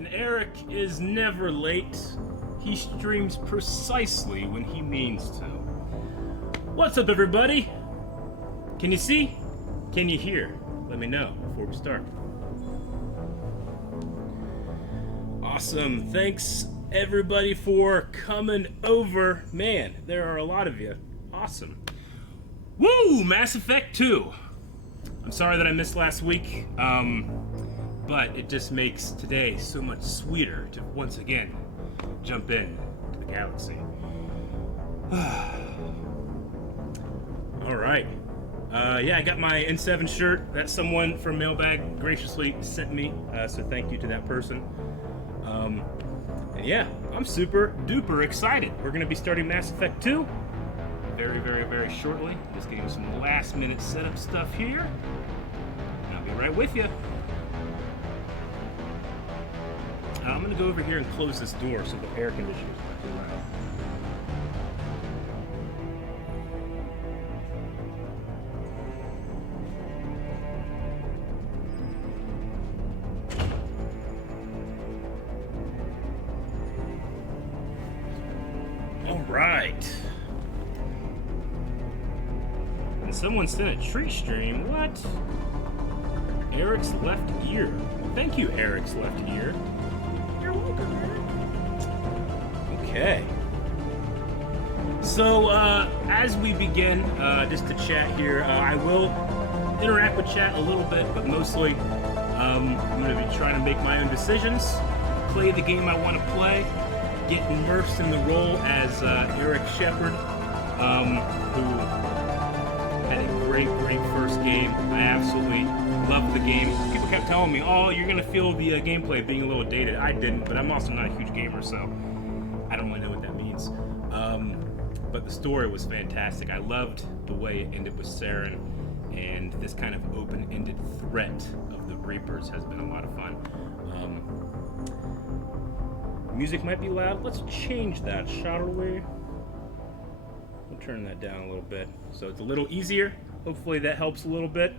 and Eric is never late. He streams precisely when he means to. What's up, everybody? Can you see? Can you hear? Let me know before we start. Awesome. Thanks, everybody, for coming over. Man, there are a lot of you. Awesome. Woo! Mass Effect 2. I'm sorry that I missed last week, but it just makes today so much sweeter to once again jump in to the galaxy. All right. Yeah, I got my N7 shirt that someone from Mailbag graciously sent me, so thank you to that person. And yeah, I'm super duper excited. We're going to be starting Mass Effect 2 very, very, very shortly. Just getting some last minute setup stuff here. And I'll be right with you. I'm going to go over here and close this door so the air conditioner's not too loud. Right. And someone sent a tree stream. What? Eric's left ear. Thank you, Eric's left ear. You're welcome, Eric. Okay. So, as we begin, just to chat here, I will interact with chat a little bit, but mostly I'm going to be trying to make my own decisions, play the game I want to play, get immersed in the role as Eric Shepard, who had a great first game. I absolutely loved the game. People kept telling me, oh, you're going to feel the gameplay being a little dated. I didn't, but I'm also not a huge gamer, so I don't really know what that means. But the story was fantastic. I loved the way it ended with Saren, and this kind of open-ended threat of the Reapers has been a lot of fun. Music might be loud. Let's change that, shall we? We'll turn that down a little bit so it's a little easier. Hopefully that helps a little bit.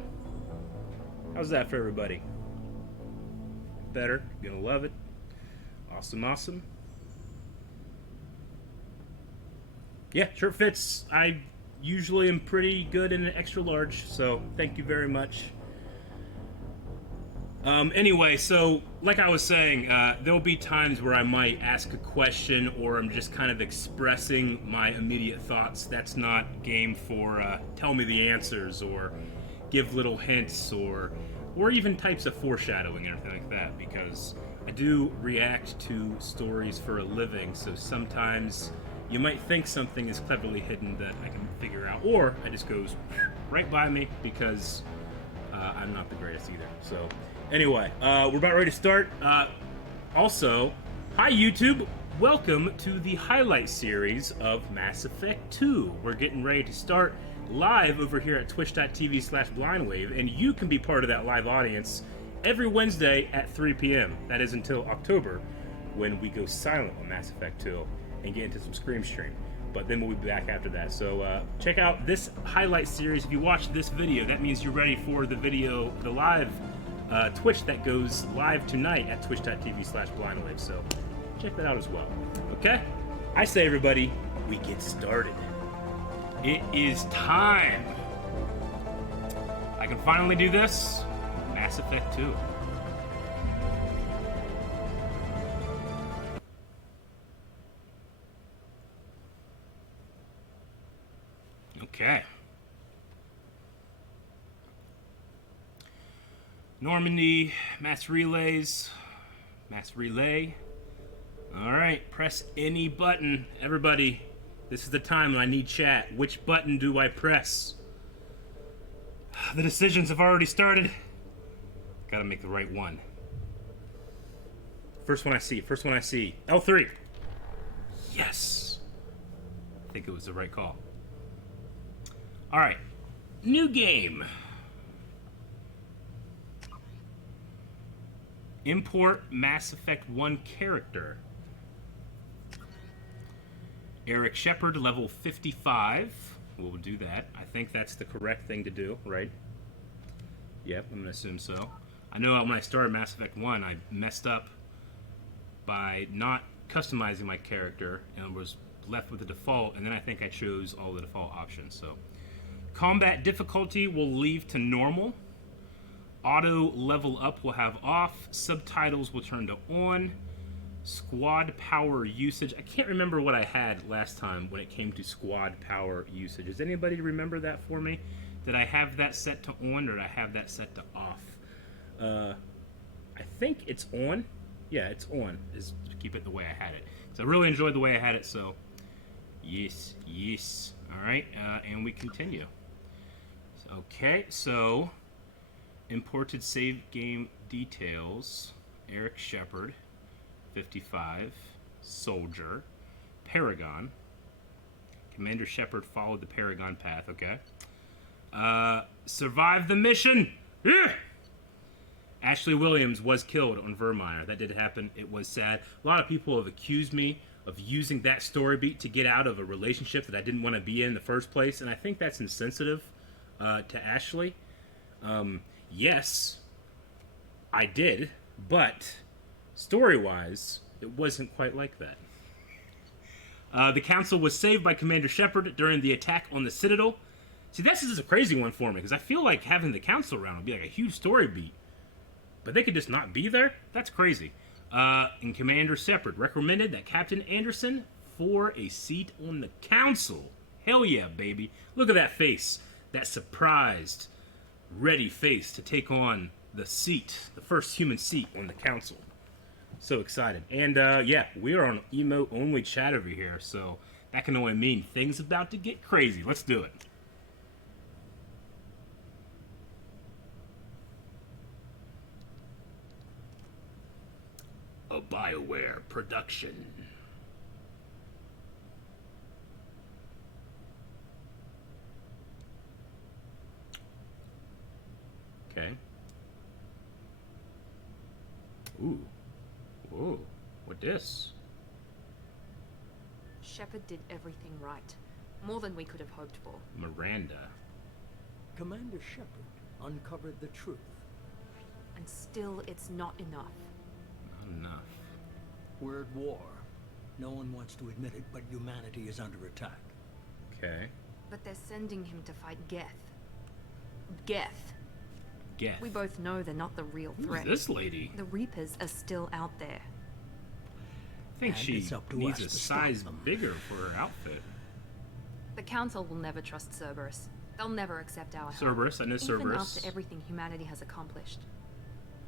How's that for everybody? Better? You're gonna love it. Awesome, awesome. Yeah, shirt fits. I usually am pretty good in an extra large, so thank you very much. Anyway, so like I was saying, there'll be times where I might ask a question or I'm just kind of expressing my immediate thoughts. That's not game for tell me the answers or give little hints or even types of foreshadowing and everything like that, because I do react to stories for a living, so sometimes you might think something is cleverly hidden that I can figure out, or it just goes right by me because I'm not the greatest either. So anyway, we're about ready to start. Also, hi YouTube! Welcome to the highlight series of Mass Effect 2. We're getting ready to start live over here at twitch.tv/blindwave, and you can be part of that live audience every Wednesday at 3 p.m. That is until October, when we go silent on Mass Effect 2 and get into some Scream stream. But then we'll be back after that. So check out this highlight series. If you watch this video, that means you're ready for the video, the live Twitch that goes live tonight at twitch.tv/blindwave. So check that out as well. Okay? I say, everybody, we get started. It is time. I can finally do this. Mass Effect 2. Okay. Normandy, mass relays, mass relay. All right, press any button. Everybody, this is the time when I need chat. Which button do I press? The decisions have already started. Gotta make the right one. First one I see, L3. Yes. I think it was the right call. All right, new game. Import Mass Effect 1 character. Eric Shepard, level 55. We'll do that. I think that's the correct thing to do, right? Yep, I'm gonna assume so. I know when I started Mass Effect 1, I messed up by not customizing my character and was left with the default, and then I think I chose all the default options. So combat difficulty will leave to normal. Auto level up will have off. Subtitles will turn to on. Squad power usage. I can't remember what I had last time when it came to squad power usage. Does anybody remember that for me? Did I have that set to on or did I have that set to off? I think it's on. Yeah, it's on. Is to keep it the way I had it. So I really enjoyed the way I had it, so yes, yes. Alright, and we continue. Okay, so imported save game details. Eric Shepard, 55, soldier, Paragon. Commander Shepard followed the Paragon path, okay. Survive the mission! Yeah! Ashley Williams was killed on Vermeer. That did happen. It was sad. A lot of people have accused me of using that story beat to get out of a relationship that I didn't want to be in the first place, and I think that's insensitive to Ashley. Yes, I did, but story-wise, it wasn't quite like that. The council was saved by Commander Shepard during the attack on the Citadel. See, this is a crazy one for me, because I feel like having the council around would be like a huge story beat. But they could just not be there? That's crazy. And Commander Shepard recommended that Captain Anderson for a seat on the council. Hell yeah, baby. Look at that face. That surprised, ready face to take on the seat, the first human seat on the council. So excited. And yeah, we are on emote-only chat over here, so that can only mean things about to get crazy. Let's do it. A BioWare production. Okay. Ooh. Whoa. What this? Shepard did everything right. More than we could have hoped for. Miranda. Commander Shepard uncovered the truth. And still, it's not enough. Not enough. We're at war. No one wants to admit it, but humanity is under attack. Okay. But they're sending him to fight Geth. Geth. Geth. We both know they're not the real threat. Who's this lady? The Reapers are still out there. I think And she it's up to needs us a to stop size them. bigger for her outfit. The Council will never trust Cerberus. They'll never accept our help. Cerberus, I know Even Cerberus. after everything humanity has accomplished.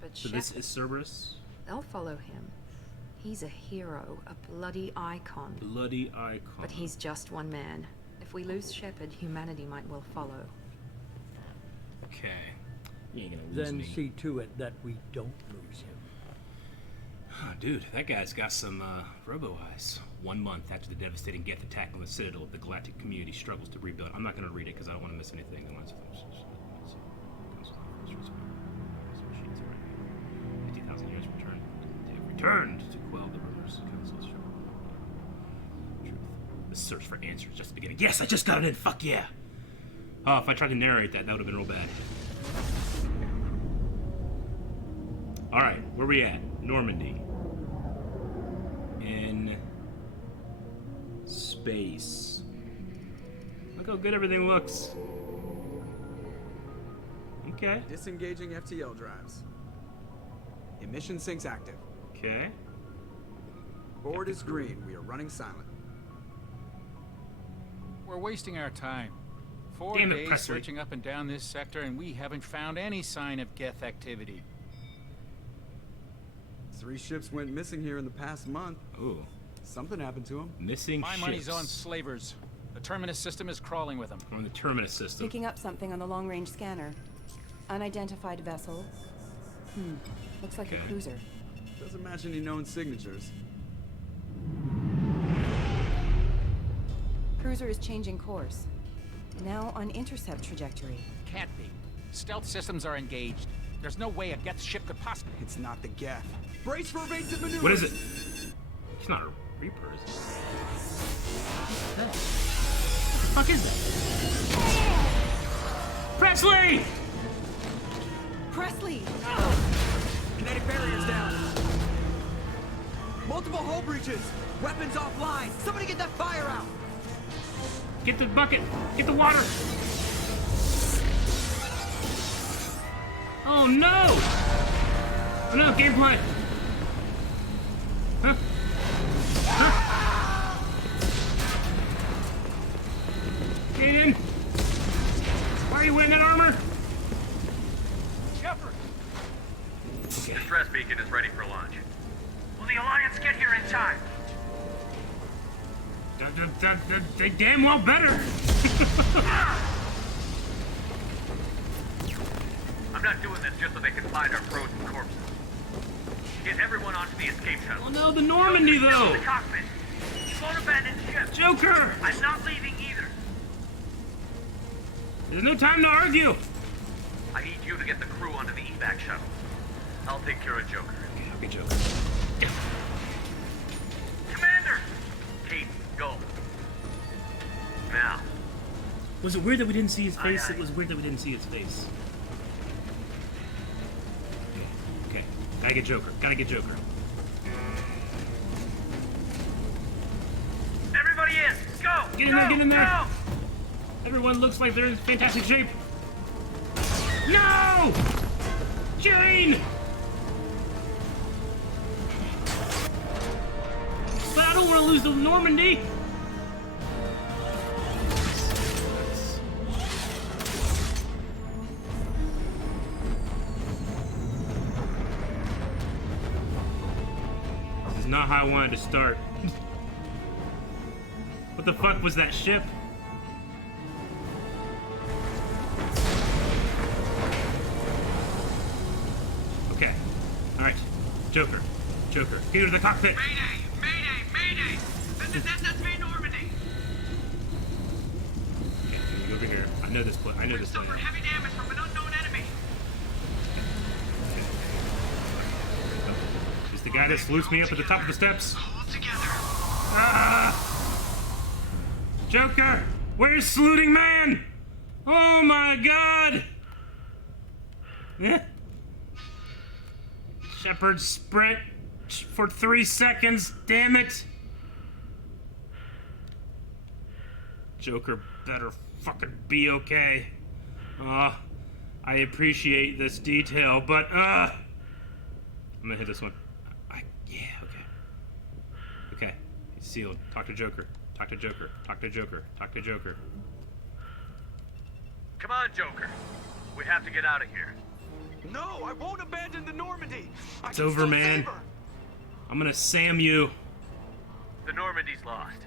But So Shepard, this is Cerberus? they'll follow him. He's a hero, a bloody icon. Bloody icon. But he's just one man. If we lose Shepard, humanity might well follow. Okay. You ain't gonna lose Then me. see to it that we don't lose him. Oh, dude, that guy's got some robo-eyes. 1 month after the devastating Geth attack on the Citadel, the galactic community struggles to rebuild. I'm not going to read it because I don't want to miss anything. 50,000 years returned to quell the rumors. Council's truth. The search for answers just the beginning. Yes, I just got it in. Fuck yeah. Oh, if I tried to narrate that, that would have been real bad. All right, where we at? Normandy. In space. Look how good everything looks. Okay. Disengaging FTL drives. Emission sinks active. Okay. Board is green. We are running silent. We're wasting our time. 4 Damn it, days Presley. searching up and down this sector, and we haven't found any sign of Geth activity. 3 ships went missing here in the past month. Ooh. Something happened to them. Missing My ships. money's on slavers. The Terminus system is crawling with them. On the Terminus system. Picking up something on the long-range scanner. Unidentified vessel. Looks like Okay. a cruiser. Doesn't match any known signatures. Cruiser is changing course. Now on intercept trajectory. Can't be. Stealth systems are engaged. There's no way a Geth ship could possibly... It's not the Geth. Brace for evasive maneuvers. What is it? He's not a Reaper, is he? What the fuck is that? Presley! Presley! Kinetic barriers down. Multiple hull breaches! Weapons offline! Somebody get that fire out! Get the bucket! Get the water! Oh no! Oh no, gameplay! Huh? Huh? Get in! Why are you wearing that armor? Shepard! Okay. Distress beacon is ready for launch. Will the Alliance get here in time? They damn well better! I'm not doing this just so they can find our frozen corpses. Get everyone onto the escape shuttle. Oh no, the Normandy Joker's still in though! the cockpit. He won't abandon the ship. Joker! I'm not leaving either. There's no time to argue! I need you to get the crew onto the evac shuttle. I'll take care of Joker. Okay, Joker. Yeah. Commander! Kate, go. Now. Was it weird that we didn't see his face? Aye, aye. It was weird that we didn't see his face. Okay, okay. Gotta get Joker. Gotta get Joker. Everybody in! Go! Get in go, there, get in there! Go! Everyone looks like they're in fantastic shape. No! Jane! But I don't want to lose the Normandy! This is not how I wanted to start. What the fuck was that ship? Okay. Alright. Joker. Joker. Get into the cockpit! Mayday! Mayday! Mayday! That's me, Normandy! Okay, let me go over here. I know this place. I know this place. Suffered heavy damage from an unknown enemy. Is the guy that salutes me up at the top of the steps? Hold together. Ah! Joker! Where's Saluting Man? Oh my god! Eh? Shepard sprint for 3 seconds, damn it! Joker better fucking be okay. I appreciate this detail, but I'm gonna hit this one. Yeah, okay. Okay, he's sealed. Talk to Joker. Talk to Joker. Talk to Joker. Talk to Joker. Come on, Joker. We have to get out of here. No, I won't abandon the Normandy! It's over, man. I'm gonna Sam you. The Normandy's lost.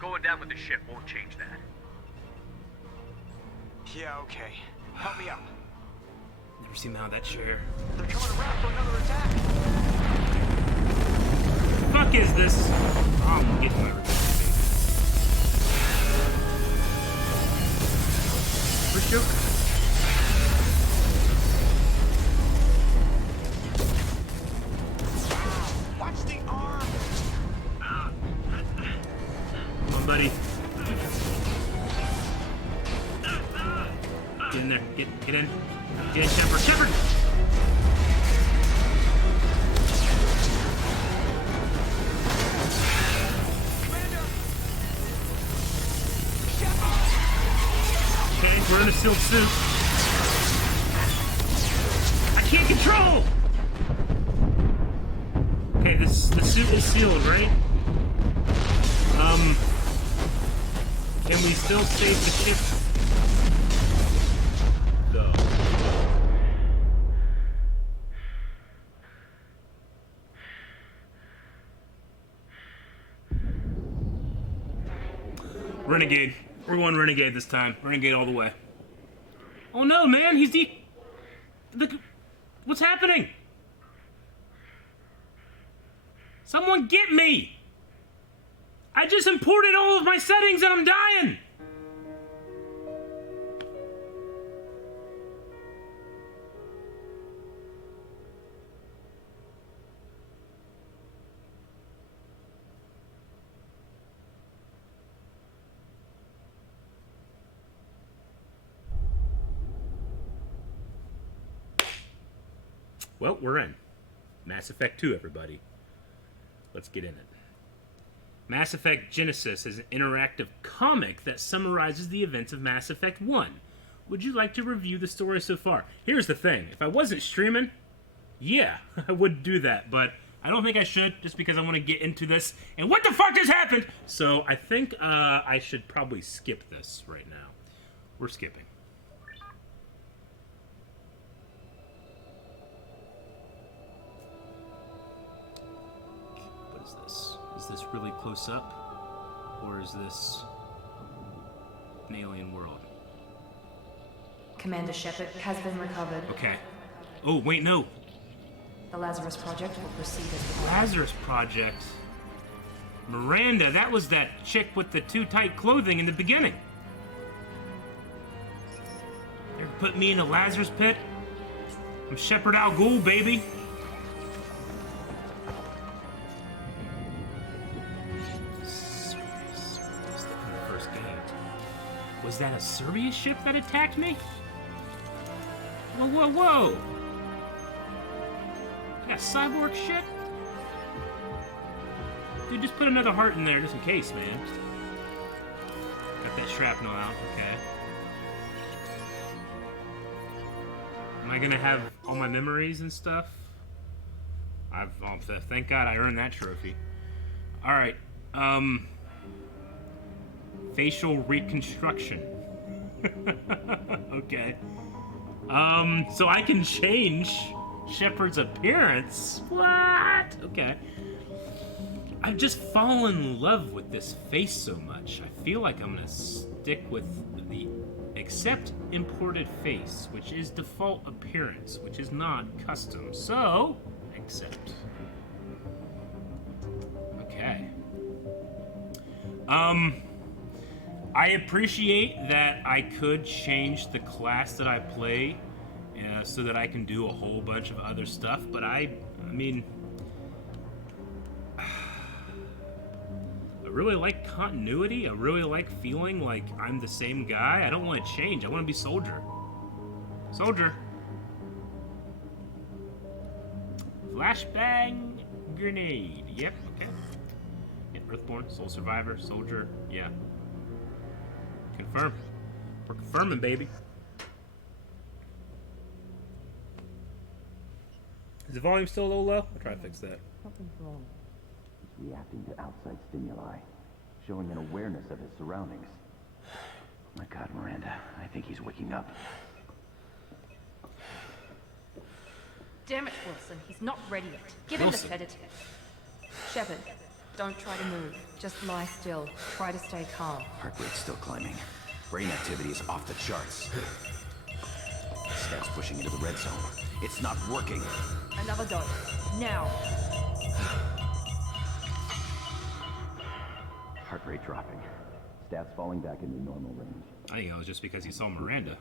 Going down with the ship won't change that. Yeah, okay. Help me out. Never seen out of that chair. They're coming around for another attack. Fuck is this? I'm getting my revenge. Where's Joker? Watch the arm! Come on, buddy. Get in there. Get in. Get in, Shepard. Shepard! Okay, we're in a sealed suit. I can't control! Okay, the suit is sealed, right? Can we still save the ship? Though. Renegade. We're going Renegade this time. Renegade all the way. Oh no, man! He's the... What's happening? Someone get me! I just imported all of my settings and I'm dying! Well, we're in. Mass Effect 2, everybody. let's get in it. Mass Effect Genesis is an interactive comic that summarizes the events of Mass Effect 1. Would you like to review the story so far? Here's the thing. If I wasn't streaming, yeah, I would do that. But I don't think I should, just because I want to get into this. And what the fuck just happened? So I think I should probably skip this right now. We're skipping. What is this? Is this really close up? Or is this an alien world? Commander Shepard has been recovered. Okay. Oh, wait, no. The Lazarus Project will proceed as before. Lazarus Project? Miranda, that was that chick with the too tight clothing in the beginning. Ever put me in a Lazarus pit? I'm Shepard Al Ghul, baby. Cerberus. That's the first game. Was that a Cerberus ship that attacked me? Whoa, whoa, whoa! That cyborg shit? Dude, just put another heart in there just in case, man. Got that shrapnel out, okay. Am I gonna have all my memories and stuff? Thank God I earned that trophy. Alright, facial reconstruction. Okay. So I can change Shepard's appearance? What? Okay. I've just fallen in love with this face so much. I feel like I'm gonna stick with the accept imported face, which is default appearance, which is not custom. So, accept. Okay. I appreciate that I could change the class that I play so that I can do a whole bunch of other stuff, but I mean, I really like continuity. I really like feeling like I'm the same guy. I don't want to change. I want to be Soldier. Soldier. Flashbang grenade. Yep, okay. Yeah, Earthborn, Soul Survivor, Soldier, yeah. Confirm. We're confirming, baby. Is the volume still a little low? I'll try to fix that. Something's wrong. He's reacting to outside stimuli, showing an awareness of his surroundings. My God, Miranda, I think he's waking up. Damn it, Wilson. He's not ready yet. Give him the sedative. Shepard, don't try to move. Just lie still. Try to stay calm. Heart rate's still climbing. Brain activity is off the charts. Steps pushing into the red zone. It's not working. Another dose. Now. Heart rate dropping. Stats falling back into normal range. I think it was just because he saw Miranda.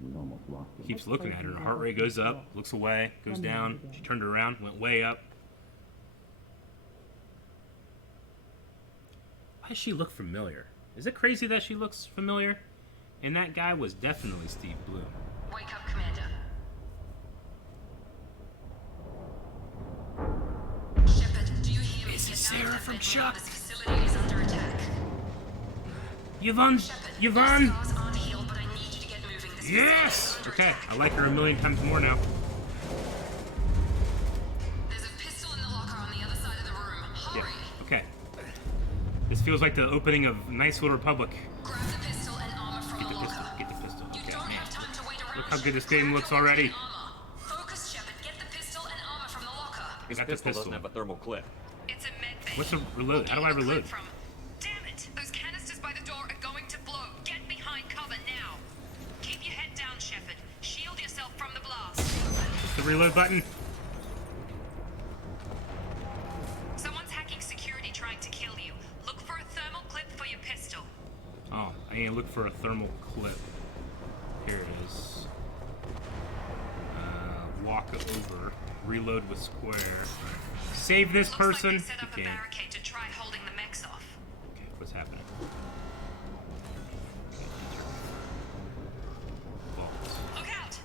We almost lost him. Keeps looking at her. Her heart rate goes up, looks away, goes down. She turned around, went way up. Why does she look familiar? Is it crazy that she looks familiar? And that guy was definitely Steve Bloom. Wake up, Commander. Shepard, do you hear me? This is Sarah from Chuck. This facility is under attack. Yvonne! Yvonne! Scars aren't healed, but I need you to get moving. This Yes! Okay, I like her a million times more now. There's a pistol in the locker on the other side of the room. Hurry! Yeah, okay. This feels like the opening of Nice Little Republic. Grab the pistol and armor from Get the the pistol, locker. get the pistol. You Okay, don't man. have time to wait around. Look how good this Shepard. game Grab looks the already. armor. Focus, Shepard. Get the pistol and armor from the locker. His got the pistol pistol. doesn't have a thermal clip. It's a med bay. What's a reload? How do I reload? Damn it! Those canisters by the door are going to blow. Get behind cover now. Keep your head down, Shepard. Shield yourself from the blast. The reload button. Someone's hacking security trying to kill you. Look for a thermal clip for your pistol. Oh, I need to look for a thermal clip. Here it is. Walk over. Reload with square. Save this Looks person. like they set up You a can't. barricade to try holding the mechs off. Okay, what's happening? Vault. Look out!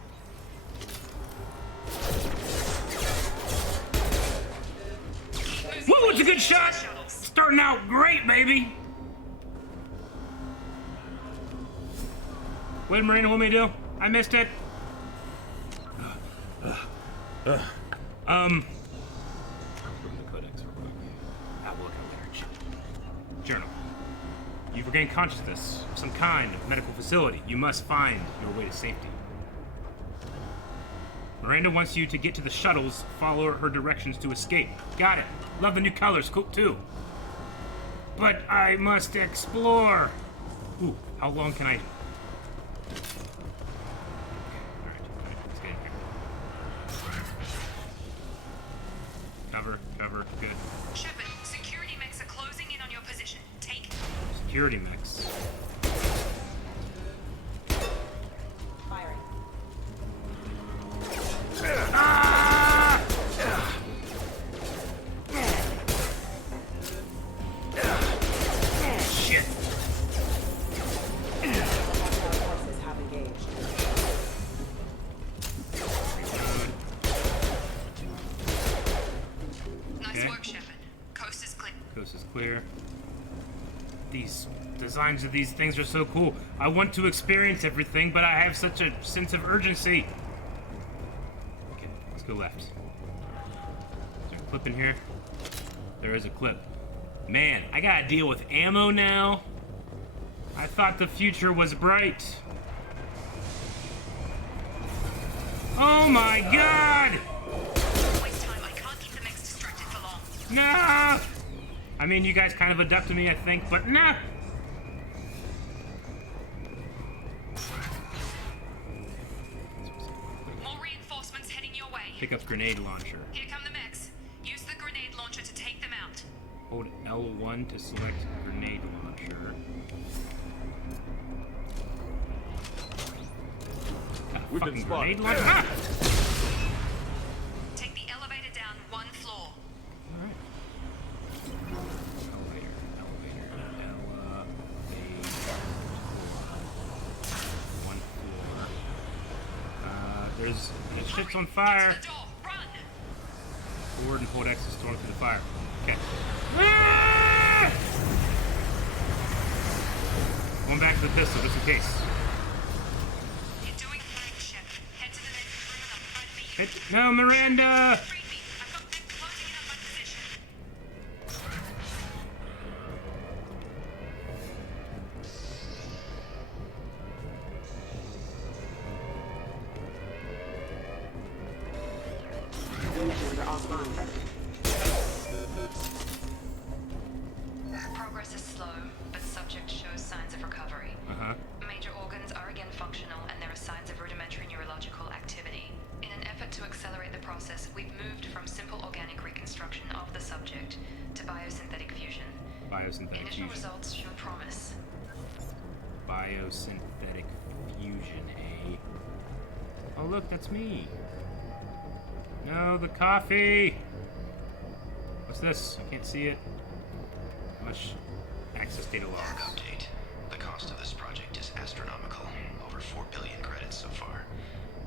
Keep Woo, it's a good shot! Starting out great, baby! What did Miranda want me to do? I missed it. Open the codex real quick. Ah, we'll come there. Journal. You've regained consciousness of some kind of medical facility. You must find your way to safety. Miranda wants you to get to the shuttles, follow her directions to escape. Got it. Love the new colors, cool too. But I must explore. Ooh, how long can I... Alright, let's get in here. Cover, good. Shepard, security mechs are closing in on your position. Take... Security mechs. Firing. Ah! Shit. Forces have engaged. Nice Okay. work, Shepard. Coast is clear. Coast is clear. These designs of these things are so cool. I want to experience everything, but I have such a sense of urgency. Okay, let's go left. Is there a clip in here? There is a clip. Man, I gotta deal with ammo now. I thought the future was bright. Oh my god! Don't waste time. I can't keep the mechs distracted for long. No! I mean, you guys kind of abducted me, I think, but nah! More reinforcements heading your way. Pick up grenade launcher. Here come the mechs. Use the grenade launcher to take them out. Hold L1 to select grenade launcher. We've been Fucking spotted. grenade launcher. Ah! Take the elevator down one floor. Alright. Elevator. One floor. There's shit's on fire. To the door. Run. Forward and hold X to storm through the fire. Okay. Ah! Going back to the pistol, just in case. You're doing fine, Shepard. Head to the next room and I'll try to beat you. No, Miranda! Retrieve me. I've got them closing in on my position. Progress is slow, but subject shows signs of recovery. Uh-huh. Major organs are again functional, and there are signs of rudimentary neurological activity. In an effort to accelerate the process, we've moved from simple organic reconstruction of the subject to biosynthetic fusion. Biosynthetic Initial fusion. results show promise. Biosynthetic fusion, eh? Oh, look, that's me. No, the coffee! What's this? I can't see it. How much access data Log logs? update. The cost of this project is astronomical. Over 4 billion credits so far.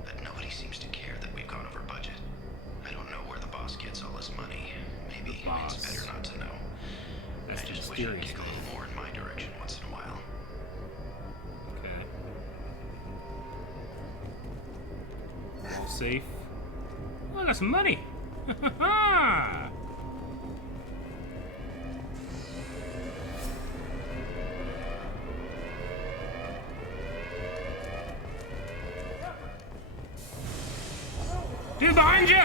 But nobody seems to care that we've gone over budget. I don't know where the boss gets all this money. Maybe boss. it's better not to know. That's I the just wish I'd mysterious kick a thing. little more in my direction once in a while. Okay. All safe. Oh, I got some money! Ha Dude, behind you!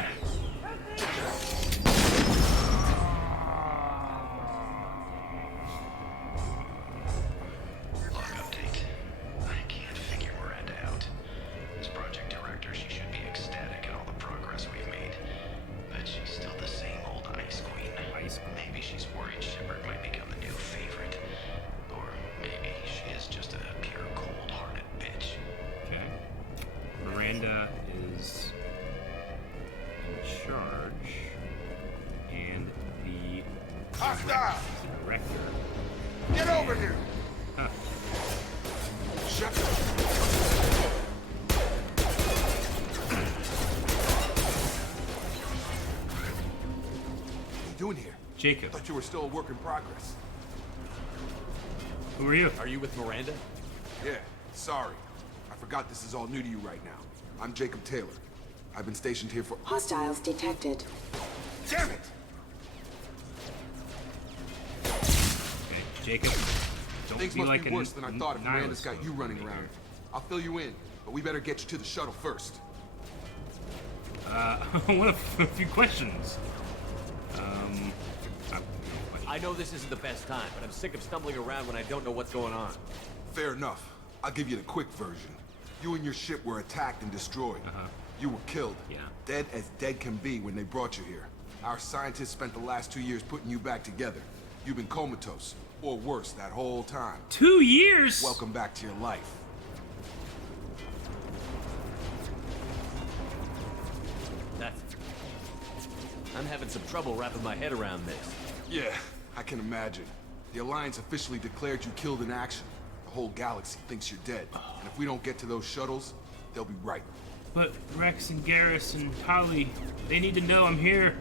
Log update. I can't figure Miranda out. As project director, she should be ecstatic at all the progress we've made. But she's still the same old ice queen. Ice queen. Maybe she's worried Shepard might become the new favorite. Or maybe she is just a pure cold-hearted bitch. Okay. Miranda is in charge. And the Hostile! director. Get over here! Huh. Shepard! What are you doing here? Jacob. Thought you were still a work in progress. Who are you? Are you with Miranda? Yeah, sorry. I forgot this is all new to you right now. I'm Jacob Taylor. I've been stationed here for— Hostiles detected. Damn it! Okay, Jacob. Don't Things be must like be an worse than I thought if Miranda's nihilist got you running around. I'll fill you in, but we better get you to the shuttle first. I want a few questions. I know this isn't the best time, but I'm sick of stumbling around when I don't know what's going on. Fair enough. I'll give you the quick version. You and your ship were attacked and destroyed. You were killed. Yeah. Dead as dead can be when they brought you here. Our scientists spent the last 2 years putting you back together. You've been comatose, or worse, that whole time. 2 years? Welcome back to your life. I'm having some trouble wrapping my head around this. Yeah, I can imagine. The Alliance officially declared you killed in action. The whole galaxy thinks you're dead. And if we don't get to those shuttles, they'll be right. But Rex and Garrus and Tali, they need to know I'm here.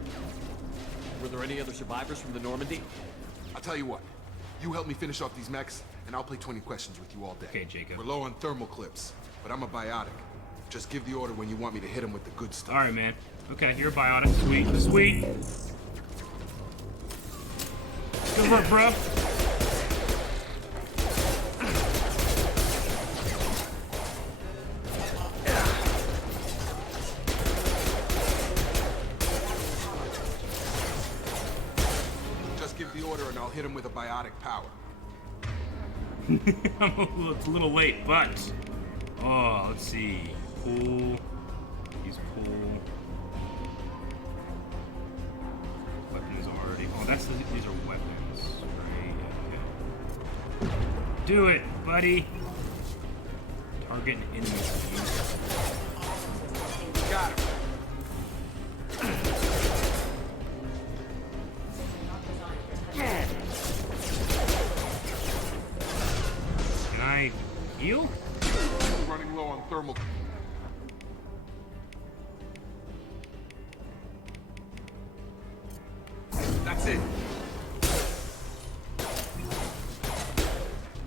Were there any other survivors from the Normandy? I'll tell you what. You help me finish off these mechs, and I'll play 20 questions with you all day. Okay, Jacob. We're low on thermal clips, but I'm a biotic. Just give the order when you want me to hit them with the good stuff. All right, man. Okay, you're a biotic. Sweet, sweet. Good work, bro. Just give the order, and I'll hit him with a biotic power. It's a little late, but let's see. Pull. Use pull. Weapon is already. Oh, these are weapons, right? Okay. Do it, buddy. Target an enemy. Got him. Can I heal? Running low on thermal. That's it.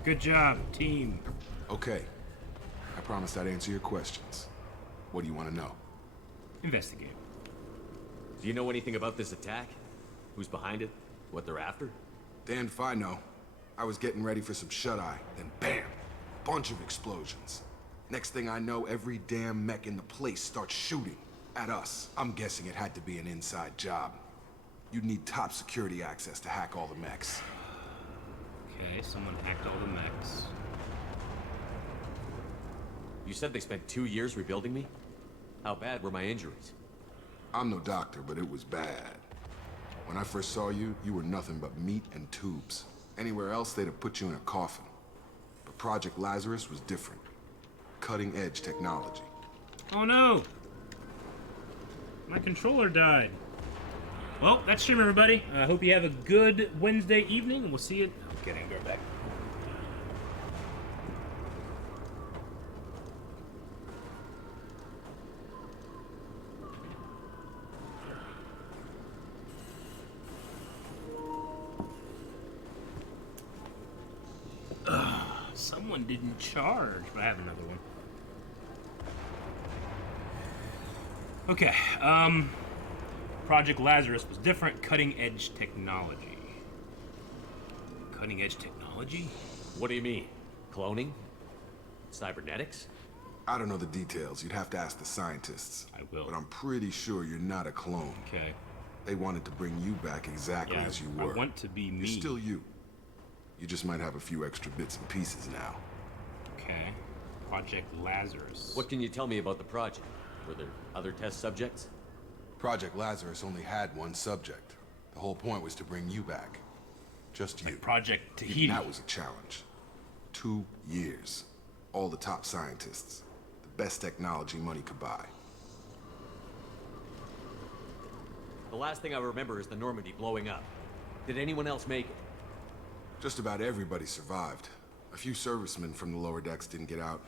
Good job, team. Okay. I promised I'd answer your questions. What do you want to know? Investigate. Do you know anything about this attack? Who's behind it? What they're after? Damned if I know. I was getting ready for some shut-eye, then bam! Bunch of explosions. Next thing I know, every damn mech in the place starts shooting at us. I'm guessing it had to be an inside job. You'd need top security access to hack all the mechs. Okay, someone hacked all the mechs. You said they spent 2 years rebuilding me? How bad were my injuries? I'm no doctor, but it was bad. When I first saw you, you were nothing but meat and tubes. Anywhere else, they'd have put you in a coffin. But Project Lazarus was different. Cutting-edge technology. Oh no! My controller died. Well, that's stream, everybody. I hope you have a good Wednesday evening, and we'll see you. I'm kidding, go back. Someone didn't charge, but I have another one. Okay, Project Lazarus was different, cutting-edge technology. Cutting-edge technology? What do you mean? Cloning? Cybernetics? I don't know the details. You'd have to ask the scientists. I will. But I'm pretty sure you're not a clone. Okay. They wanted to bring you back exactly as you were. I want to be me. You're still you. You just might have a few extra bits and pieces now. Okay. Project Lazarus. What can you tell me about the project? Were there other test subjects? Project Lazarus only had one subject. The whole point was to bring you back. Just you. Like Project Tahiti. Even that was a challenge. 2 years. All the top scientists. The best technology money could buy. The last thing I remember is the Normandy blowing up. Did anyone else make it? Just about everybody survived. A few servicemen from the lower decks didn't get out.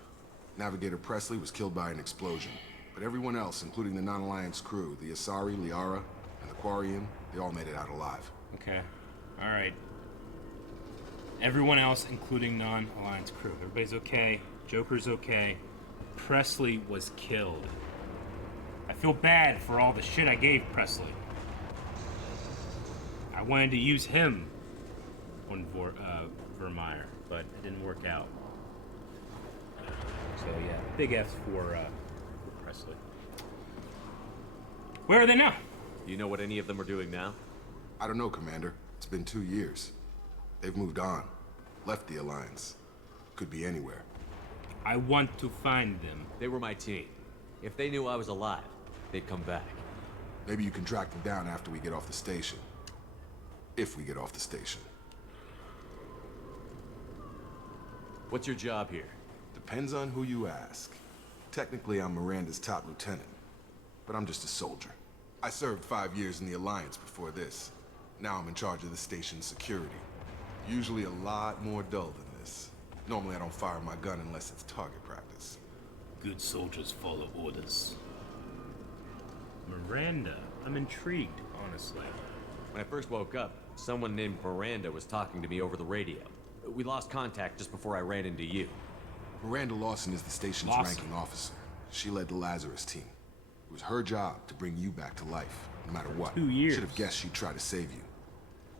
Navigator Presley was killed by an explosion. But everyone else, including the non-Alliance crew, the Asari, Liara, and the Quarian, they all made it out alive. Okay. Alright. Everyone else, including non-Alliance crew. Everybody's okay. Joker's okay. Presley was killed. I feel bad for all the shit I gave Presley. I wanted to use him on Vermeer, but it didn't work out. So yeah, big F's for Presley. Where are they now? You know what any of them are doing now? I don't know, Commander. It's been 2 years. They've moved on. Left the Alliance. Could be anywhere. I want to find them. They were my team. If they knew I was alive, they'd come back. Maybe you can track them down after we get off the station. If we get off the station. What's your job here? Depends on who you ask. Technically, I'm Miranda's top lieutenant. But I'm just a soldier. I served 5 years in the Alliance before this. Now I'm in charge of the station's security. Usually a lot more dull than this. Normally I don't fire my gun unless it's target practice. Good soldiers follow orders. Miranda. I'm intrigued, honestly. When I first woke up, someone named Miranda was talking to me over the radio. We lost contact just before I ran into you. Miranda Lawson is the station's ranking officer. She led the Lazarus team. It was her job to bring you back to life, no matter what. 2 years. Should have guessed she'd try to save you.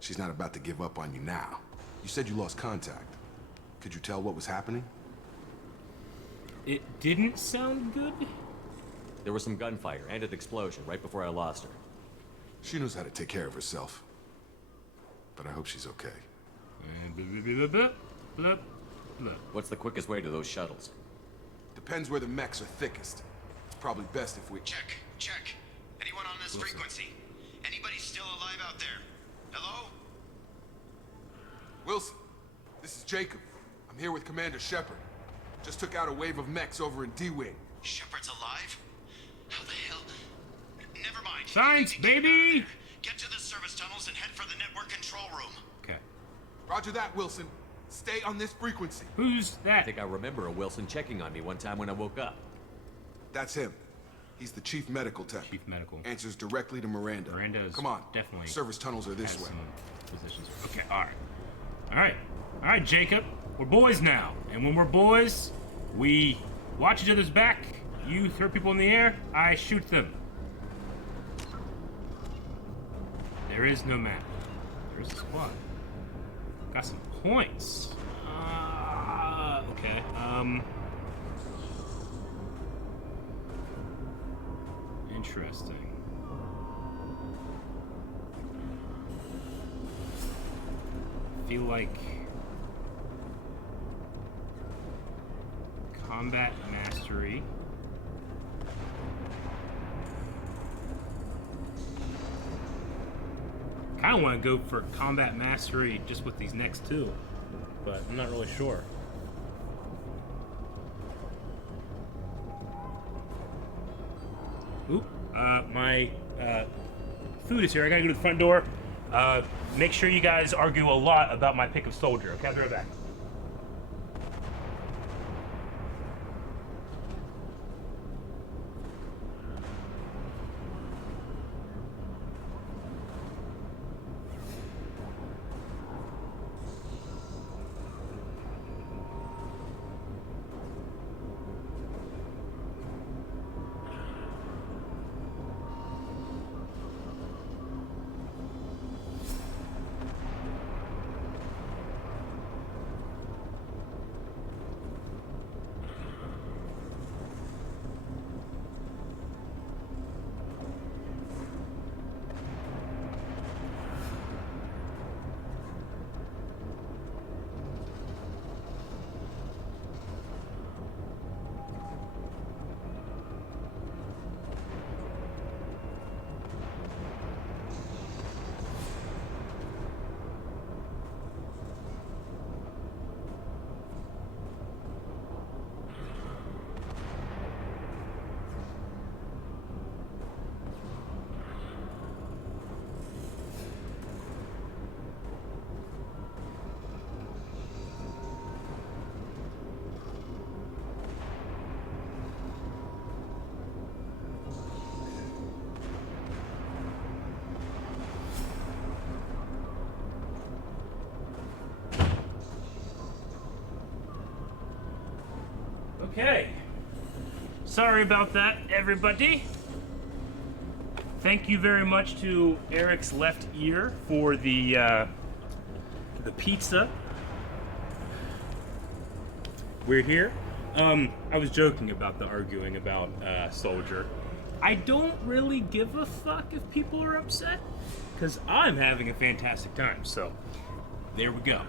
She's not about to give up on you now. You said you lost contact. Could you tell what was happening? It didn't sound good? There was some gunfire and an explosion right before I lost her. She knows how to take care of herself. But I hope she's okay. What's the quickest way to those shuttles? Depends where the mechs are thickest. It's probably best if we... Check. Anyone on this frequency? Anybody still alive out there? Hello? Wilson, this is Jacob. I'm here with Commander Shepard. Just took out a wave of mechs over in D-Wing. Shepard's alive? How the hell? Never mind. Science, baby! Get to the service tunnels and head for the network control room. Okay. Roger that, Wilson. Stay on this frequency. Who's that? I think I remember a Wilson checking on me one time when I woke up. That's him. He's the chief medical tech. Chief medical. Answers directly to Miranda. Miranda is Come on. definitely Service tunnels are this way. Positions. Okay, alright, Jacob. We're boys now. And when we're boys, we watch each other's back. You throw people in the air, I shoot them. There is no map. There is a squad. Got some points. Okay, interesting. Feel like combat mastery. Kinda wanna go for combat mastery just with these next two, but I'm not really sure. Oop, my food is here. I gotta go to the front door. Make sure you guys argue a lot about my pick of soldier. Okay, I'll be right back. Okay. Sorry about that, everybody. Thank you very much to Eric's left ear for the pizza. We're here. I was joking about the arguing about Soldier. I don't really give a fuck if people are upset, because I'm having a fantastic time, so there we go.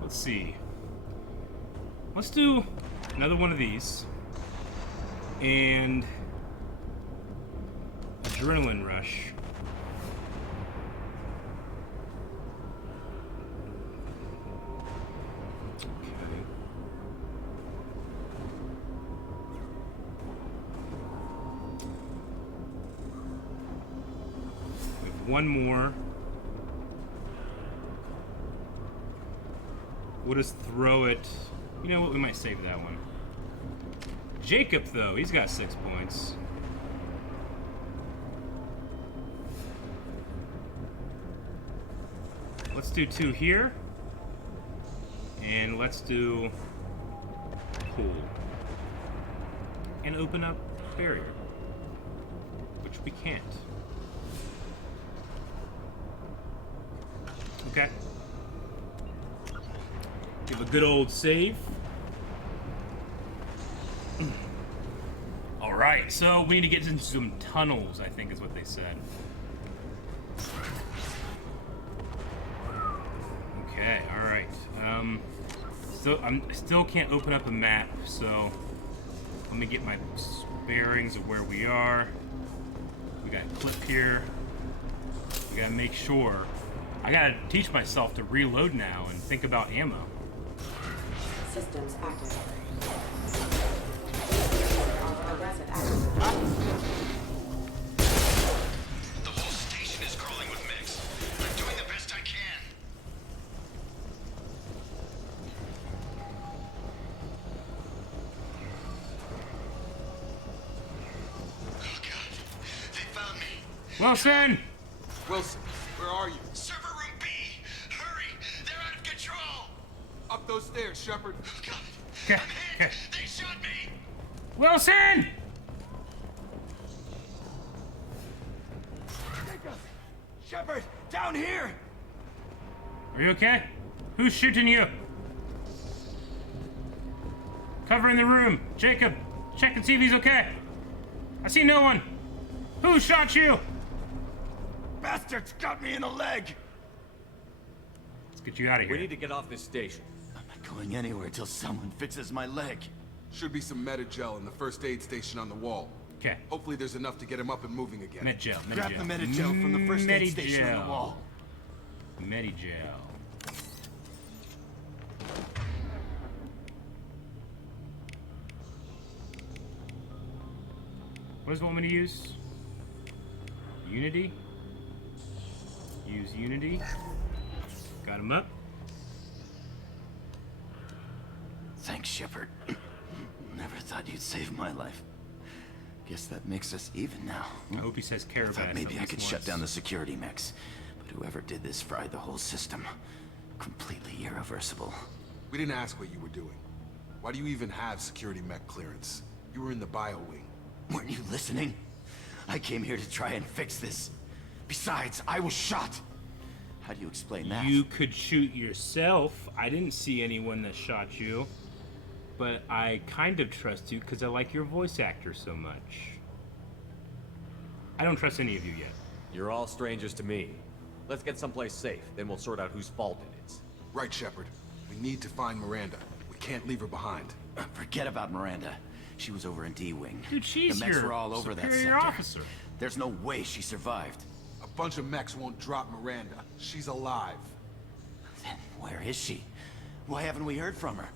Let's see. Let's do another one of these. And Adrenaline Rush. Okay. We have one more. We'll just throw it. You know what? We might save that one. Jacob, though, he's got 6 points. Let's do 2 here. And let's do pool. And open up barrier. Which we can't. Okay. Give a good old save. Alright, so we need to get into some tunnels, I think is what they said. Okay, alright. So I still can't open up a map, so let me get my bearings of where we are. We got a clip here. We gotta make sure. I gotta teach myself to reload now and think about ammo. Systems active. The whole station is crawling with mechs. I'm doing the best I can. Oh God, they found me. Wilson! Wilson, where are you? Server room B. Hurry, they're out of control. Up those stairs, Shepard. Oh God, Okay, I'm hit. They shot me. Wilson! Shepard, down here! Are you okay? Who's shooting you? Covering the room. Jacob, check and see if he's okay. I see no one. Who shot you? Bastards got me in the leg! Let's get you out of here. We need to get off this station. I'm not going anywhere till someone fixes my leg. Should be some Metagel in the first aid station on the wall. Okay. Hopefully there's enough to get him up and moving again. Metagel. Grab the Metagel from the first aid station on the wall. Metagel. What does it want me to use? Unity? Use Unity. Got him up. Thanks, Shepard. Never thought you'd save my life. Guess that makes us even now. I hope he says Caravan. I thought maybe I could shut once. down the security mechs, but whoever did this fried the whole system. Completely irreversible. We didn't ask what you were doing. Why do you even have security mech clearance? You were in the bio wing. Weren't you listening? I came here to try and fix this. Besides, I was shot. How do you explain that? You could shoot yourself. I didn't see anyone that shot you. But I kind of trust you because I like your voice actor so much. I don't trust any of you yet. You're all strangers to me. Let's get someplace safe, then we'll sort out whose fault it is. Right, Shepard. We need to find Miranda. We can't leave her behind. Forget about Miranda. She was over in D-Wing. Dude, she's the mechs your were all over that superior sector. officer. There's no way she survived. A bunch of mechs won't drop Miranda. She's alive. Then where is she? Why haven't we heard from her?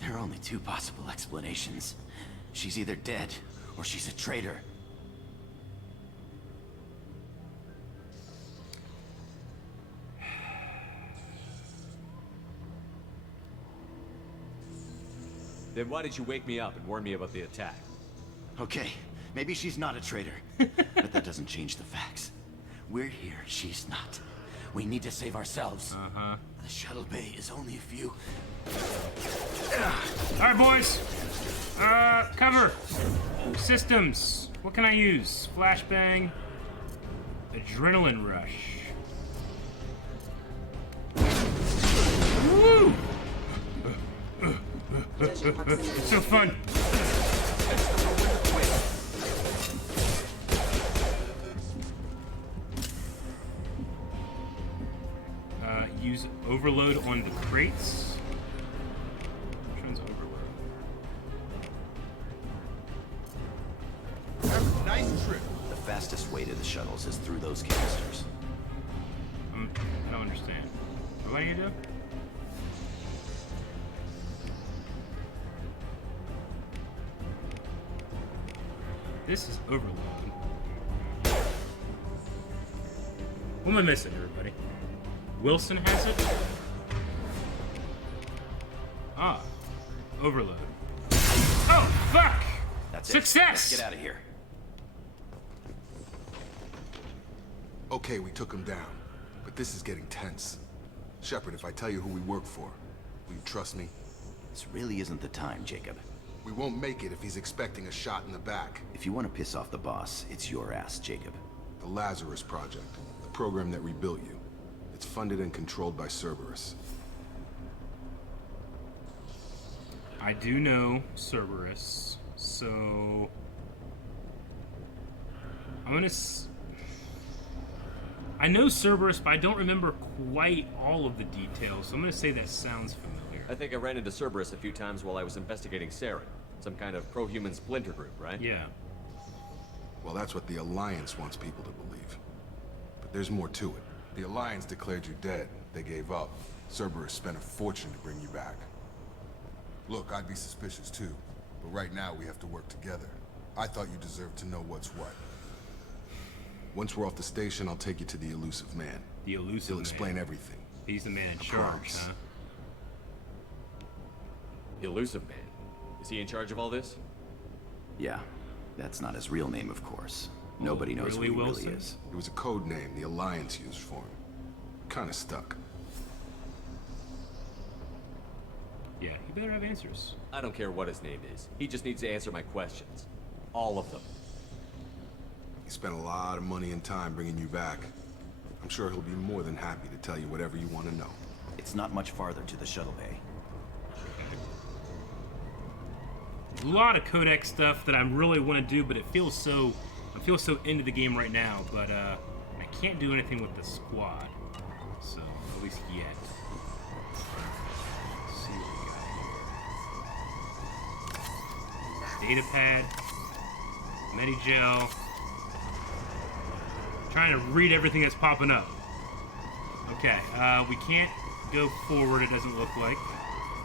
There are only two possible explanations. She's either dead, or she's a traitor. Then why did you wake me up and warn me about the attack? Okay, maybe she's not a traitor. But that doesn't change the facts. We're here, she's not. We need to save ourselves. The shuttle bay is only a few... All right, boys. Cover! Systems. What can I use? Flashbang. Adrenaline rush. Woo! It's so fun. Use overload on the crates. Which one's overload? Nice trip. The fastest way to the shuttles is through those canisters. I don't understand. What do you do? This is overload. What am I missing, everybody? Wilson has it? Ah. Overload. Oh, fuck! That's it. Success! Let's get out of here. Okay, we took him down. But this is getting tense. Shepard, if I tell you who we work for, will you trust me? This really isn't the time, Jacob. We won't make it if he's expecting a shot in the back. If you want to piss off the boss, it's your ass, Jacob. The Lazarus Project, the program that rebuilt you. It's funded and controlled by Cerberus. I do know Cerberus, so I'm gonna. I know Cerberus, but I don't remember quite all of the details. So I'm gonna say that sounds familiar. I think I ran into Cerberus a few times while I was investigating Saren. Some kind of pro-human splinter group, right? Yeah. Well, that's what the Alliance wants people to believe. But there's more to it. The Alliance declared you dead. They gave up. Cerberus spent a fortune to bring you back. Look, I'd be suspicious too, but right now we have to work together. I thought you deserved to know what's what. Once we're off the station, I'll take you to the Illusive Man. The Illusive He'll Man. explain everything. He's the man in I charge, promise. huh? The Illusive Man. Is he in charge of all this? Yeah. That's not his real name, of course. Nobody knows who he really is. It was a code name the Alliance used for him. Kinda stuck. Yeah, he better have answers. I don't care what his name is. He just needs to answer my questions. All of them. He spent a lot of money and time bringing you back. I'm sure he'll be more than happy to tell you whatever you want to know. It's not much farther to the shuttle bay. A lot of Codex stuff that I really want to do, but I feel so into the game right now, but I can't do anything with the squad. So, at least yet. Let's see what we got. Data pad. Medigel. Trying to read everything that's popping up. Okay, we can't go forward, it doesn't look like.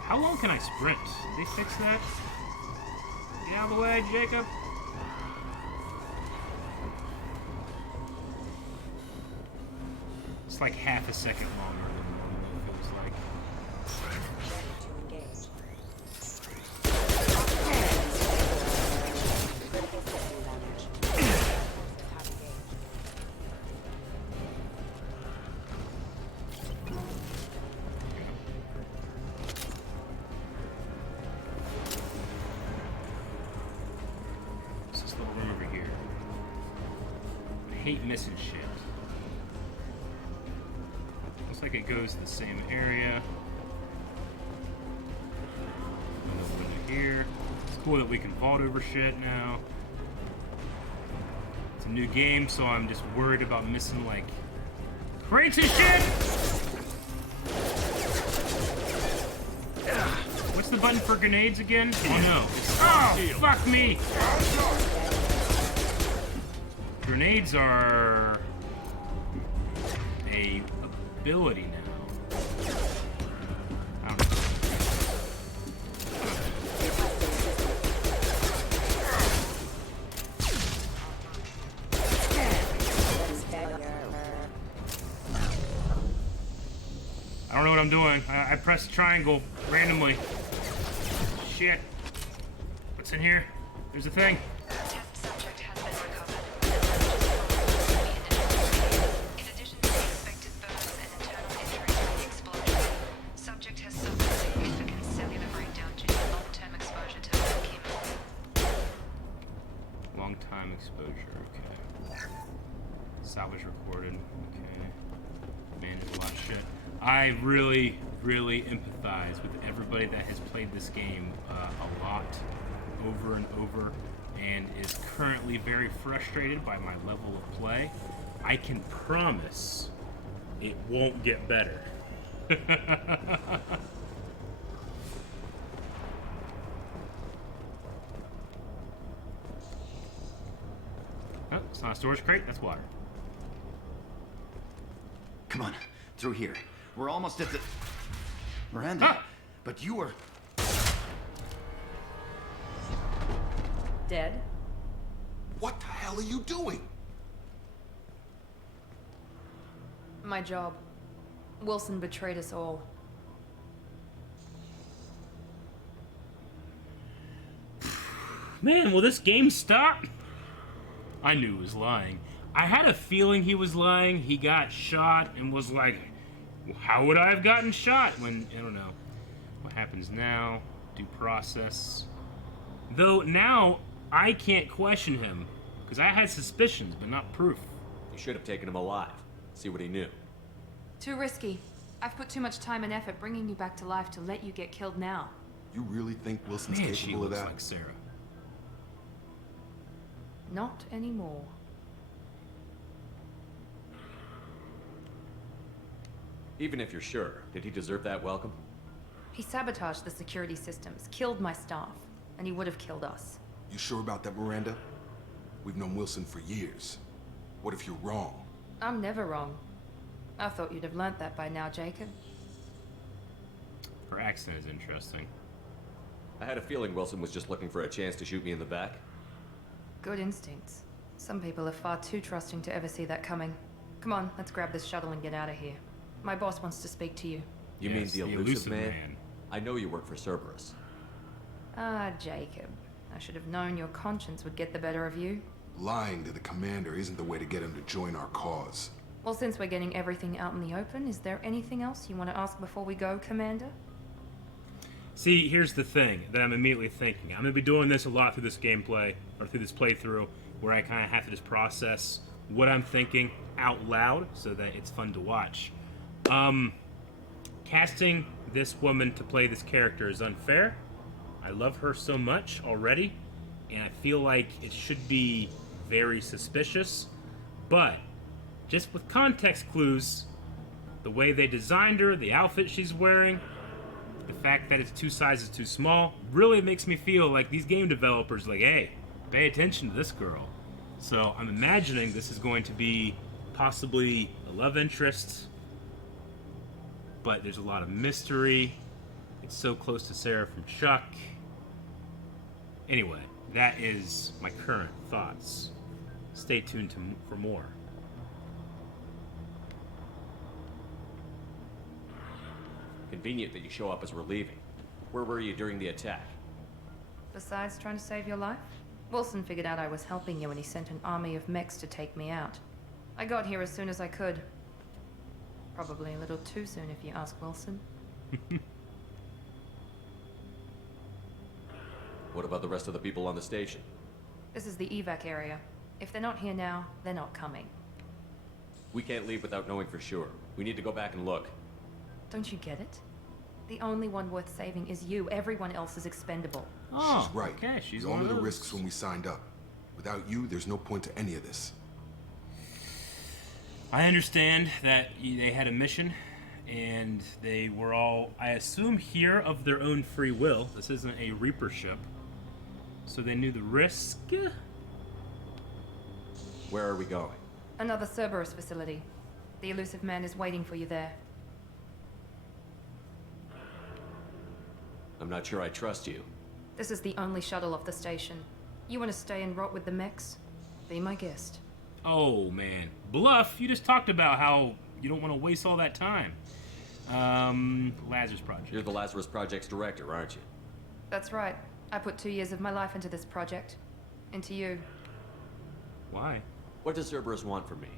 How long can I sprint? Did they fix that? Get out of the way, Jacob. It's like half a second longer than normal, it feels like. What's this little room over here? I hate missing shit. Looks like it goes to the same area. Another window here. It's cool that we can vault over shit now. It's a new game, so I'm just worried about missing, like, crates and shit! What's the button for grenades again? Oh no. Oh, fuck me! Grenades are a ability now. I don't know. I don't know what I'm doing. I pressed triangle randomly. Shit. What's in here? There's a thing. Test subject has been recovered. In addition to the expected burns and internal injuries from the explosion, subject has suffered significant cellular breakdown due to long-term exposure to chemo. I really, really empathize with everybody that has played this game a lot, over and over, and is currently very frustrated by my level of play. I can promise it won't get better. Oh, it's not a storage crate, that's water. Come on, through here. We're almost at the... Miranda, but you were... Dead? What the hell are you doing? My job. Wilson betrayed us all. Man, will this game stop? I knew he was lying. I had a feeling he was lying. He got shot and was like, how would I have gotten shot? When, I don't know. What happens now? Due process. Though now, I can't question him. Because I had suspicions, but not proof. You should have taken him alive. See what he knew. Too risky. I've put too much time and effort bringing you back to life to let you get killed now. You really think Wilson's Man, she capable of looks that? like Sarah. Not anymore. Even if you're sure, did he deserve that welcome? He sabotaged the security systems, killed my staff, and he would have killed us. You sure about that, Miranda? We've known Wilson for years. What if you're wrong? I'm never wrong. I thought you'd have learnt that by now, Jacob. Her accent is interesting. I had a feeling Wilson was just looking for a chance to shoot me in the back. Good instincts. Some people are far too trusting to ever see that coming. Come on, let's grab this shuttle and get out of here. My boss wants to speak to you. You Yes, mean the Illusive Man? I know you work for Cerberus. Ah, Jacob. I should have known your conscience would get the better of you. Lying to the commander isn't the way to get him to join our cause. Well, since we're getting everything out in the open, is there anything else you want to ask before we go, Commander? See, here's the thing that I'm immediately thinking. I'm going to be doing this a lot through this gameplay, or through this playthrough, where I kind of have to just process what I'm thinking out loud so that it's fun to watch. Casting this woman to play this character is unfair. I love her so much already, and I feel like it should be very suspicious, but just with context clues, the way they designed her, the outfit she's wearing, the fact that it's 2 sizes too small, really makes me feel like these game developers are like, hey, pay attention to this girl. So I'm imagining this is going to be possibly a love interest, but there's a lot of mystery. It's so close to Sarah from Chuck. Anyway, that is my current thoughts. Stay tuned for more. Convenient that you show up as we're leaving. Where were you during the attack? Besides trying to save your life, Wilson figured out I was helping you when he sent an army of mechs to take me out. I got here as soon as I could. Probably a little too soon if you ask Wilson. What about the rest of the people on the station? This is the evac area. If they're not here now, they're not coming. We can't leave without knowing for sure. We need to go back and look. Don't you get it? The only one worth saving is you. Everyone else is expendable. Oh, she's right. okay, she's we one all of knew the those. risks when we signed up. Without you, there's no point to any of this. I understand that they had a mission, and they were all, I assume, here of their own free will. This isn't a Reaper ship. So they knew the risk. Where are we going? Another Cerberus facility. The Illusive Man is waiting for you there. I'm not sure I trust you. This is the only shuttle off the station. You want to stay and rot with the mechs? Be my guest. Oh, man. Bluff, you just talked about how you don't want to waste all that time. Lazarus Project. You're the Lazarus Project's director, aren't you? That's right. I put 2 years of my life into this project. Into you. Why? What does Cerberus want from me?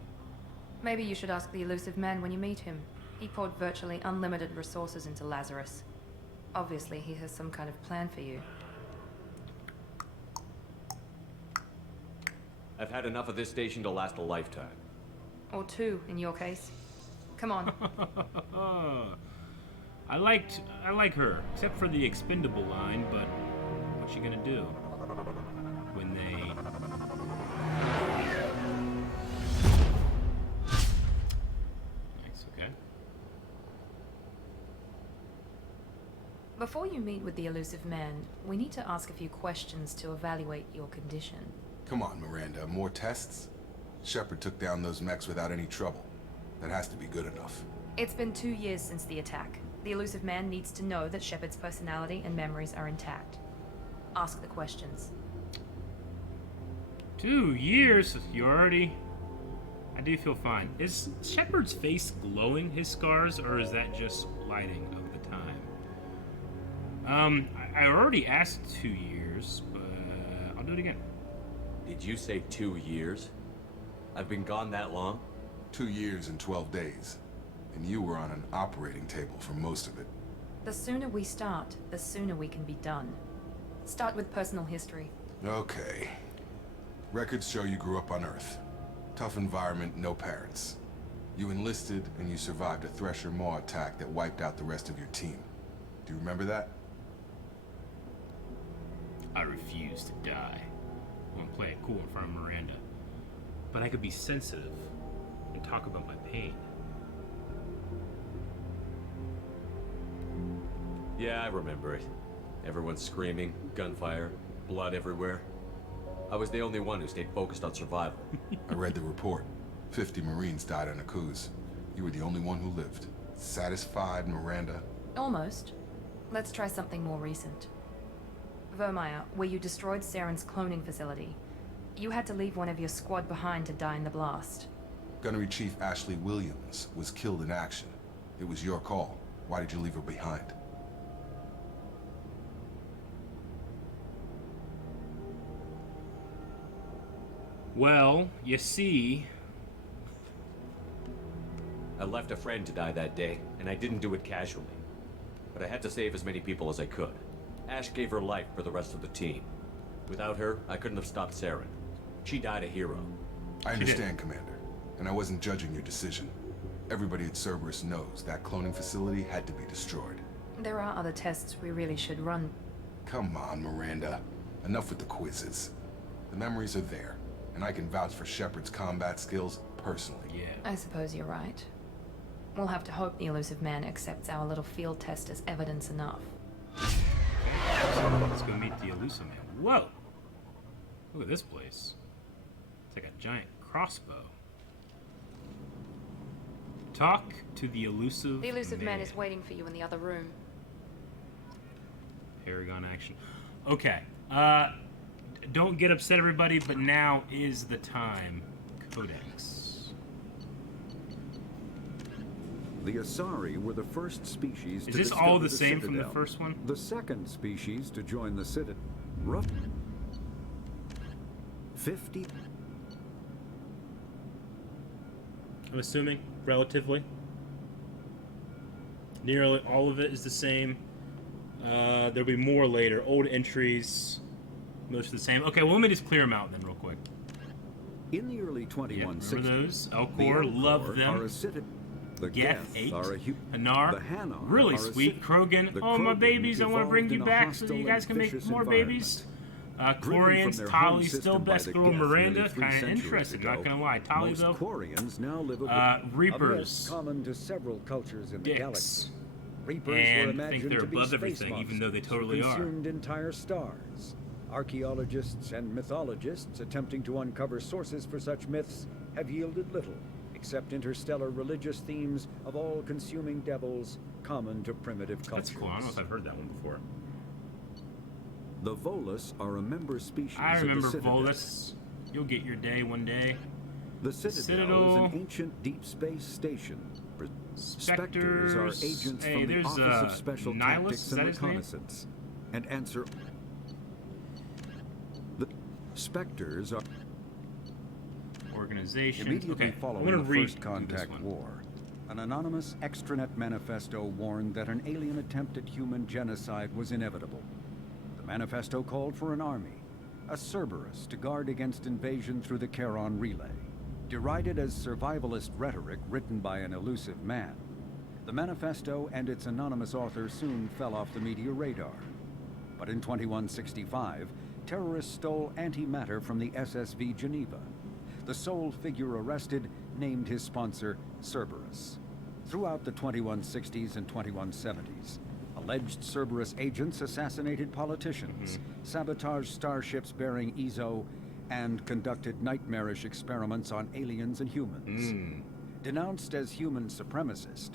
Maybe you should ask the Illusive Man when you meet him. He poured virtually unlimited resources into Lazarus. Obviously, he has some kind of plan for you. I've had enough of this station to last a lifetime. Or 2, in your case. Come on. I like her, except for the expendable line, but what's she gonna do when they... Nice, okay. Before you meet with the Illusive Man, we need to ask a few questions to evaluate your condition. Come on, Miranda, more tests? Shepard took down those mechs without any trouble. That has to be good enough. It's been 2 years since the attack. The Illusive Man needs to know that Shepard's personality and memories are intact. Ask the questions. 2 years? You already... I do feel fine. Is Shepard's face glowing, his scars, or is that just lighting of the time? I already asked 2 years, but I'll do it again. Did you say 2 years? I've been gone that long? 2 years and 12 days. And you were on an operating table for most of it. The sooner we start, the sooner we can be done. Start with personal history. Okay. Records show you grew up on Earth. Tough environment, no parents. You enlisted and you survived a Thresher Maw attack that wiped out the rest of your team. Do you remember that? I refuse to die. I want to play it cool in front of Miranda. But I could be sensitive and talk about my pain. Yeah, I remember it. Everyone screaming, gunfire, blood everywhere. I was the only one who stayed focused on survival. I read the report. 50 Marines died on a cruise. You were the only one who lived. Satisfied, Miranda? Almost. Let's try something more recent. Vermeer, where you destroyed Saren's cloning facility. You had to leave one of your squad behind to die in the blast. Gunnery Chief Ashley Williams was killed in action. It was your call. Why did you leave her behind? Well, you see... I left a friend to die that day, and I didn't do it casually. But I had to save as many people as I could. Ash gave her life for the rest of the team. Without her, I couldn't have stopped Saren. She died a hero. I understand, Commander. And I wasn't judging your decision. Everybody at Cerberus knows that cloning facility had to be destroyed. There are other tests we really should run. Come on, Miranda. Enough with the quizzes. The memories are there, and I can vouch for Shepard's combat skills personally. Yeah. I suppose you're right. We'll have to hope the Illusive Man accepts our little field test as evidence enough. So let's go meet the Illusive Man. Whoa! Look at this place. It's like a giant crossbow. Talk to the Illusive Man. The Illusive Man is waiting for you in the other room. Paragon action. Okay. Don't get upset, everybody, but now is the time. Codex. The Asari were the first species Is to this discover all the same from the Citadel. first one? The second species to join the Citadel. 50. I'm assuming, relatively. Nearly all of it is the same. There'll be more later. Old entries, most of the same. Okay, well, let me just clear them out then real quick. In the early 2160s, remember those? the Elcor, love them. Are a Citadel. The Geth, Geth are a Hanar, the Hanar really are a sweet. Krogan, The oh my Krogan babies, I want to bring evolved you in a back so that hostile you guys and can make vicious more babies. Driven from Quarians, their Tali, home still system by best the girl. Geth Miranda, nearly 3 kind of centuries interested, ago, not gonna lie. Tali most though, Quarians now live Reapers, a myth common to several cultures in the dicks, galaxy. Reapers were and imagined think they're to be above space everything, even though they monsters who totally are. consumed entire stars. Archaeologists and mythologists attempting to uncover sources for such myths have yielded little, except interstellar religious themes of all-consuming devils common to primitive cultures. That's cool. I don't know if I've heard that one before. The Volus are a member species I remember of the Citadel. Volus. You'll get your day one day. The Citadel is an ancient deep space station. Spectres are agents Hey, from the there's, Office of Special Nihilus, Tactics is that and his name? Reconnaissance, and answer. The Spectres are organization. Immediately Okay, following I'm the gonna read First Contact this one. War, an anonymous extranet manifesto warned that an alien attempt at human genocide was inevitable. The manifesto called for an army, a Cerberus, to guard against invasion through the Charon Relay. Derided as survivalist rhetoric written by an elusive man, the manifesto and its anonymous author soon fell off the media radar. But in 2165, terrorists stole antimatter from the SSV Geneva. The sole figure arrested named his sponsor Cerberus. Throughout the 2160s and 2170s, alleged Cerberus agents assassinated politicians, sabotaged starships bearing Ezo, and conducted nightmarish experiments on aliens and humans. Denounced as human supremacist,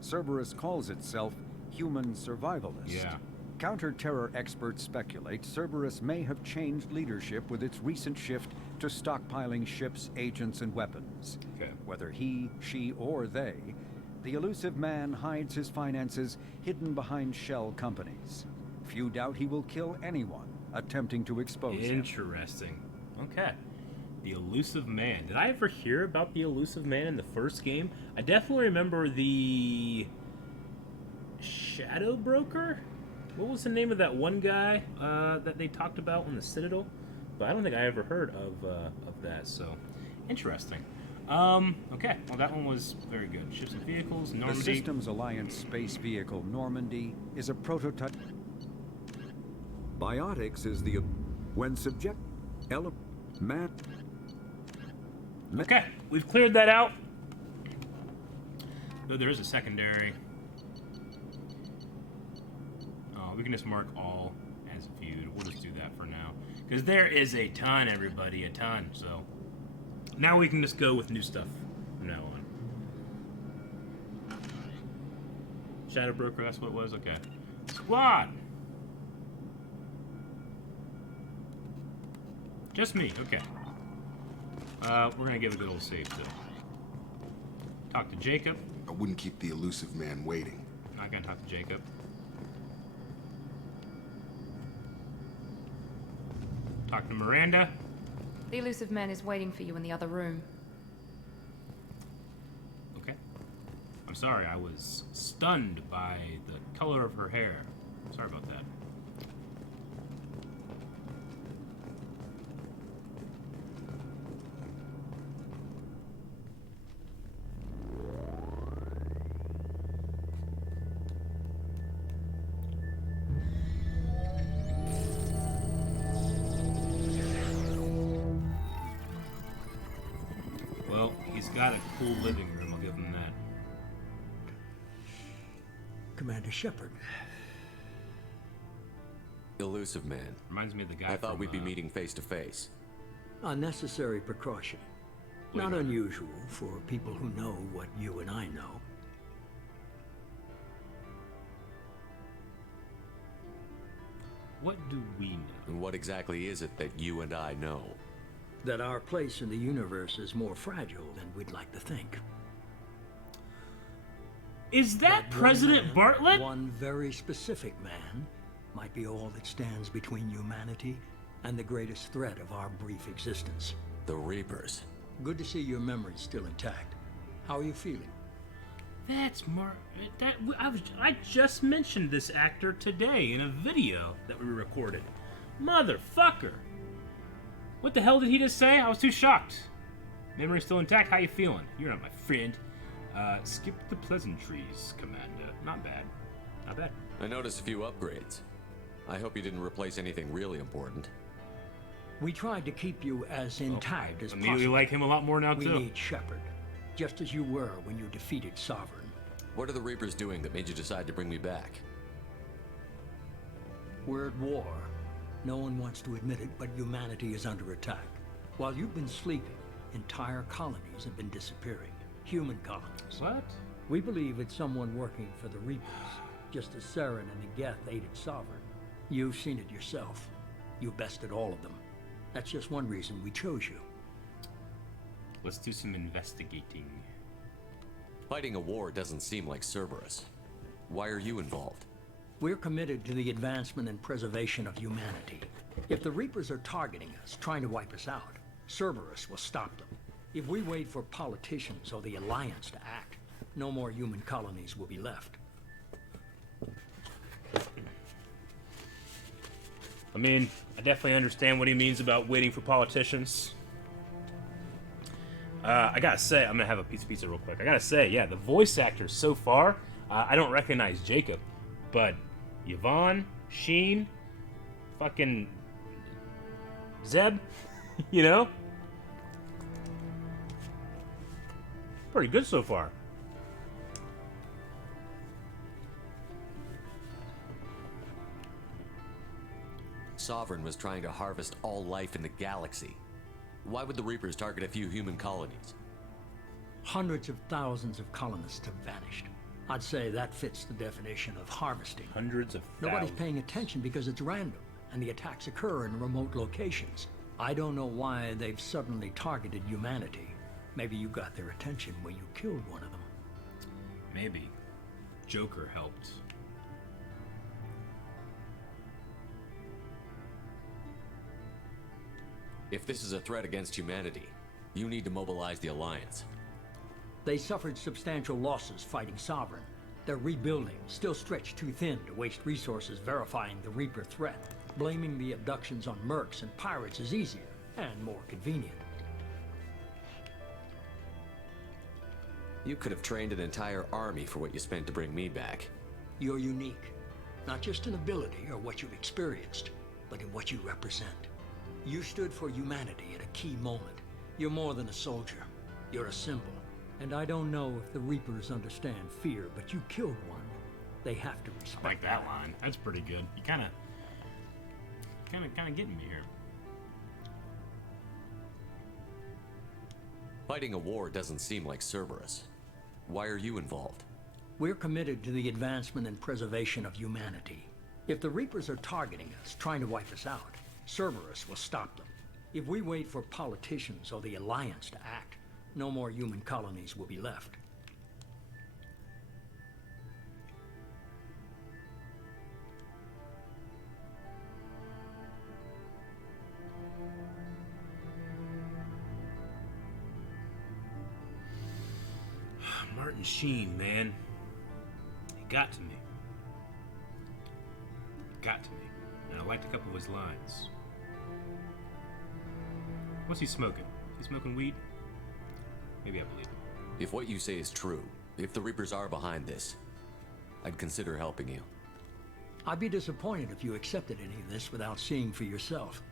Cerberus calls itself human survivalist. Yeah. Counter-terror experts speculate Cerberus may have changed leadership with its recent shift to stockpiling ships, agents, and weapons. Okay. Whether he, she, or they, the elusive man hides his finances hidden behind shell companies. Few doubt he will kill anyone attempting to expose him. Interesting. Okay. The Illusive Man. Did I ever hear about the Illusive Man in the first game? I definitely remember the Shadow Broker? What was the name of that one guy that they talked about in the Citadel? But I don't think I ever heard of that, so interesting. Okay, well that one was very good. Ships and vehicles, Normandy. The Systems Alliance space vehicle Normandy is a prototype. Biotics is the when subject Okay, we've cleared that out. Though there is a secondary. We can just mark all as viewed. We'll just do that for now. Because there is a ton, everybody, a ton. So now we can just go with new stuff from now on. Shadow Broker, that's what it was? Okay. Squad! Just me, okay. We're gonna give a good old save, too. Talk to Jacob. I wouldn't keep the Illusive Man waiting. Not gonna talk to Jacob. Talk to Miranda. The Illusive Man is waiting for you in the other room. Okay. I'm sorry, I was stunned by the color of her hair. Sorry about that. He's got a cool living room, I'll give him that. Commander Shepard. Illusive Man. Reminds me of the guy I thought from, we'd be meeting face to face. Unnecessary precaution. Not unusual for people who know what you and I know. What do we know? And what exactly is it that you and I know? That our place in the universe is more fragile than we'd like to think. Is that President man, Bartlett? One very specific man might be all that stands between humanity and the greatest threat of our brief existence. The Reapers. Good to see your memory's still intact. How are you feeling? That's I just mentioned this actor today in a video that we recorded. Motherfucker! What the hell did he just say? I was too shocked. Memory still intact? How you feeling? You're not my friend. Skip the pleasantries, Commander. Not bad. Not bad. I noticed a few upgrades. I hope you didn't replace anything really important. We tried to keep you as intact as possible. Immediately like him a lot more now, too. We need Shepard, just as you were when you defeated Sovereign. What are the Reapers doing that made you decide to bring me back? We're at war. No one wants to admit it, but humanity is under attack. While you've been sleeping, entire colonies have been disappearing. Human colonies. What? We believe it's someone working for the Reapers, just as Saren and the Geth aided Sovereign. You've seen it yourself. You bested all of them. That's just one reason we chose you. Let's do some investigating. Fighting a war doesn't seem like Cerberus. Why are you involved? We're committed to the advancement and preservation of humanity. If the Reapers are targeting us, trying to wipe us out, Cerberus will stop them. If we wait for politicians or the Alliance to act, no more human colonies will be left. I mean, I definitely understand what he means about waiting for politicians. I gotta say, I'm gonna have a piece of pizza real quick. I gotta say, yeah, the voice actors so far, I don't recognize Jacob, but Yvonne, Sheen, fucking Zeb, you know? Pretty good so far. Sovereign was trying to harvest all life in the galaxy. Why would the Reapers target a few human colonies? Hundreds of thousands of colonists have vanished. I'd say that fits the definition of harvesting. Hundreds of Nobody's thousands. paying attention because it's random, and the attacks occur in remote locations. I don't know why they've suddenly targeted humanity. Maybe you got their attention when you killed one of them. Maybe. Joker helped. If this is a threat against humanity, you need to mobilize the Alliance. They suffered substantial losses fighting Sovereign. They're rebuilding, still stretched too thin to waste resources verifying the Reaper threat. Blaming the abductions on mercs and pirates is easier and more convenient. You could have trained an entire army for what you spent to bring me back. You're unique, not just in ability or what you've experienced, but in what you represent. You stood for humanity at a key moment. You're more than a soldier. You're a symbol. And I don't know if the Reapers understand fear, but you killed one. They have to respect I like that line. That's pretty good. You kind of getting me here. Fighting a war doesn't seem like Cerberus. Why are you involved? We're committed to the advancement and preservation of humanity. If the Reapers are targeting us, trying to wipe us out, Cerberus will stop them. If we wait for politicians or the Alliance to act, no more human colonies will be left. Martin Sheen, man. He got to me. Got to me. And I liked a couple of his lines. What's he smoking? Is he smoking weed? Maybe I believe him. If what you say is true, if the Reapers are behind this, I'd consider helping you. I'd be disappointed if you accepted any of this without seeing for yourself.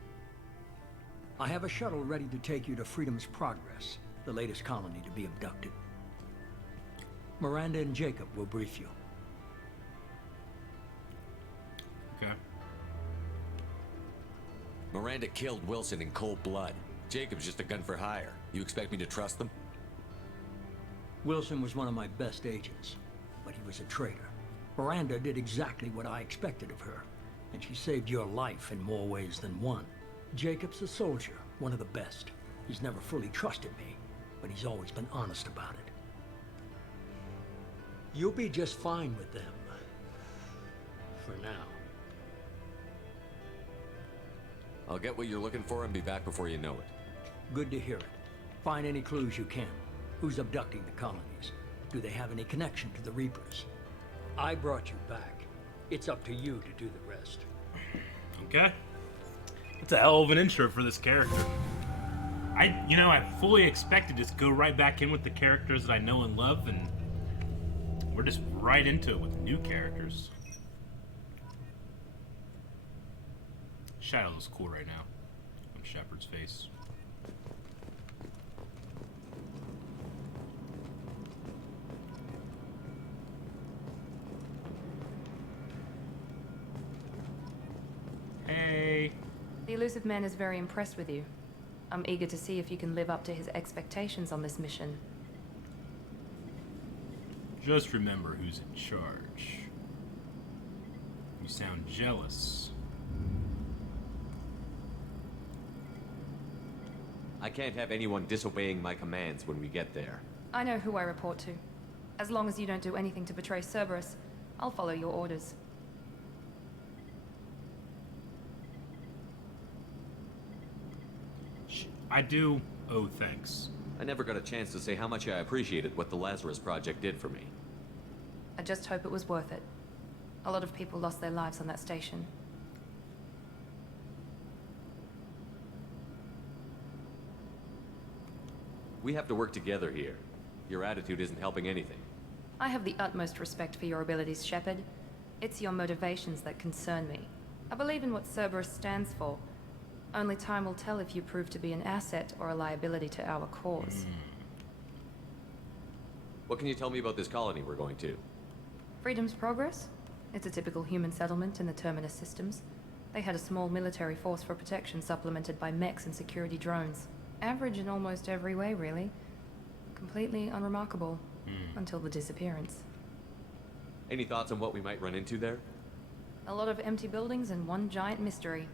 I have a shuttle ready to take you to Freedom's Progress, the latest colony to be abducted. Miranda and Jacob will brief you. Okay. Miranda killed Wilson in cold blood. Jacob's just a gun for hire. You expect me to trust them? Wilson was one of my best agents, but he was a traitor. Miranda did exactly what I expected of her, and she saved your life in more ways than one. Jacob's a soldier, one of the best. He's never fully trusted me, but he's always been honest about it. You'll be just fine with them. For now. I'll get what you're looking for and be back before you know it. Good to hear it. Find any clues you can. Who's abducting the colonies? Do they have any connection to the Reapers? I brought you back. It's up to you to do the rest. Okay. That's a hell of an intro for this character. I fully expected to just go right back in with the characters that I know and love, and we're just right into it with new characters. Shadow looks cool right now on Shepard's face. Hey. The Illusive Man is very impressed with you. I'm eager to see if you can live up to his expectations on this mission. Just remember who's in charge. You sound jealous. I can't have anyone disobeying my commands when we get there. I know who I report to. As long as you don't do anything to betray Cerberus, I'll follow your orders. I do owe thanks. I never got a chance to say how much I appreciated what the Lazarus project did for me. I just hope it was worth it. A lot of people lost their lives on that station. We have to work together here. Your attitude isn't helping anything. I have the utmost respect for your abilities, Shepard. It's your motivations that concern me. I believe in what Cerberus stands for. Only time will tell if you prove to be an asset or a liability to our cause. What can you tell me about this colony we're going to? Freedom's Progress? It's a typical human settlement in the Terminus systems. They had a small military force for protection supplemented by mechs and security drones. Average in almost every way, really. Completely unremarkable. Until the disappearance. Any thoughts on what we might run into there? A lot of empty buildings and one giant mystery.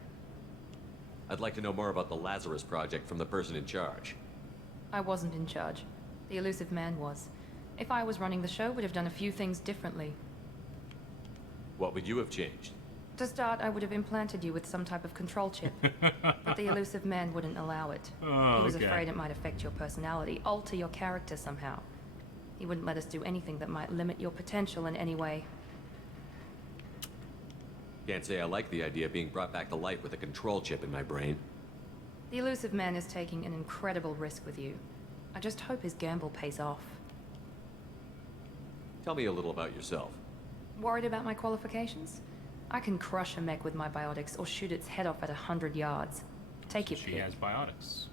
I'd like to know more about the Lazarus project from the person in charge. I wasn't in charge. The Illusive Man was. If I was running the show, would have done a few things differently. What would you have changed? To start, I would have implanted you with some type of control chip. But the Illusive Man wouldn't allow it. Oh, he was okay. afraid it might affect your personality, alter your character somehow. He wouldn't let us do anything that might limit your potential in any way. Can't say I like the idea of being brought back to life with a control chip in my brain. The Illusive Man is taking an incredible risk with you. I just hope his gamble pays off. Tell me a little about yourself. Worried about my qualifications? I can crush a mech with my biotics or shoot its head off at 100 yards. Take your She pick. has biotics.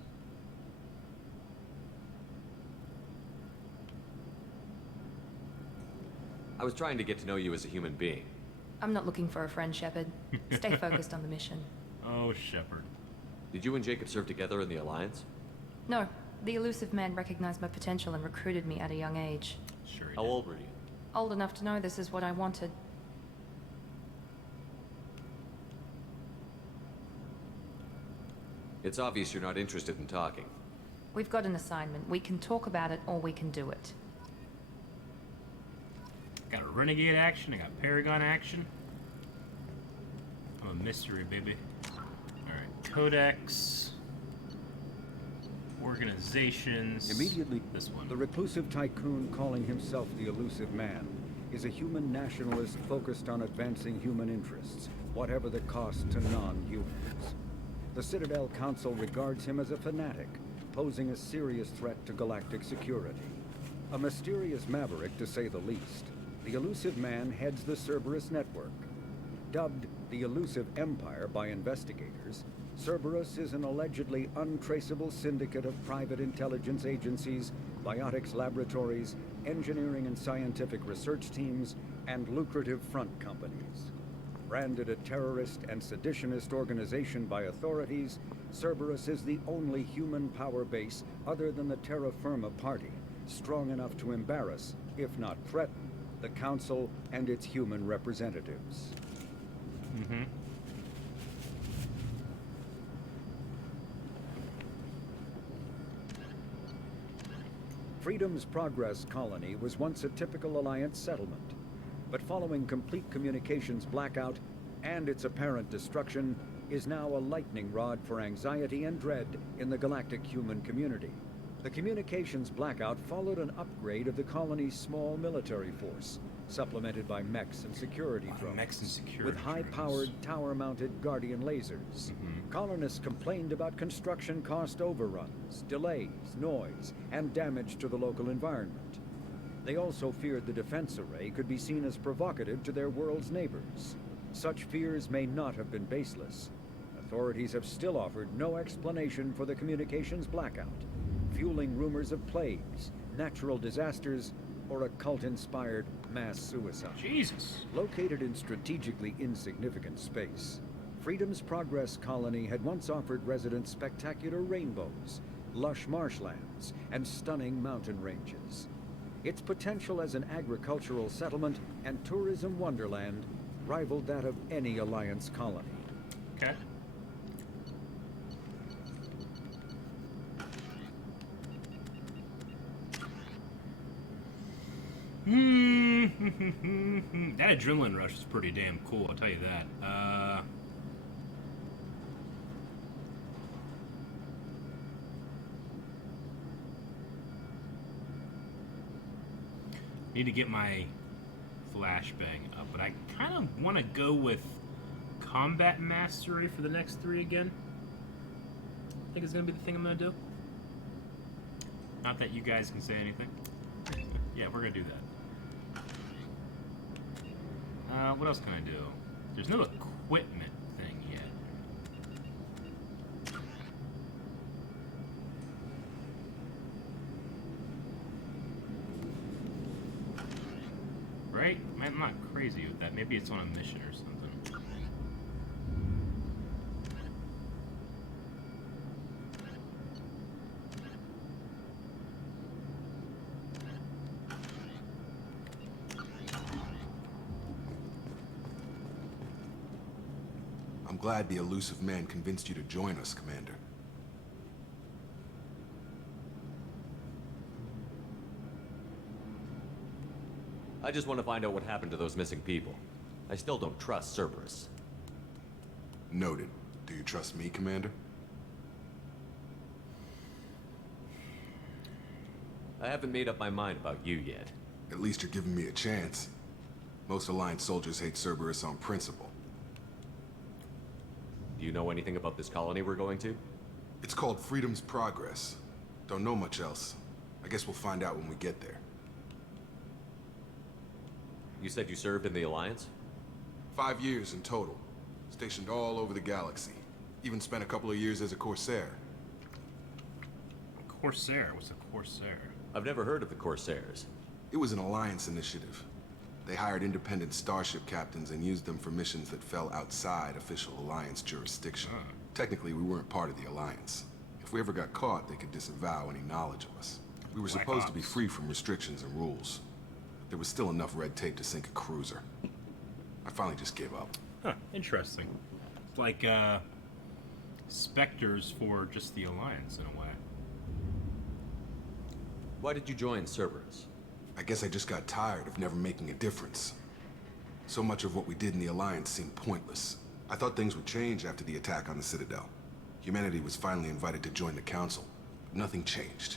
I was trying to get to know you as a human being. I'm not looking for a friend, Shepard. Stay focused on the mission. Oh, Shepard. Did you and Jacob serve together in the Alliance? No, the Illusive Man recognized my potential and recruited me at a young age. Sure. How old were you? Old enough to know this is what I wanted. It's obvious you're not interested in talking. We've got an assignment. We can talk about it or we can do it. Got a renegade action. I got Paragon action. I'm a mystery, baby. Alright, Codex. Organizations. Immediately, this one. the reclusive tycoon calling himself the Illusive Man is a human nationalist focused on advancing human interests, whatever the cost to non-humans. The Citadel Council regards him as a fanatic, posing a serious threat to galactic security. A mysterious maverick, to say the least, the Illusive Man heads the Cerberus network. Dubbed the Elusive Empire by investigators, Cerberus is an allegedly untraceable syndicate of private intelligence agencies, biotics laboratories, engineering and scientific research teams, and lucrative front companies. Branded a terrorist and seditionist organization by authorities, Cerberus is the only human power base other than the Terra Firma Party, strong enough to embarrass, if not threaten, the Council and its human representatives. Freedom's Progress colony was once a typical Alliance settlement, but following complete communications blackout and its apparent destruction, is now a lightning rod for anxiety and dread in the galactic human community. The communications blackout followed an upgrade of the colony's small military force, supplemented by mechs and security drones. Mechs and security with high-powered, tower-mounted Guardian lasers. Colonists complained about construction cost overruns, delays, noise, and damage to the local environment. They also feared the defense array could be seen as provocative to their world's neighbors. Such fears may not have been baseless. Authorities have still offered no explanation for the communications blackout, fueling rumors of plagues, natural disasters, or occult-inspired mass suicide. Jesus! Located in strategically insignificant space, Freedom's Progress colony had once offered residents spectacular rainbows, lush marshlands, and stunning mountain ranges. Its potential as an agricultural settlement and tourism wonderland rivaled that of any Alliance colony. Okay. That adrenaline rush is pretty damn cool, I'll tell you that. Need to get my flashbang up, but I kind of want to go with combat mastery for the next 3 again. I think it's going to be the thing I'm going to do. Not that you guys can say anything. Yeah, we're gonna do that. What else can I do? There's no equipment thing yet. Right? I'm not crazy with that. Maybe it's on a mission or something. I'm glad the Illusive Man convinced you to join us, Commander. I just want to find out what happened to those missing people. I still don't trust Cerberus. Noted. Do you trust me, Commander? I haven't made up my mind about you yet. At least you're giving me a chance. Most Alliance soldiers hate Cerberus on principle. Do you know anything about this colony we're going to? It's called Freedom's Progress. Don't know much else. I guess we'll find out when we get there. You said you served in the Alliance? 5 years in total. Stationed all over the galaxy. Even spent a couple of years as a Corsair. Corsair? What's a Corsair? I've never heard of the Corsairs. It was an Alliance initiative. They hired independent starship captains and used them for missions that fell outside official Alliance jurisdiction. Technically, we weren't part of the Alliance. If we ever got caught, they could disavow any knowledge of us. We were supposed to be free from restrictions and rules. There was still enough red tape to sink a cruiser. I finally just gave up. Huh, interesting. It's like, specters for just the Alliance, in a way. Why did you join Cerberus? I guess I just got tired of never making a difference. So much of what we did in the Alliance seemed pointless. I thought things would change after the attack on the Citadel. Humanity was finally invited to join the Council. But nothing changed.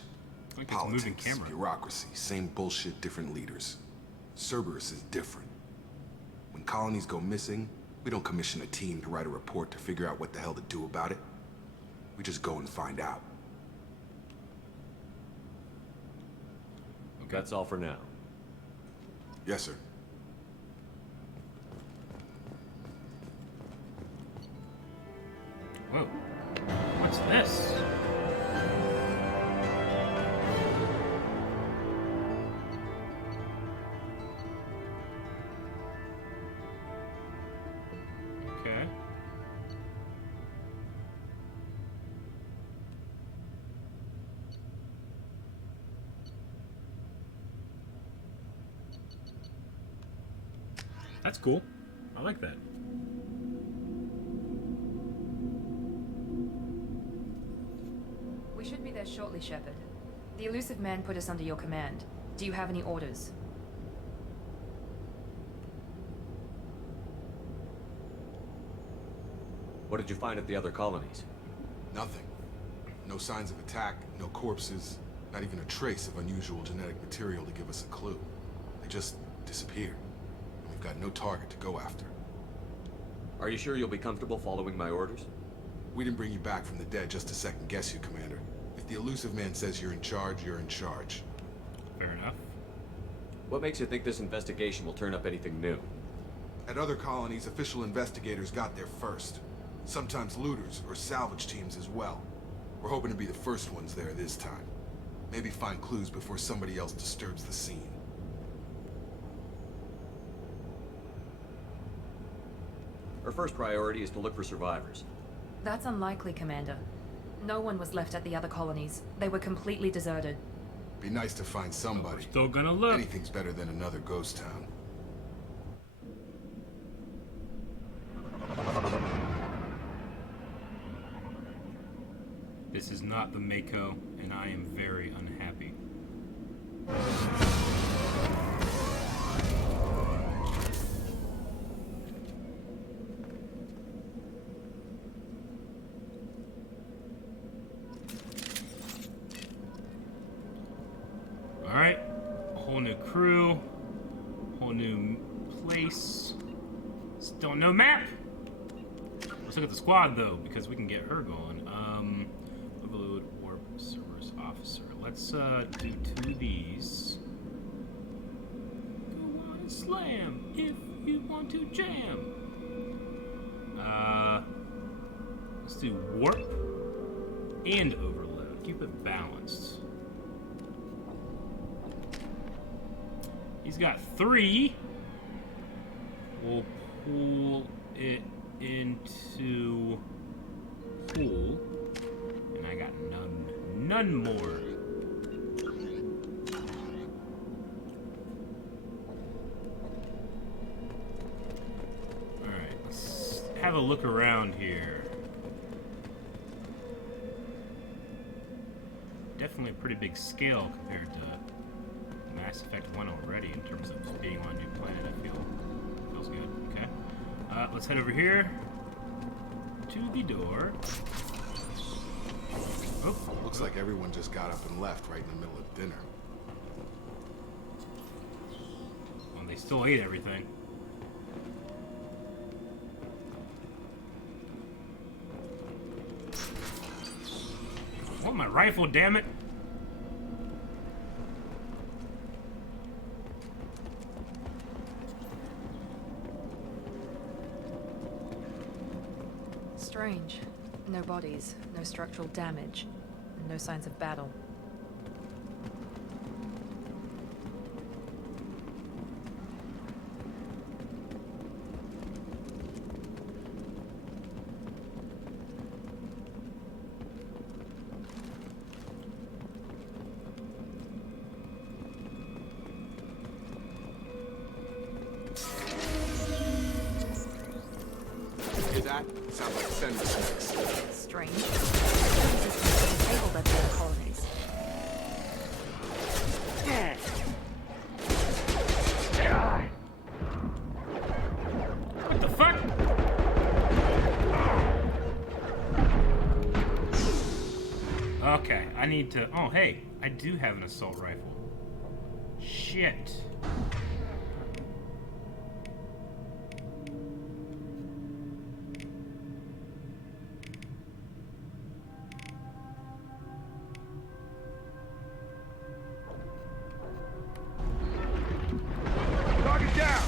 Like Politics, bureaucracy, same bullshit, different leaders. Cerberus is different. When colonies go missing, we don't commission a team to write a report to figure out what the hell to do about it. We just go and find out. Okay. That's all for now. Yes, sir. Whoa. What's this? Okay. That's cool. I like that. We should be there shortly, Shepard. The Illusive Man put us under your command. Do you have any orders? What did you find at the other colonies? Nothing. No signs of attack, no corpses, not even a trace of unusual genetic material to give us a clue. They just disappeared. And we've got no target to go after. Are you sure you'll be comfortable following my orders? We didn't bring you back from the dead just to second guess you, Commander. If the Illusive Man says you're in charge, you're in charge. Fair enough. What makes you think this investigation will turn up anything new? At other colonies, official investigators got there first. Sometimes looters or salvage teams as well. We're hoping to be the first ones there this time. Maybe find clues before somebody else disturbs the scene. Our first priority is to look for survivors. That's unlikely, Commander. No one was left at the other colonies. They were completely deserted. Be nice to find somebody. Still gonna look. Anything's better than another ghost town. This is not the Mako, and I am very unhappy. Alright, whole new crew, whole new place, still no map! Let's look at the squad though, because we can get her going. Overload, warp, Cerberus officer. Let's do 2 of these. Go on and slam if you want to jam. Let's do warp and overload. Keep it balanced. He's got 3. We'll pull it into pool. And I got none more. Alright, let's have a look around here. Definitely a pretty big scale compared to Mass Effect 1 already in terms of being on a new planet. I feel feels good. Okay. Let's head over here to the door. Oh, looks like everyone just got up and left right in the middle of dinner. Well, they still ate everything. I want my rifle, damn it! Strange. No bodies, no structural damage, and no signs of battle. Hear that? Sounds like sender snakes. Strange. Disabled at the colonies. What the fuck? Okay, I need to... Oh, hey, I do have an assault rifle. Shit. Target down!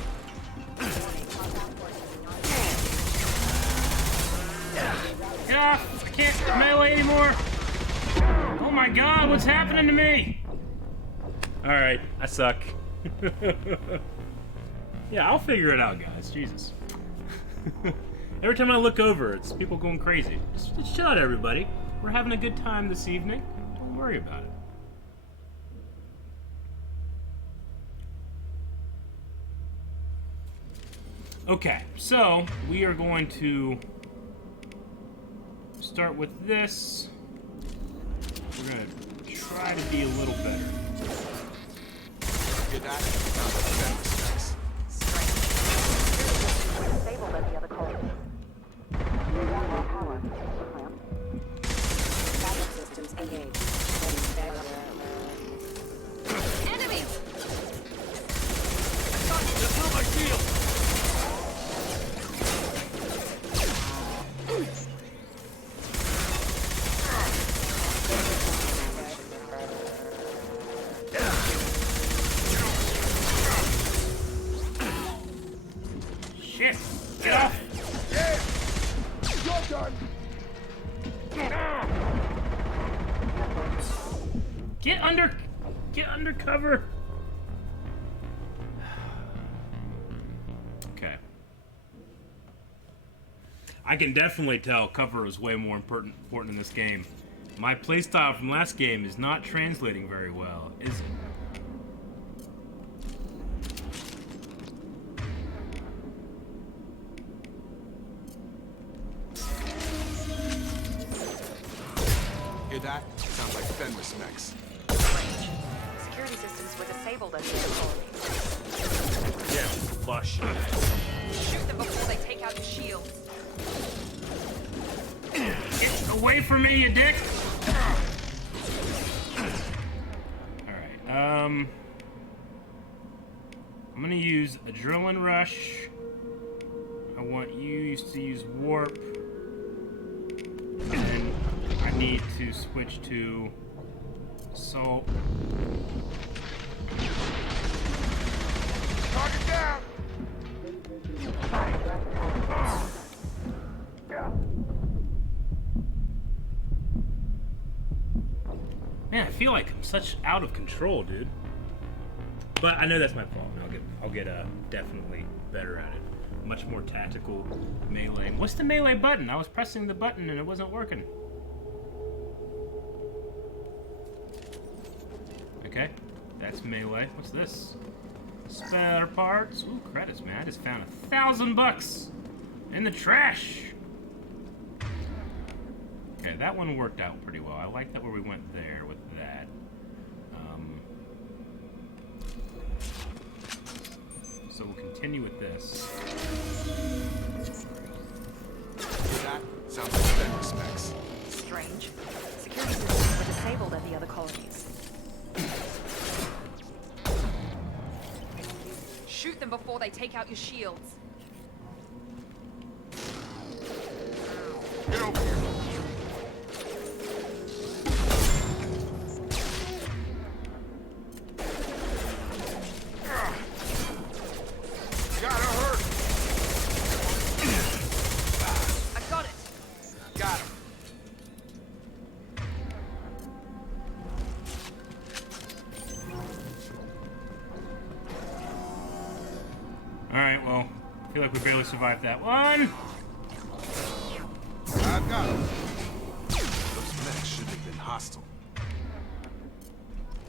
Get off! I can't melee anymore! Oh my god, what's happening to me? Alright, I suck. Yeah, I'll figure it out, guys. Jesus. Every time I look over, it's people going crazy. Just chill out, everybody. We're having a good time this evening. Don't worry about it. Okay, so we are going to start with this. We're gonna try to be a little better. Hear that? Sounds like sender snakes. Disabled at the other colony. Power. Backup systems engaged. Enemies! That's not my shield! Shit! Get off! Yeah! You're done! Get under cover! Okay. I can definitely tell cover is way more important in this game. My playstyle from last game is not translating very well, is it? Hear that? Sounds like Fenris mechs. Security systems were disabled at the other colonies. Yeah, flush. Shoot them before they take out the shields. Get away from me, you dick! Alright, I'm gonna use Adrenaline Rush. I want you to use Warp. And then I need to switch to So... Target down! Man, I feel like I'm such out of control, dude. But I know that's my fault. I'll get definitely better at it. Much more tactical melee. What's the melee button? I was pressing the button and it wasn't working. Okay, that's melee. What's this? Spare parts. Ooh, credits, man. I just found $1,000 in the trash. Okay, that one worked out pretty well. I like that where we went there with that. So we'll continue with this. That sounds like vendor specs. Strange. Security systems were disabled at the other colonies. Shoot them before they take out your shields. Get over here. Gotta hurt. I got it. Got him. Alright, well, I feel like we barely survived that one. I've got him. Those mechs shouldn't have been hostile.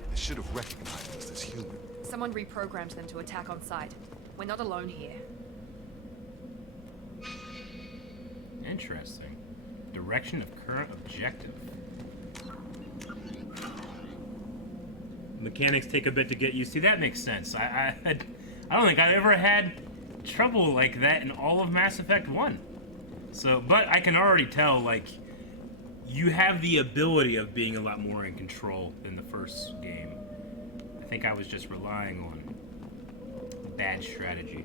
They should have recognized us as human. Someone reprogrammed them to attack on sight. We're not alone here. Interesting. Direction of current objective. Mechanics take a bit to get used to. That makes sense. I don't think I've ever had trouble like that in all of Mass Effect 1. So, but I can already tell, like, you have the ability of being a lot more in control than the first game. I think I was just relying on bad strategy.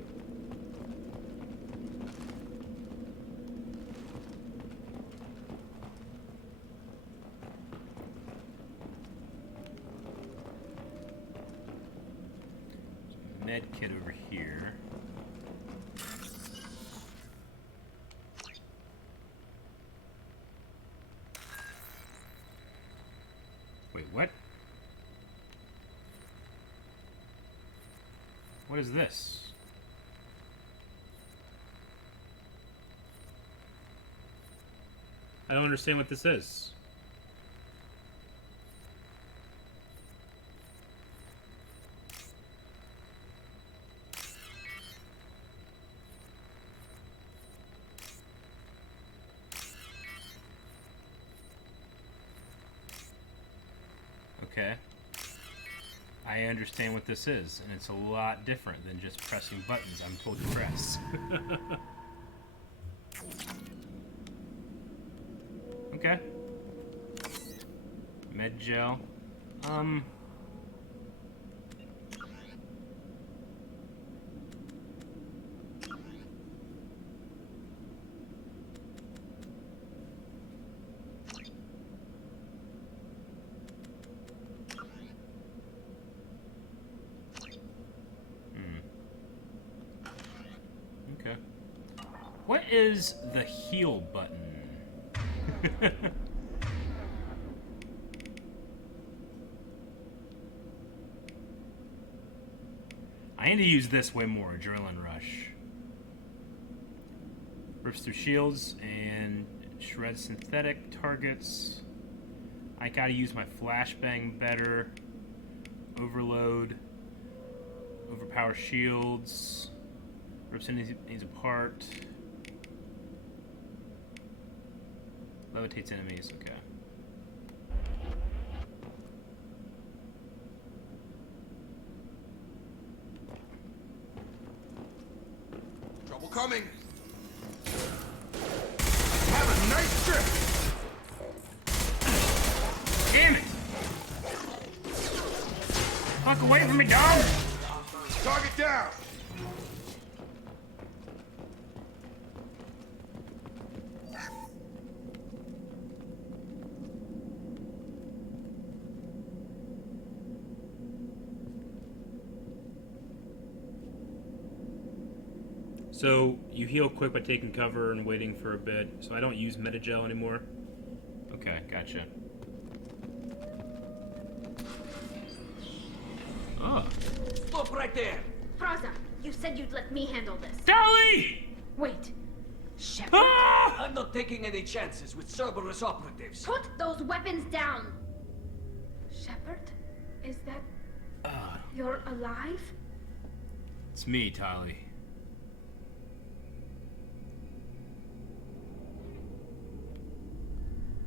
Med kit over here. Wait, what? What is this? I don't understand what this is. Okay. I understand what this is, and it's a lot different than just pressing buttons I'm told to press. Okay. Med gel. Okay. What is the heal button? I need to use this way more. Adrenaline rush. Rips through shields and shreds synthetic targets. I gotta use my flashbang better. Overload. Overpower shields. Rips enemies apart. Levitates enemies, okay. Trouble coming. Have a nice trip. Damn it! Fuck away from me, dog! Target down. So you heal quick by taking cover and waiting for a bit. So I don't use metagel anymore. Okay, gotcha. Oh. Stop right there! Praza, you said you'd let me handle this. Tali! Wait. Shepard? Ah! I'm not taking any chances with Cerberus operatives. Put those weapons down! Shepard? Is that... You're alive? It's me, Tali.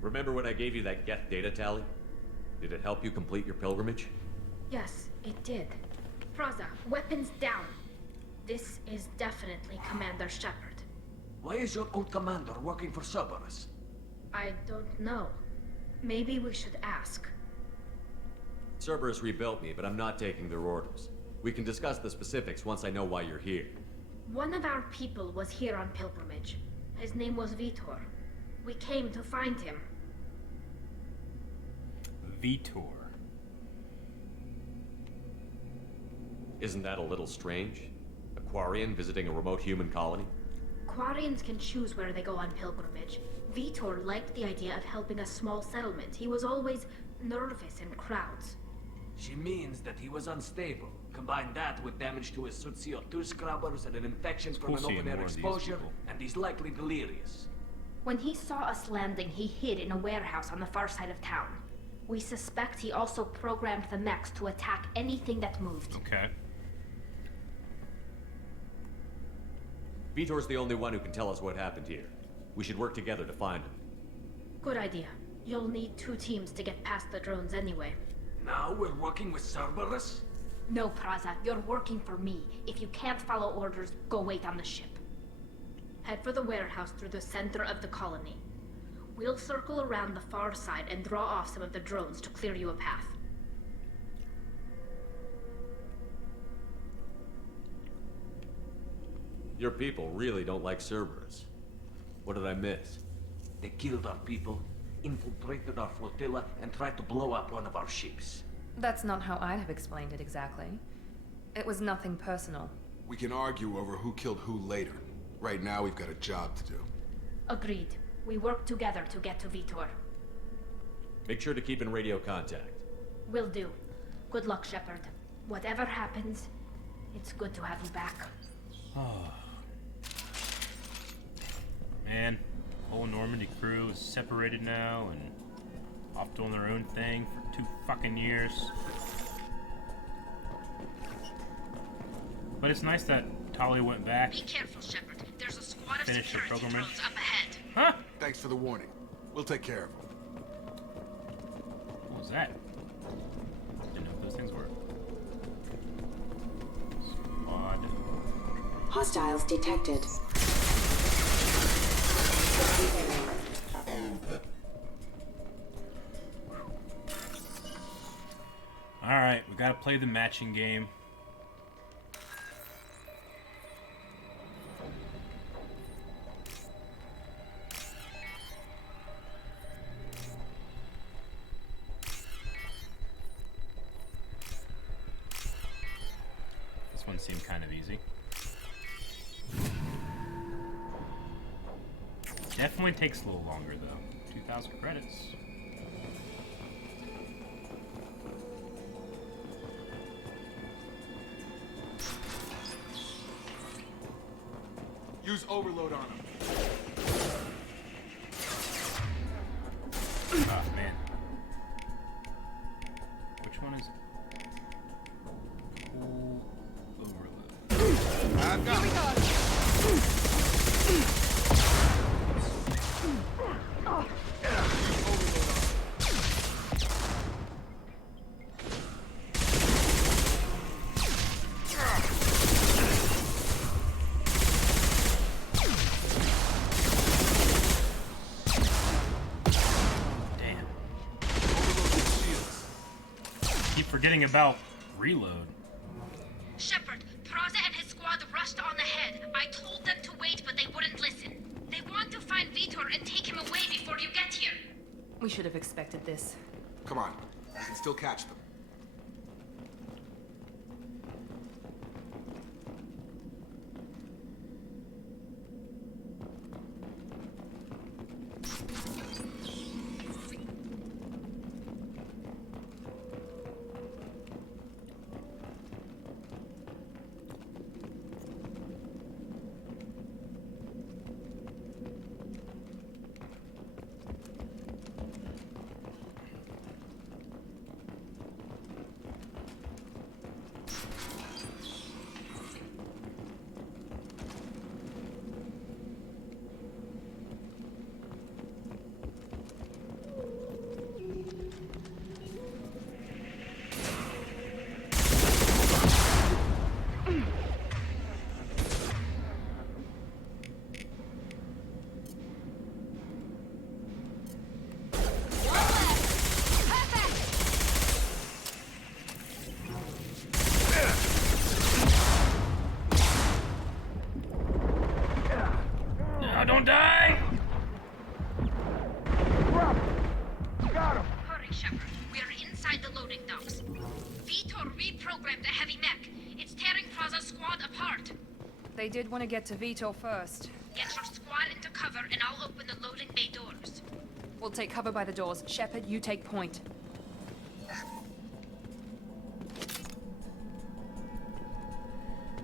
Remember when I gave you that Geth data tally? Did it help you complete your pilgrimage? Yes, it did. Praza, weapons down. This is definitely Commander Shepard. Why is your old commander working for Cerberus? I don't know. Maybe we should ask. Cerberus rebuilt me, but I'm not taking their orders. We can discuss the specifics once I know why you're here. One of our people was here on pilgrimage. His name was Veetor. We came to find him. Veetor. Isn't that a little strange? A Quarian visiting a remote human colony? Quarians can choose where they go on pilgrimage. Veetor liked the idea of helping a small settlement. He was always nervous in crowds. She means that he was unstable. Combine that with damage to his suit CO2 scrubbers and an infection from an open-air exposure, and he's likely delirious. When he saw us landing, he hid in a warehouse on the far side of town. We suspect he also programmed the mechs to attack anything that moved. Okay. Veetor's the only one who can tell us what happened here. We should work together to find him. Good idea. You'll need 2 teams to get past the drones anyway. Now we're working with Cerberus? No, Praza, you're working for me. If you can't follow orders, go wait on the ship. Head for the warehouse through the center of the colony. We'll circle around the far side and draw off some of the drones to clear you a path. Your people really don't like Cerberus. What did I miss? They killed our people, infiltrated our flotilla, and tried to blow up one of our ships. That's not how I'd have explained it exactly. It was nothing personal. We can argue over who killed who later. Right now, we've got a job to do. Agreed. We work together to get to Veetor. Make sure to keep in radio contact. Will do. Good luck, Shepard. Whatever happens, it's good to have you back. Oh. Man, the whole Normandy crew is separated now and off doing their own thing for 2 fucking years. But it's nice that Tali went back. Be careful, Shepard. There's a squad of Finish the security program. drones up ahead. Huh? Thanks for the warning. We'll take care of them. What was that? Didn't know what those things were. Squad. Hostiles detected. Alright, we gotta play the matching game. This one seemed kind of easy. Definitely takes a little longer though. 2,000 credits. Use overload on them. Oh, man. Which one is... Full overload. I've got it. Forgetting about reload. Shepard, Praza and his squad rushed on ahead. I told them to wait, but they wouldn't listen. They want to find Veetor and take him away before you get here. We should have expected this. Come on. We can still catch them. Don't die! Got him! Hurry, Shepard. We are inside the loading docks. Veetor reprogrammed the heavy mech. It's tearing Praza's squad apart. They did want to get to Veetor first. Get your squad into cover and I'll open the loading bay doors. We'll take cover by the doors. Shepard, you take point.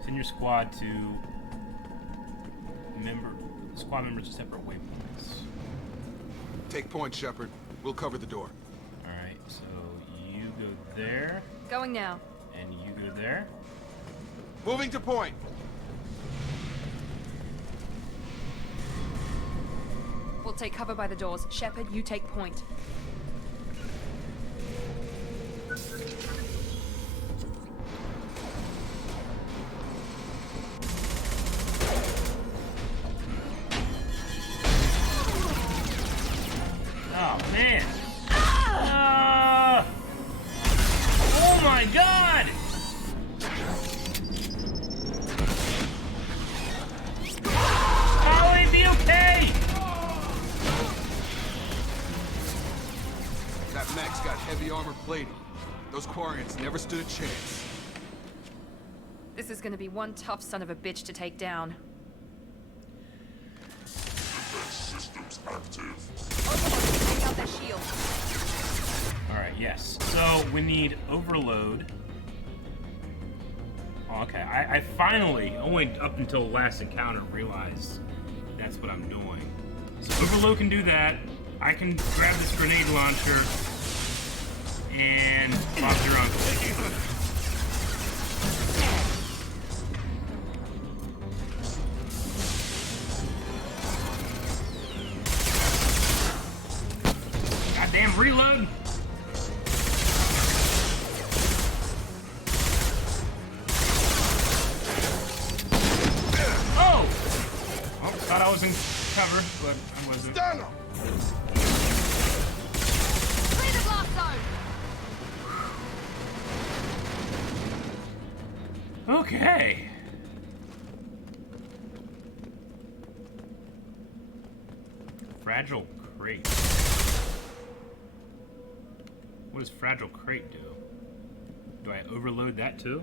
Send your squad to squad members to separate waypoints. Take point, Shepard. We'll cover the door. Alright, so you go there. Going now. And you go there. Moving to point. We'll take cover by the doors. Shepard, you take point. Oh, man. Oh, my God! Tali, be okay! That mech's got heavy armor plating. Those Quarians never stood a chance. This is gonna be one tough son of a bitch to take down. Systems active. Take out that shield. Alright, yes. So, we need overload. Oh, okay, I finally, only up until last encounter, realized that's what I'm doing. So overload can do that. I can grab this grenade launcher and launch her on. Goddamn reload! Oh! Oh, thought I was in cover, but I wasn't. Stand up! Clear the blast zone! Okay. Fragile crate. What does fragile crate do? Do I overload that too?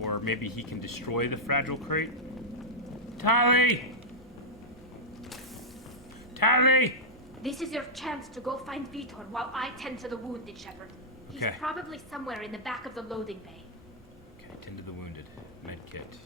Or maybe he can destroy the fragile crate? Tali! Tali! This is your chance to go find Veetor while I tend to the wounded, Shepard. He's Okay. probably somewhere in the back of the loading bay. Okay, tend to the wounded. Medkit.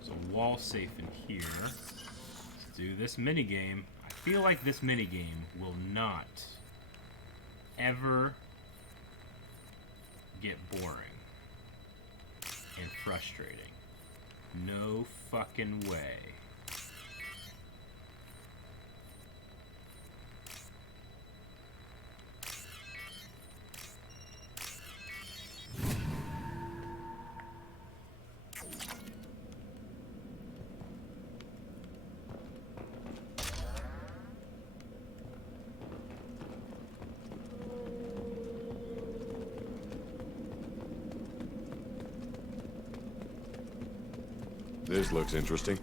So wall safe in here. Let's do this minigame. I feel like this minigame will not ever get boring and frustrating. No fucking way. This looks interesting.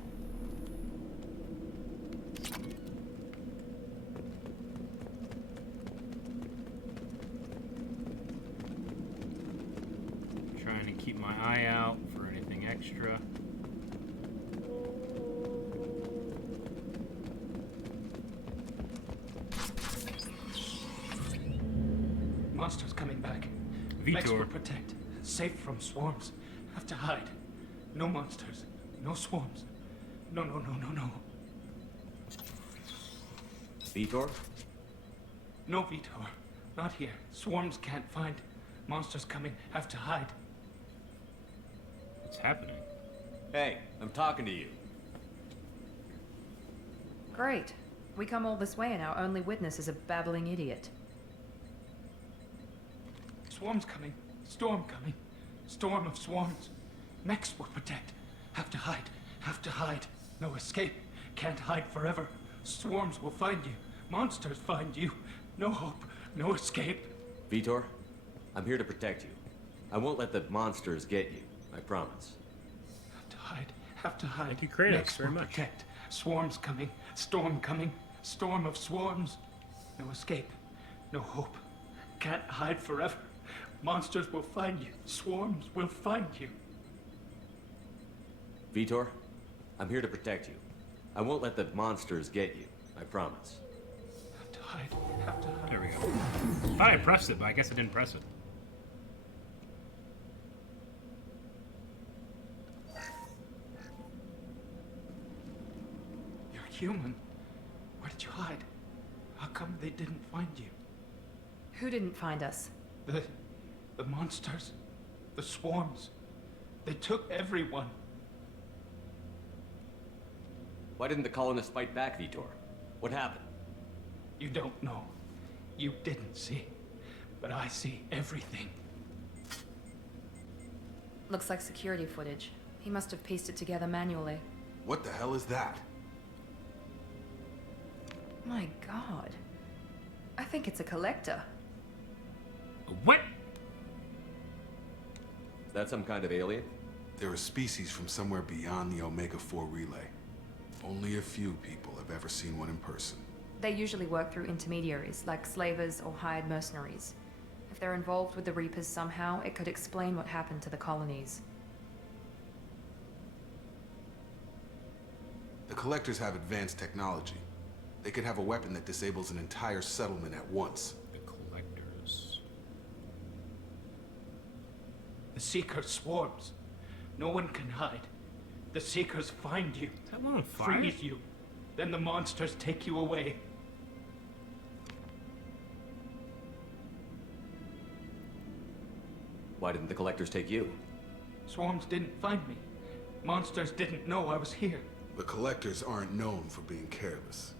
Trying to keep my eye out for anything extra. Monsters coming back. Veetor. Mechs will protect. Safe from swarms. Have to hide. No monsters. No swarms. No. Veetor? No Veetor. Not here. Swarms can't find. Monsters coming. Have to hide. What's happening? Hey, I'm talking to you. Great. We come all this way and our only witness is a babbling idiot. Swarms coming. Storm coming. Storm of swarms. Mechs will protect. Have to hide. Have to hide. No escape. Can't hide forever. Swarms will find you. Monsters find you. No hope, no escape. Veetor, I'm here to protect you. I won't let the monsters get you. I promise. Have to hide. Thank you, Kratos, Mechs very will much. protect. Swarms coming. Storm coming. Storm of swarms. No escape. No hope. Can't hide forever. Monsters will find you. Swarms will find you. Veetor, I'm here to protect you. I won't let the monsters get you. I promise. Have to hide. Have to hide. There we go. I thought I pressed it, but I guess I didn't press it. You're human. Where did you hide? How come they didn't find you? Who didn't find us? The monsters. The swarms. They took everyone. Why didn't the colonists fight back, Veetor? What happened? You don't know. You didn't see. But I see everything. Looks like security footage. He must have pieced it together manually. What the hell is that? My god. I think it's a collector. What? Is that some kind of alien? They're a species from somewhere beyond the Omega-4 relay. Only a few people have ever seen one in person. They usually work through intermediaries, like slavers or hired mercenaries. If they're involved with the Reapers somehow, it could explain what happened to the colonies. The Collectors have advanced technology. They could have a weapon that disables an entire settlement at once. The Collectors. The Seeker swarms. No one can hide. The Seekers find you. Is that one on fire? Freeze you. Then the monsters take you away. Why didn't the collectors take you? Swarms didn't find me. Monsters didn't know I was here. The Collectors aren't known for being careless.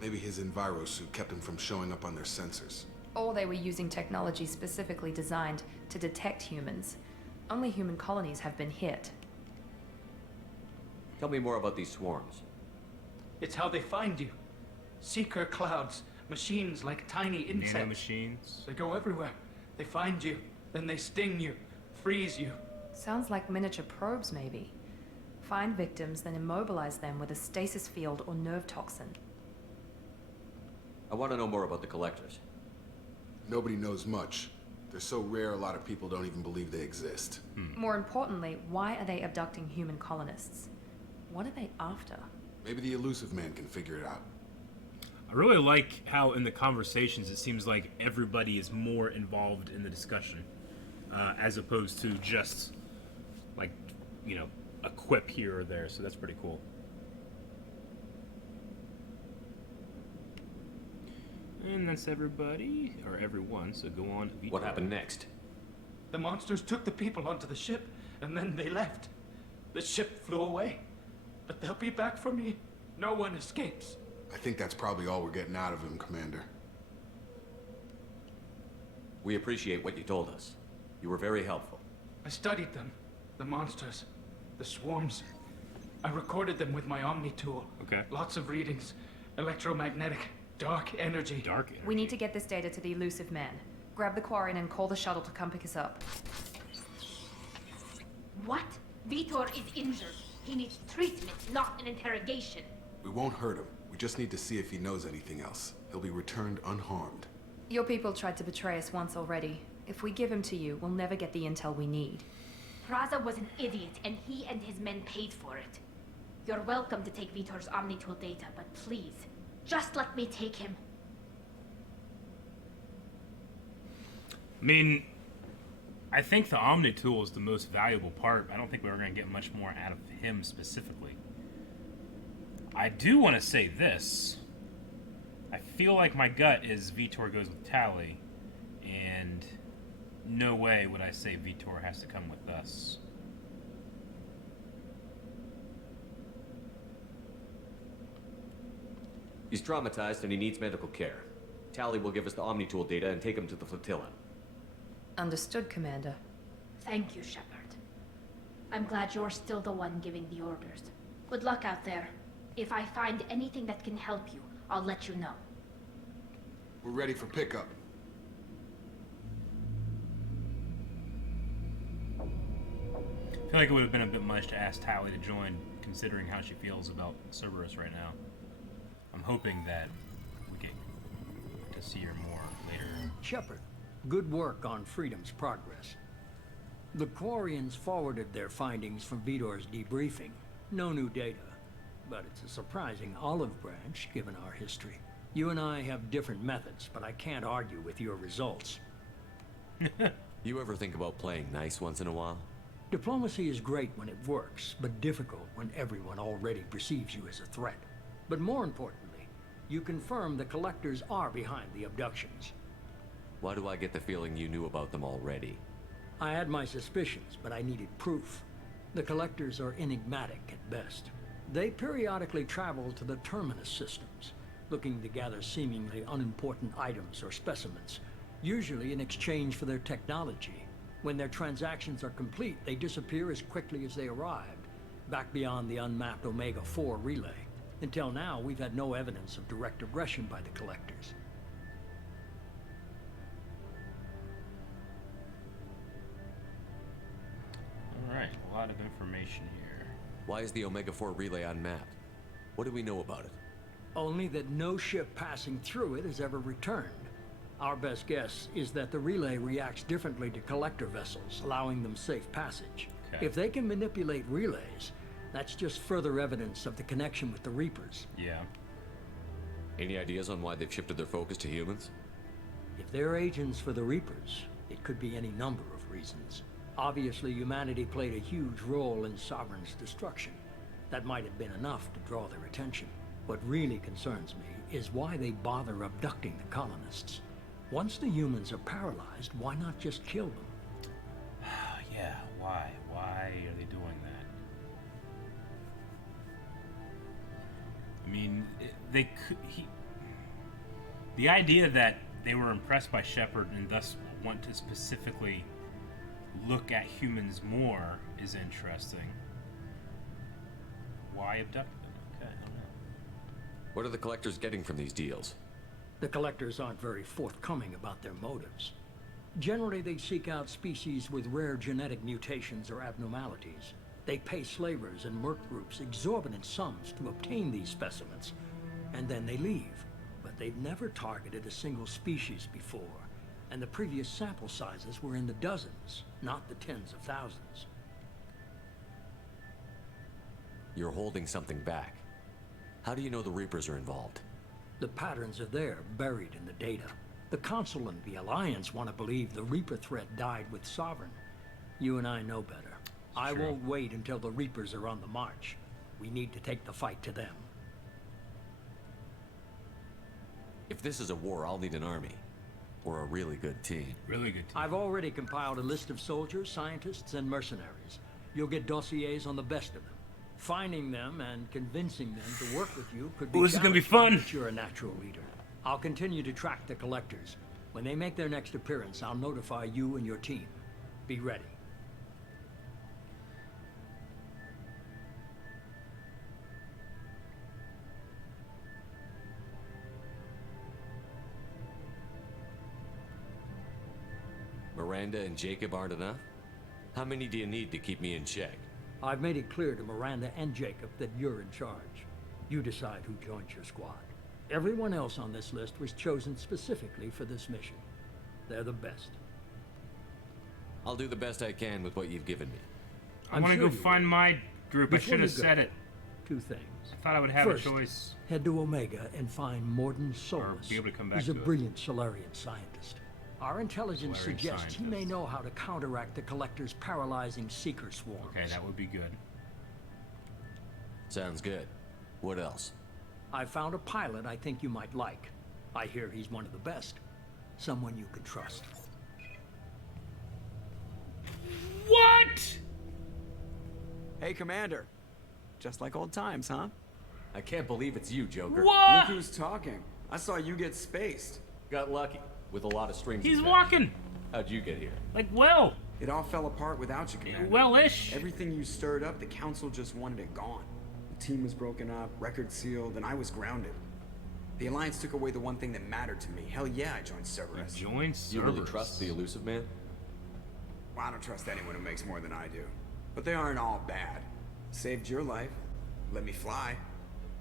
Maybe his envirosuit kept him from showing up on their sensors. Or they were using technology specifically designed to detect humans. Only human colonies have been hit. Tell me more about these swarms. It's how they find you. Seeker clouds. Machines like tiny insects. Nanomachines. They go everywhere. They find you. Then they sting you. Freeze you. Sounds like miniature probes, maybe. Find victims, then immobilize them with a stasis field or nerve toxin. I want to know more about the collectors. Nobody knows much. They're so rare, a lot of people don't even believe they exist. More importantly, why are they abducting human colonists? What are they after? Maybe the Illusive Man can figure it out. I really like how in the conversations it seems like everybody is more involved in the discussion, as opposed to just, like, you know, a quip here or there, so that's pretty cool. And that's everybody, or everyone, so go on. Veetor. What happened next? The monsters took the people onto the ship, and then they left. The ship flew away. But they'll be back for me. No one escapes. I think that's probably all we're getting out of him, Commander. We appreciate what you told us. You were very helpful. I studied them. The monsters. The swarms. I recorded them with my Omni tool. Okay. Lots of readings. Electromagnetic. Dark energy. Dark energy. We need to get this data to the Illusive Man. Grab the Quarren and call the shuttle to come pick us up. What? Veetor is injured. He needs treatment, not an interrogation. We won't hurt him. We just need to see if he knows anything else. He'll be returned unharmed. Your people tried to betray us once already. If we give him to you, we'll never get the intel we need. Praza was an idiot, and he and his men paid for it. You're welcome to take Veetor's Omnitool data, but please, just let me take him. I mean, I think the Omni tool is the most valuable part. I don't think we were going to get much more out of him specifically. I do want to say this. I feel like my gut is Veetor goes with Tali, and no way would I say Veetor has to come with us. He's traumatized and he needs medical care. Tali will give us the Omni tool data and take him to the flotilla. Understood, Commander. Thank you, Shepard. I'm glad you're still the one giving the orders. Good luck out there. If I find anything that can help you, I'll let you know. We're ready for pickup. I feel like it would have been a bit much to ask Tali to join, considering how she feels about Cerberus right now. I'm hoping that we get to see her more later. Shepard, good work on Freedom's progress. The Quarians forwarded their findings from Veetor's debriefing. No new data, but it's a surprising olive branch given our history. You and I have different methods, but I can't argue with your results. You ever think about playing nice once in a while? Diplomacy is great when it works, but difficult when everyone already perceives you as a threat. But more importantly, you confirm the Collectors are behind the abductions. Why do I get the feeling you knew about them already? I had my suspicions, but I needed proof. The Collectors are enigmatic at best. They periodically travel to the Terminus systems, looking to gather seemingly unimportant items or specimens, usually in exchange for their technology. When their transactions are complete, they disappear as quickly as they arrived, back beyond the unmapped Omega-4 relay. Until now, we've had no evidence of direct aggression by the Collectors. Alright, a lot of information here. Why is the Omega-4 relay unmapped? What do we know about it? Only that no ship passing through it has ever returned. Our best guess is that the relay reacts differently to Collector vessels, allowing them safe passage. Okay. If they can manipulate relays, that's just further evidence of the connection with the Reapers. Yeah. Any ideas on why they've shifted their focus to humans? If they're agents for the Reapers, it could be any number of reasons. Obviously, humanity played a huge role in Sovereign's destruction. That might have been enough to draw their attention. What really concerns me is why they bother abducting the colonists. Once the humans are paralyzed, why not just kill them? Yeah, why? Why are they doing that? I mean, they could... The idea that they were impressed by Shepard and thus want to specifically look at humans more is interesting. Why abduct them? Okay, I don't know. What are the Collectors getting from these deals? The Collectors aren't very forthcoming about their motives. Generally, they seek out species with rare genetic mutations or abnormalities. They pay slavers and merc groups exorbitant sums to obtain these specimens, and then they leave. But they've never targeted a single species before, and the previous sample sizes were in the dozens, not the tens of thousands. You're holding something back. How do you know the Reapers are involved? The patterns are there, buried in the data. The Council and the Alliance want to believe the Reaper threat died with Sovereign. You and I know better. I won't wait until the Reapers are on the march. We need to take the fight to them. If this is a war, I'll need an army. Or a really good team. Really good team. I've already compiled a list of soldiers, scientists, and mercenaries. You'll get dossiers on the best of them. Finding them and convincing them to work with you could be this is gonna be fun. But you're a natural leader. I'll continue to track the Collectors. When they make their next appearance, I'll notify you and your team. Be ready. Miranda and Jacob aren't enough? How many do you need to keep me in check? I've made it clear to Miranda and Jacob that you're in charge. You decide who joins your squad. Everyone else on this list was chosen specifically for this mission. They're the best. I'll do the best I can with what you've given me. I want to go find my group. I should have said it. Two things. I thought I would have First, a choice. Head to Omega and find Morden Solus. Be able to come back He's a to it. brilliant Solarian scientist. Our intelligence Solarian suggests he may know how to counteract the Collector's paralyzing Seeker swarms. Okay, that would be good. Sounds good. What else? I found a pilot I think you might like. I hear he's one of the best. Someone you can trust. What? Hey, Commander. Just like old times, huh? I can't believe it's you, Joker. What? Look who's talking. I saw you get spaced. Got lucky. With a lot of strings He's attached. walking. How'd you get here? Like, well. It all fell apart without you, Commander. Well-ish. Everything you stirred up, the Council just wanted it gone. The team was broken up, record sealed, and I was grounded. The Alliance took away the one thing that mattered to me. Hell yeah, I joined Cerberus. You joined Cerberus? You really trust the Illusive Man? Well, I don't trust anyone who makes more than I do. But they aren't all bad. Saved your life, let me fly,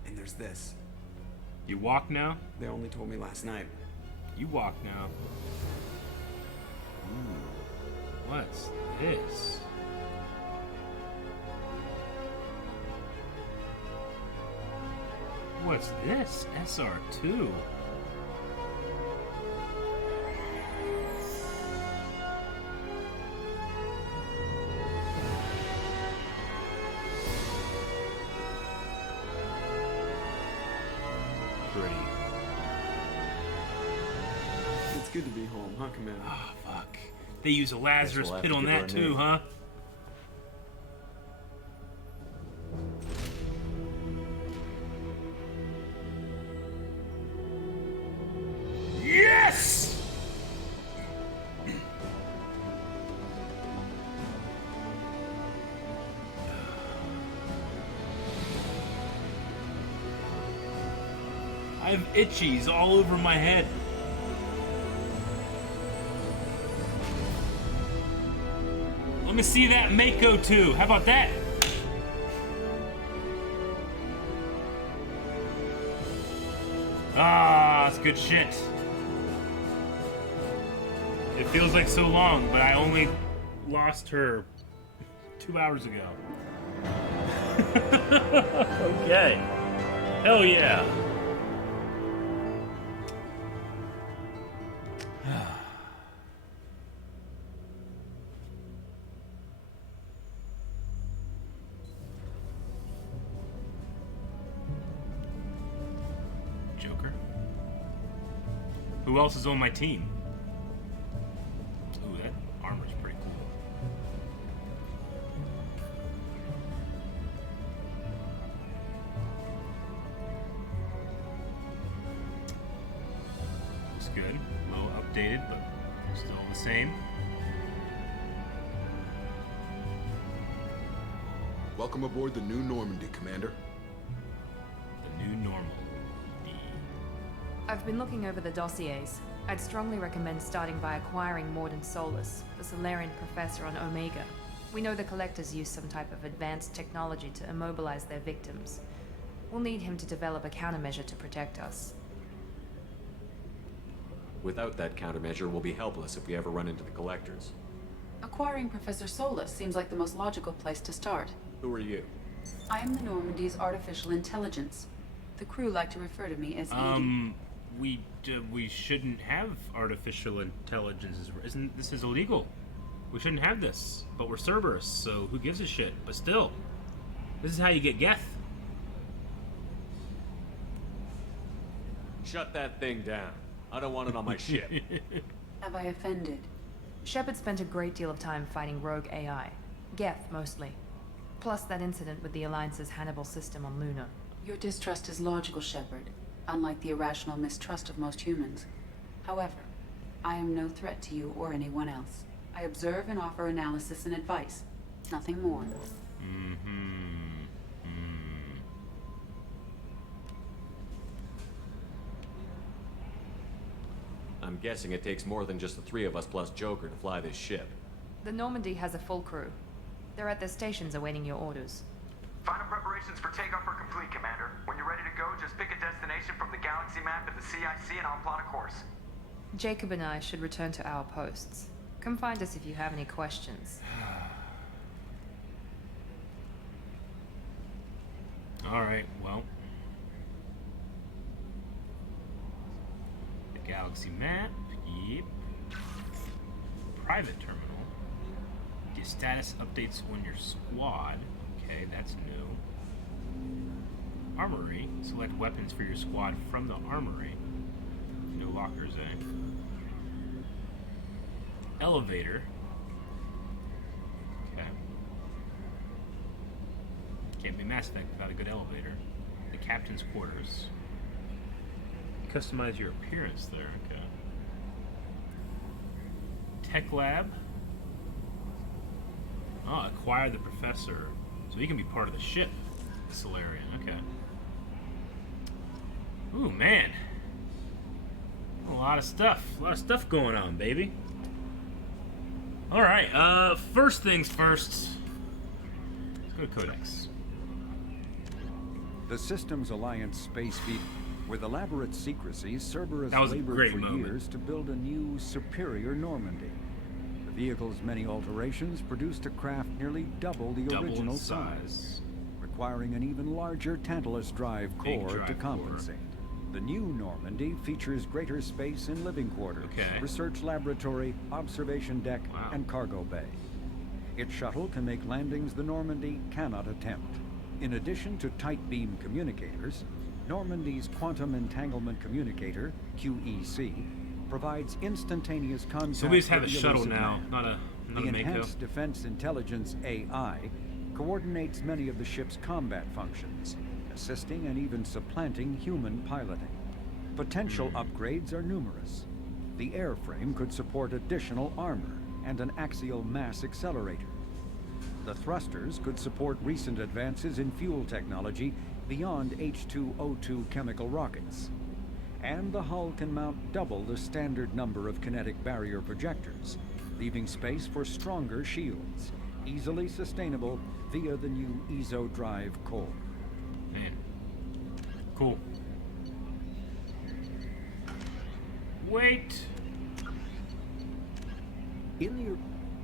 and there's this. You walk now? They only told me last night. You walk now. Ooh, what's this? What's this? SR2. Pretty. It's good to be home, huh, Commander? Oh, fuck. They use a Lazarus pit on that too, huh? Yes! I have itchies all over my head. Let me see that Mako too. How about that? Ah, that's good shit. It feels like so long, but I only lost her 2 hours ago. Okay. Hell yeah. Joker? Who else is on my team? Ooh, that armor's pretty cool. Looks good. A little updated, but still the same. Welcome aboard the new Normandy, Commander. The new normal. I've been looking over the dossiers. I'd strongly recommend starting by acquiring Morden Solus, the Solarian professor on Omega. We know the Collectors use some type of advanced technology to immobilize their victims. We'll need him to develop a countermeasure to protect us. Without that countermeasure, we'll be helpless if we ever run into the Collectors. Acquiring Professor Solus seems like the most logical place to start. Who are you? I am the Normandy's artificial intelligence. The crew like to refer to me as Edie. We shouldn't have artificial intelligences. This is illegal? We shouldn't have this. But we're Cerberus, so who gives a shit? But still, this is how you get Geth. Shut that thing down. I don't want it on my ship. Have I offended? Shepard spent a great deal of time fighting rogue AI. Geth, mostly. Plus that incident with the Alliance's Hannibal system on Luna. Your distrust is logical, Shepard, unlike the irrational mistrust of most humans. However, I am no threat to you or anyone else. I observe and offer analysis and advice. Nothing more. I'm guessing it takes more than just the three of us plus Joker to fly this ship. The Normandy has a full crew. They're at their stations awaiting your orders. Final preparations for takeoff are complete, Commander. When you're ready to go, just pick a destination from the galaxy map at the CIC and I'll plot a course. Jacob and I should return to our posts. Come find us if you have any questions. Alright, well. The galaxy map, yep. Private terminal. Get status updates on your squad. Okay, that's new. Armory. Select weapons for your squad from the armory. No lockers, eh? Elevator. Okay. Can't be Mass Effect without a good elevator. The captain's quarters. Customize your appearance there, okay. Tech lab. Oh, acquire the professor. So he can be part of the ship. Solarian, okay. Ooh, man. A lot of stuff. A lot of stuff going on, baby. Alright, first things first. Let's go to Codex. The Systems Alliance space fleet. With elaborate secrecy, Cerberus labored for years to build a new, superior Normandy. The vehicle's many alterations produced a craft nearly double the original size, requiring an even larger Tantalus drive core to compensate. The new Normandy features greater space in living quarters, research laboratory, observation deck, and cargo bay. Its shuttle can make landings the Normandy cannot attempt. In addition to tight beam communicators, Normandy's Quantum Entanglement Communicator, QEC, provides instantaneous contact. So we just have a with the shuttle Illusive now, Man. not a The Mako. Enhanced Defense Intelligence AI coordinates many of the ship's combat functions, assisting and even supplanting human piloting. Potential upgrades are numerous. The airframe could support additional armor and an axial mass accelerator. The thrusters could support recent advances in fuel technology beyond H2O2 chemical rockets. And the hull can mount double the standard number of kinetic barrier projectors, leaving space for stronger shields, easily sustainable via the new EZO drive core. Man. Cool. Wait.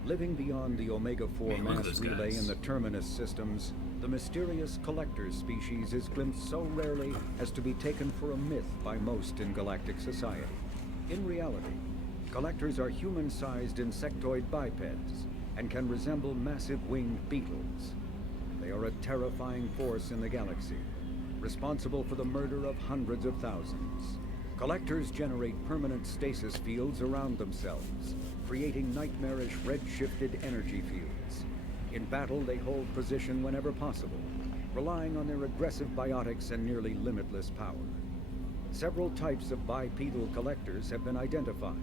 Living beyond the Omega-4 Man, look at mass those relay guys. in the Terminus systems, the mysterious Collector species is glimpsed so rarely as to be taken for a myth by most in galactic society. In reality, Collectors are human-sized insectoid bipeds and can resemble massive winged beetles. They are a terrifying force in the galaxy, responsible for the murder of hundreds of thousands. Collectors generate permanent stasis fields around themselves, creating nightmarish red-shifted energy fields. In battle, they hold position whenever possible, relying on their aggressive biotics and nearly limitless power. Several types of bipedal collectors have been identified,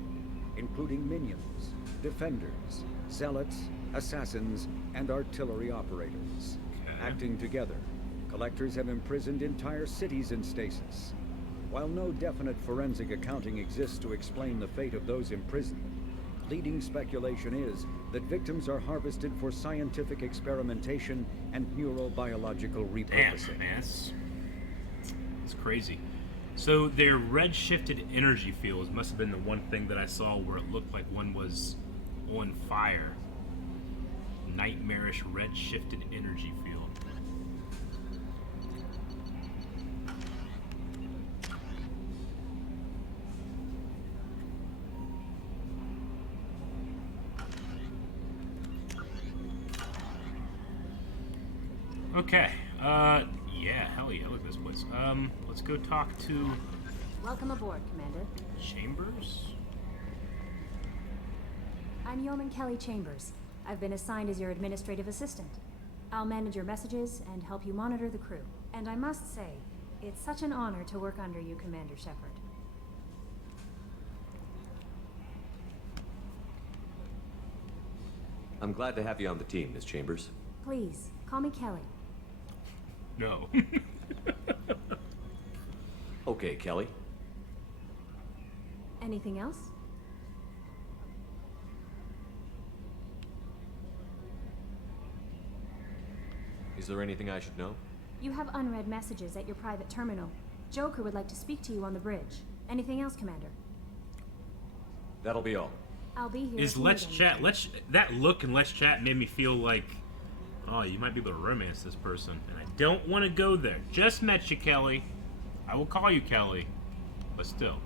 including minions, defenders, zealots, assassins, and artillery operators. Acting together, collectors have imprisoned entire cities in stasis. While no definite forensic accounting exists to explain the fate of those imprisoned, leading speculation is that victims are harvested for scientific experimentation and neurobiological repurposing. Damn, man, it's crazy. So their red-shifted energy fields must have been the one thing that I saw where it looked like one was on fire. Nightmarish red-shifted energy field. Okay, yeah, hell yeah, look at this place. Let's go talk to... Welcome aboard, Commander. Chambers? I'm Yeoman Kelly Chambers. I've been assigned as your administrative assistant. I'll manage your messages and help you monitor the crew. And I must say, it's such an honor to work under you, Commander Shepard. I'm glad to have you on the team, Miss Chambers. Please, call me Kelly. No. Okay, Kelly. Anything else? Is there anything I should know? You have unread messages at your private terminal. Joker would like to speak to you on the bridge. Anything else, Commander? That'll be all. I'll be here. Is Let's Chat, that look in Let's Chat made me feel like, oh, you might be able to romance this person. And I don't want to go there. Just met you, Kelly. I will call you Kelly. But still.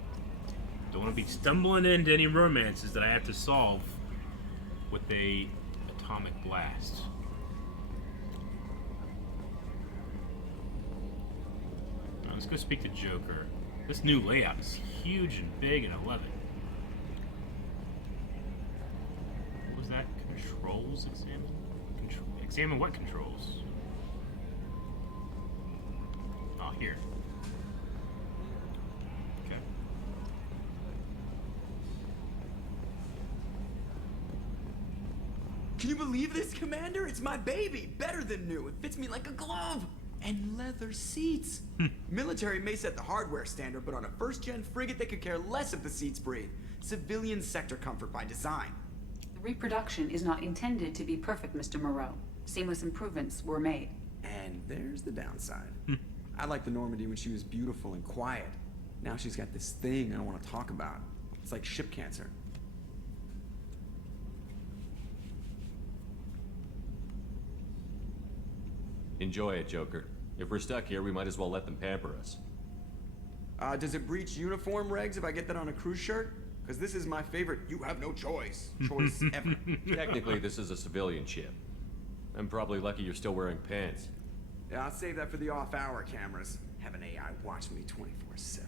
Don't want to be stumbling into any romances that I have to solve with a atomic blast. Now, let's go speak to Joker. This new layout is huge and big and I love it. What was that? Controls examine? Examine what controls? Oh, here. Okay. Can you believe this, Commander? It's my baby! Better than new. It fits me like a glove! And leather seats. Military may set the hardware standard, but on a first-gen frigate, they could care less if the seats breathe. Civilian sector comfort by design. The reproduction is not intended to be perfect, Mr. Moreau. Seamless improvements were made. And there's the downside. I liked the Normandy when she was beautiful and quiet. Now she's got this thing I don't want to talk about. It's like ship cancer. Enjoy it, Joker. If we're stuck here, we might as well let them pamper us. Does it breach uniform regs if I get that on a cruise shirt? Because this is my favorite you have no choice ever. Technically, this is a civilian ship. I'm probably lucky you're still wearing pants. Yeah, I'll save that for the off-hour cameras. Have an AI watch me 24/7.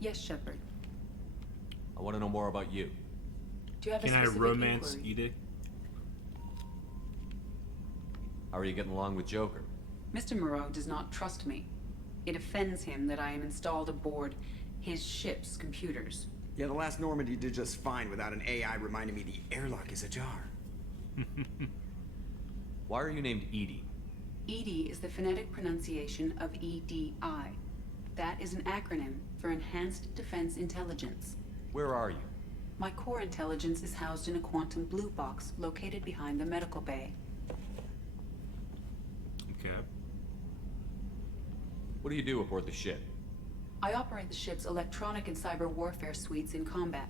Yes, Shepard. I want to know more about you. Do you have Can a I specific romance inquiry? Edith? How are you getting along with Joker? Mr. Moreau does not trust me. It offends him that I am installed aboard his ship's computers. Yeah, the last Normandy did just fine without an AI reminding me the airlock is ajar. Why are you named Edie? EDI is the phonetic pronunciation of EDI. That is an acronym for Enhanced Defense Intelligence. Where are you? My core intelligence is housed in a quantum blue box located behind the medical bay. Okay. What do you do aboard the ship? I operate the ship's electronic and cyber warfare suites in combat.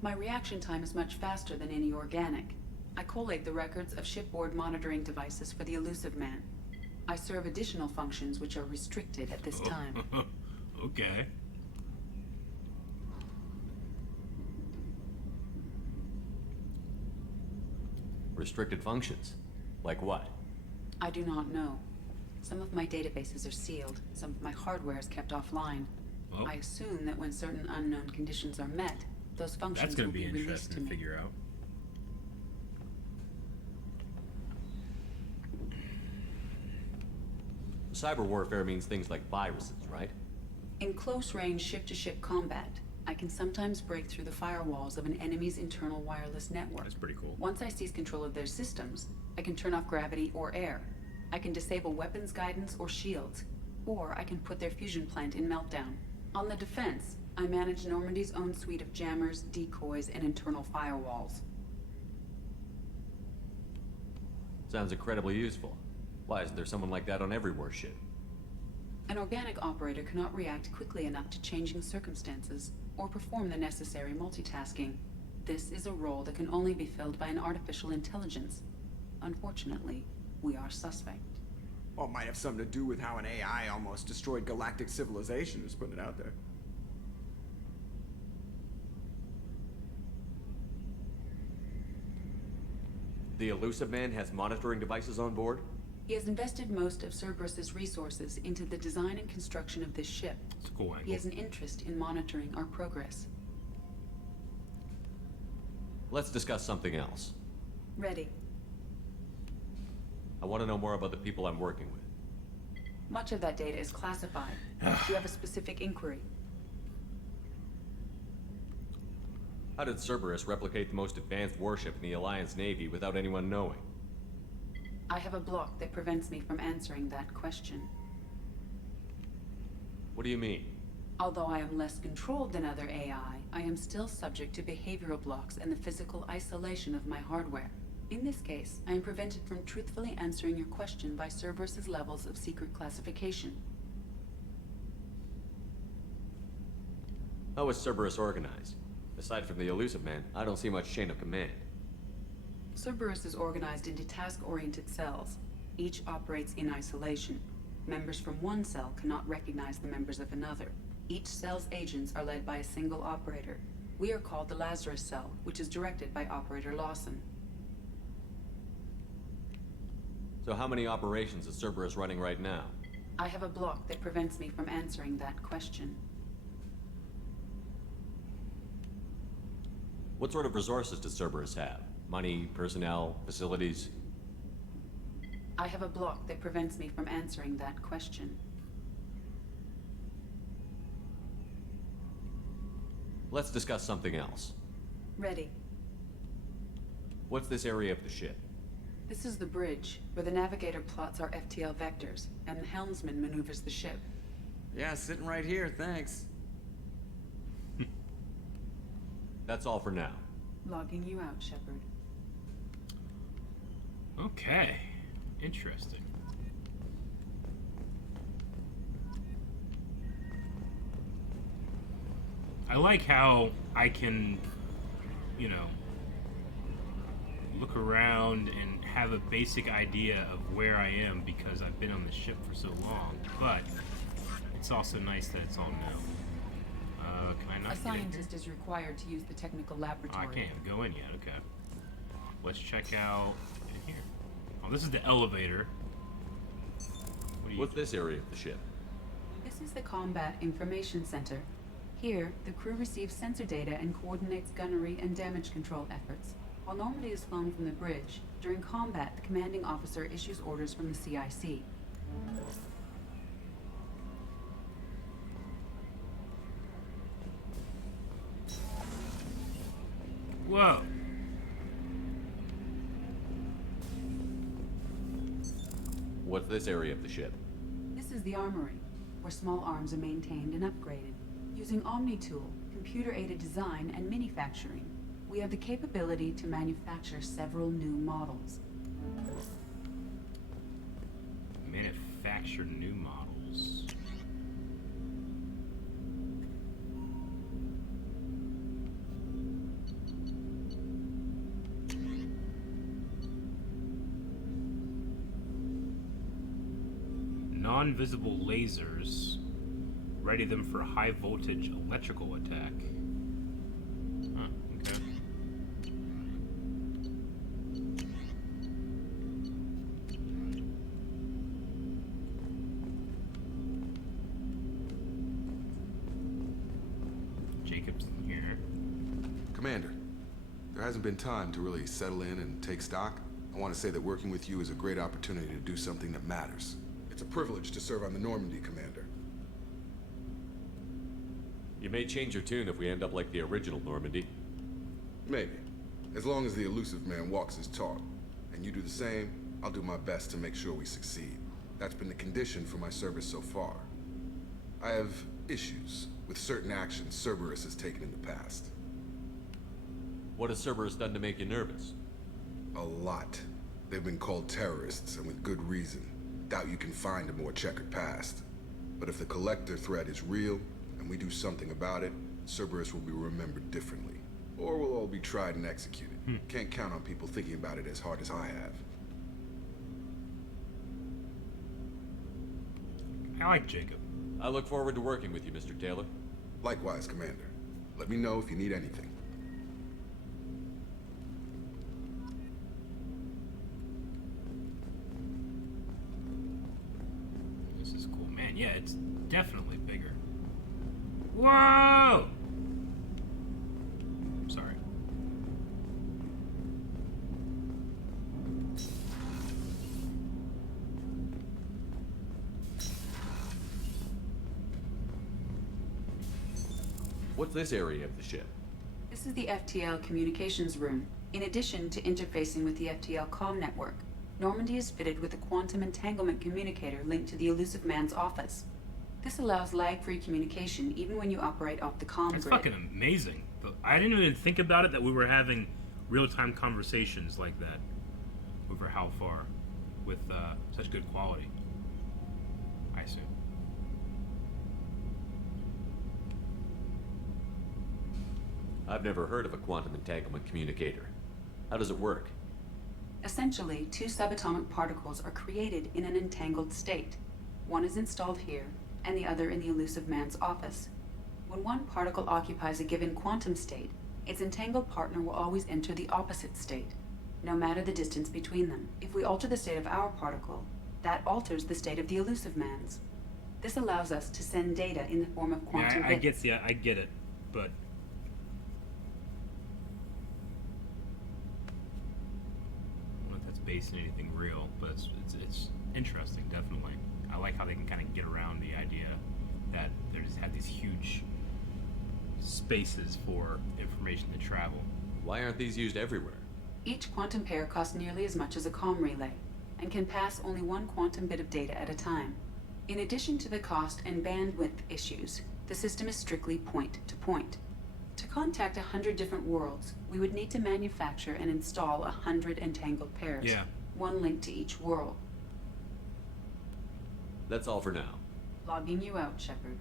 My reaction time is much faster than any organic. I collate the records of shipboard monitoring devices for the Illusive Man. I serve additional functions which are restricted at this time. Okay. Restricted functions? Like what? I do not know. Some of my databases are sealed. Some of my hardware is kept offline. Well, I assume that when certain unknown conditions are met, those functions that's going will to be released interesting to to me. figure out. Cyber warfare means things like viruses, right? In close-range ship-to-ship combat, I can sometimes break through the firewalls of an enemy's internal wireless network. That's pretty cool. Once I seize control of their systems, I can turn off gravity or air. I can disable weapons guidance or shields, or I can put their fusion plant in meltdown. On the defense, I manage Normandy's own suite of jammers, decoys, and internal firewalls. Sounds incredibly useful. Why isn't there someone like that on every warship? An organic operator cannot react quickly enough to changing circumstances or perform the necessary multitasking. This is a role that can only be filled by an artificial intelligence. Unfortunately, we are suspect. Well, it might have something to do with how an AI almost destroyed galactic civilization, just putting it out there. The Illusive Man has monitoring devices on board? He has invested most of Cerberus's resources into the design and construction of this ship. It's a cool angle. He has an interest in monitoring our progress. Let's discuss something else. Ready. I want to know more about the people I'm working with. Much of that data is classified. Do you have a specific inquiry? How did Cerberus replicate the most advanced warship in the Alliance Navy without anyone knowing? I have a block that prevents me from answering that question. What do you mean? Although I am less controlled than other AI, I am still subject to behavioral blocks and the physical isolation of my hardware. In this case, I am prevented from truthfully answering your question by Cerberus's levels of secret classification. How is Cerberus organized? Aside from the Illusive Man, I don't see much chain of command. Cerberus is organized into task-oriented cells. Each operates in isolation. Members from one cell cannot recognize the members of another. Each cell's agents are led by a single operator. We are called the Lazarus cell, which is directed by Operator Lawson. So how many operations is Cerberus running right now? I have a block that prevents me from answering that question. What sort of resources does Cerberus have? Money, personnel, facilities? I have a block that prevents me from answering that question. Let's discuss something else. Ready. What's this area of the ship? This is the bridge, where the navigator plots our FTL vectors, and the helmsman maneuvers the ship. Yeah, sitting right here, thanks. That's all for now. Logging you out, Shepard. Okay. Interesting. I like how I can, you know, look around and have a basic idea of where I am because I've been on the ship for so long, but it's also nice that it's all known. Can I not A get in here? scientist is required to use the technical laboratory. Oh, I can't even go in yet, okay. Let's check out in here. Oh, this is the elevator. What's this area of the ship? This is the Combat Information Center. Here, the crew receives sensor data and coordinates gunnery and damage control efforts. While Normandy is flown from the bridge, during combat, the commanding officer issues orders from the CIC. Whoa. What's this area of the ship? This is the armory, where small arms are maintained and upgraded. Using Omni-Tool, computer-aided design, and manufacturing, we have the capability to manufacture several new models. Manufacture new models. Non-visible lasers. Ready them for high voltage electrical attack. Huh, okay. Jacob's in here. Commander, there hasn't been time to really settle in and take stock. I want to say that working with you is a great opportunity to do something that matters. It's a privilege to serve on the Normandy, Commander. You may change your tune if we end up like the original Normandy. Maybe. As long as the Illusive Man walks his talk, and you do the same, I'll do my best to make sure we succeed. That's been the condition for my service so far. I have issues with certain actions Cerberus has taken in the past. What has Cerberus done to make you nervous? A lot. They've been called terrorists, and with good reason. Doubt you can find a more checkered past. But if the Collector threat is real, and we do something about it, Cerberus will be remembered differently. Or we'll all be tried and executed. Can't count on people thinking about it as hard as I have. I like Jacob. I look forward to working with you, Mr. Taylor. Likewise, Commander. Let me know if you need anything. This is cool, man. Yeah, it's definitely bigger. Whoa! Sorry. What's this area of the ship? This is the FTL communications room. In addition to interfacing with the FTL comm network, Normandy is fitted with a quantum entanglement communicator linked to the Illusive Man's office. This allows lag-free communication even when you operate off the comm That's grid. fucking amazing. I didn't even think about it that we were having real-time conversations like that over how far with such good quality. I assume. I've never heard of a quantum entanglement communicator. How does it work? Essentially, two subatomic particles are created in an entangled state. One is installed here, and the other in the Illusive Man's office. When one particle occupies a given quantum state, its entangled partner will always enter the opposite state, no matter the distance between them. If we alter the state of our particle, that alters the state of the Illusive Man's. This allows us to send data in the form of quantum bits. I get it, but I don't know if that's based on anything real, but it's interesting, definitely. I like how they can kind of get around the idea that they just have these huge spaces for information to travel. Why aren't these used everywhere? Each quantum pair costs nearly as much as a comm relay, and can pass only one quantum bit of data at a time. In addition to the cost and bandwidth issues, the system is strictly point-to-point. To contact 100 different worlds, we would need to manufacture and install 100 entangled pairs. Yeah. One link to each world. That's all for now. Logging you out, Shepard.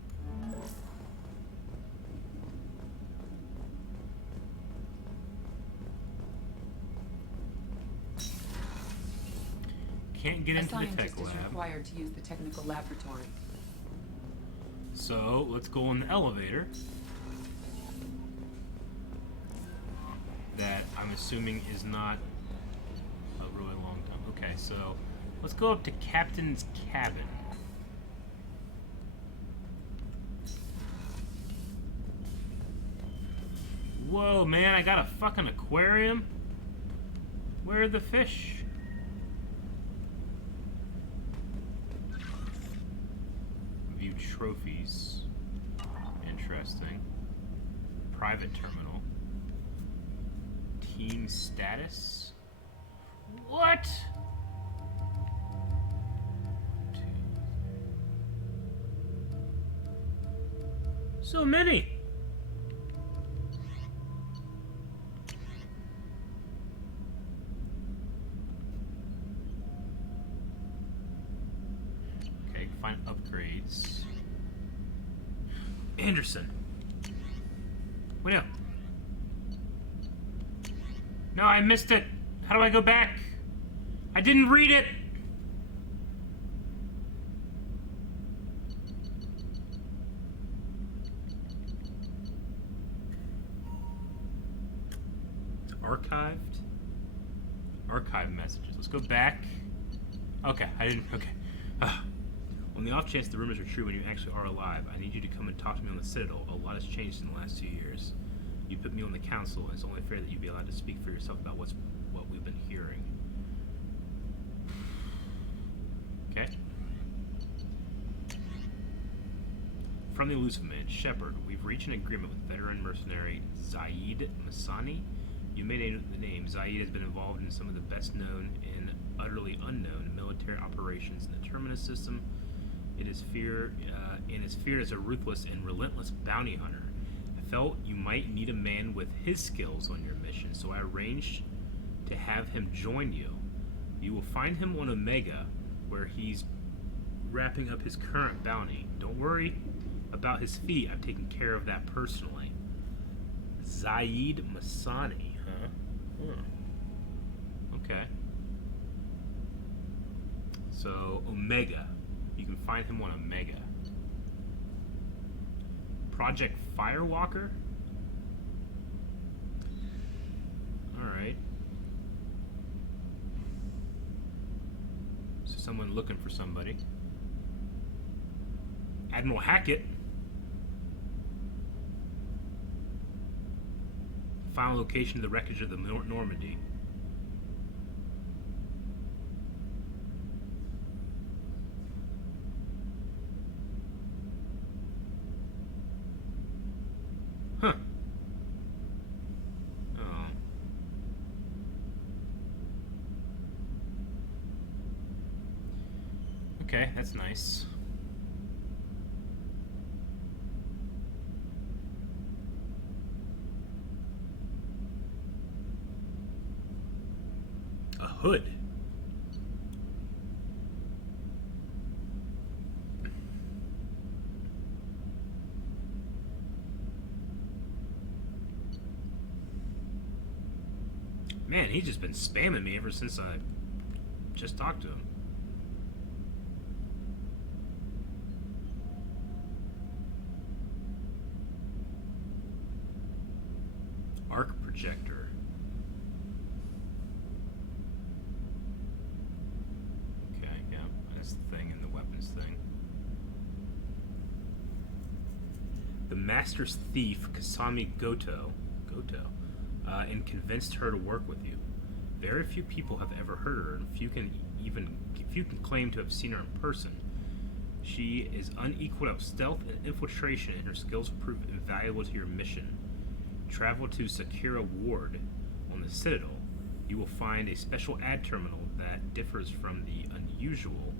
Can't get into the tech scientist is lab. required to use the technical laboratory. So let's go in the elevator. That I'm assuming is not a really long time. Okay, so let's go up to Captain's cabin. Whoa, man, I got a fucking aquarium? Where are the fish? View trophies. Interesting. Private terminal. Team status? What? So many. Okay, find upgrades. Anderson. Wait up. No, I missed it. How do I go back? I didn't read it. It's archived. Archive messages. Let's go back. Okay, I didn't. Okay. On the off chance the rumors are true and you actually are alive, I need you to come and talk to me on the Citadel. A lot has changed in the last 2 years. You put me on the council, and it's only fair that you be allowed to speak for yourself about what we've been hearing. Okay. From the Illusive Man, Shepard, we've reached an agreement with veteran mercenary Zaid Masani. You may know the name. Zaid has been involved in some of the best known and utterly unknown military operations in the Terminus system. It is feared as a ruthless and relentless bounty hunter. I felt you might need a man with his skills on your mission, so I arranged to have him join you. You will find him on Omega, where he's wrapping up his current bounty. Don't worry about his fee. I've taken care of that personally. Zaid Masani, huh? Okay. So, Omega. You can find him on Omega. Project Firewalker? Alright. So someone looking for somebody. Admiral Hackett. Final location of the wreckage of the Normandy. Huh. Oh. Okay, that's nice. A hood. Man, he's just been spamming me ever since I just talked to him. Arc projector. Okay, yeah, that's the thing in the weapons thing. The master's thief, Kasumi Goto, and convinced her to work with you. Very few people have ever heard of her, and few can claim to have seen her in person. She is unequaled at stealth and infiltration, and her skills prove invaluable to your mission. Travel to Sakura Ward on the Citadel. you will find a special add terminal that differs from the unusual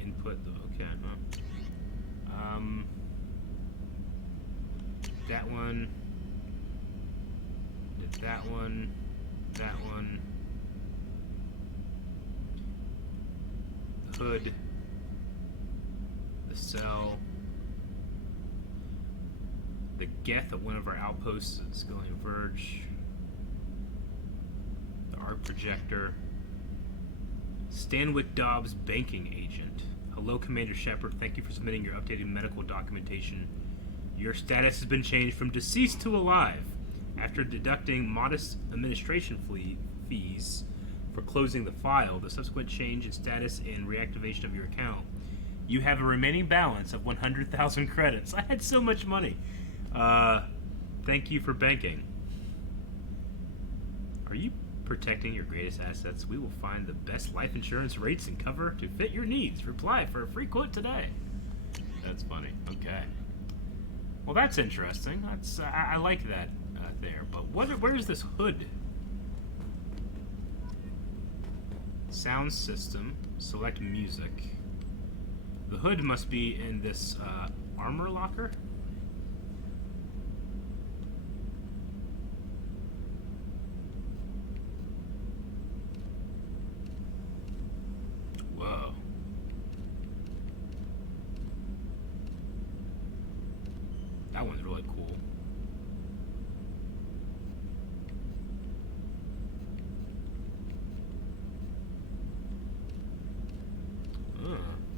input. Okay, that one, did that one, that one, the hood, the cell, the geth at one of our outposts is going to Verge, the arc projector, Stanwyck Dobbs banking agent. Hello, Commander Shepard. Thank you for submitting your updated medical documentation. Your status has been changed from deceased to alive. After deducting modest administration fees for closing the file, the subsequent change in status and reactivation of your account, you have a remaining balance of 100,000 credits. I had so much money. Thank you for banking. Are you protecting your greatest assets? We will find the best life insurance rates and cover to fit your needs. Reply for a free quote today. That's funny. Okay. Well, that's interesting. That's I like that there. But where is this hood? Sound system. Select music. The hood must be in this armor locker. Whoa. That one's really cool.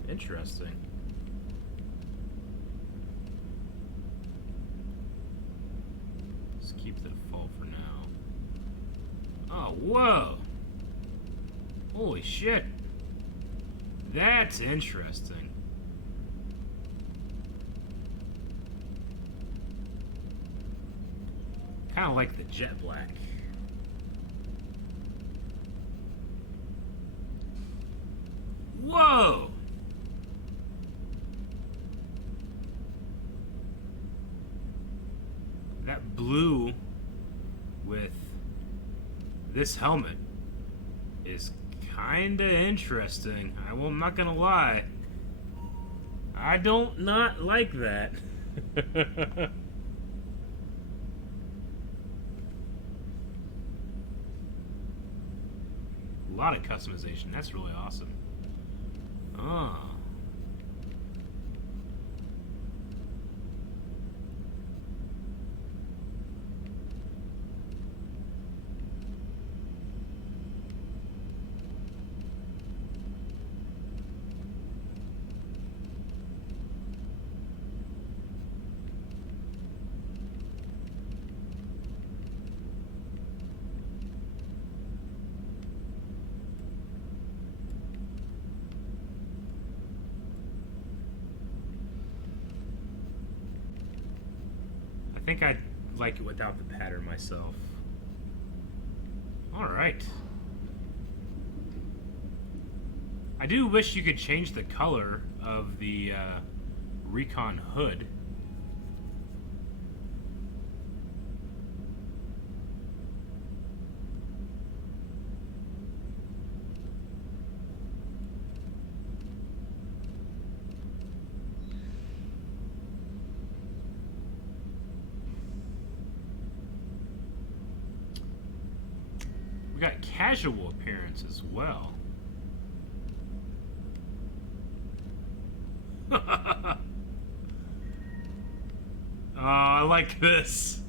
Interesting. Let's keep the default for now. Oh, whoa! Holy shit! That's interesting. Kind of like the jet black. Whoa! That blue with this helmet is kinda interesting. I'm not gonna lie. I don't not like that. A lot of customization. That's really awesome. Oh. I think I'd like it without the pattern myself. Alright. I do wish you could change the color of the recon hood. We got casual appearance as well. Oh, I like this.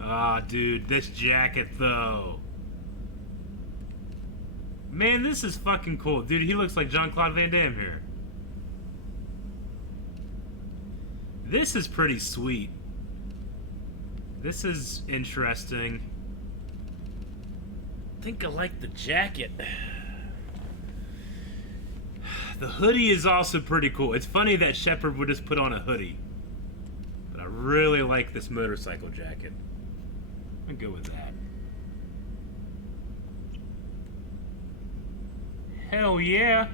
Ah, dude, this jacket though. Man, this is fucking cool. Dude, he looks like Jean-Claude Van Damme here. This is pretty sweet. This is interesting. I think I like the jacket. The hoodie is also pretty cool. It's funny that Shepard would just put on a hoodie. But I really like this motorcycle jacket. I'm good with that. Hell yeah.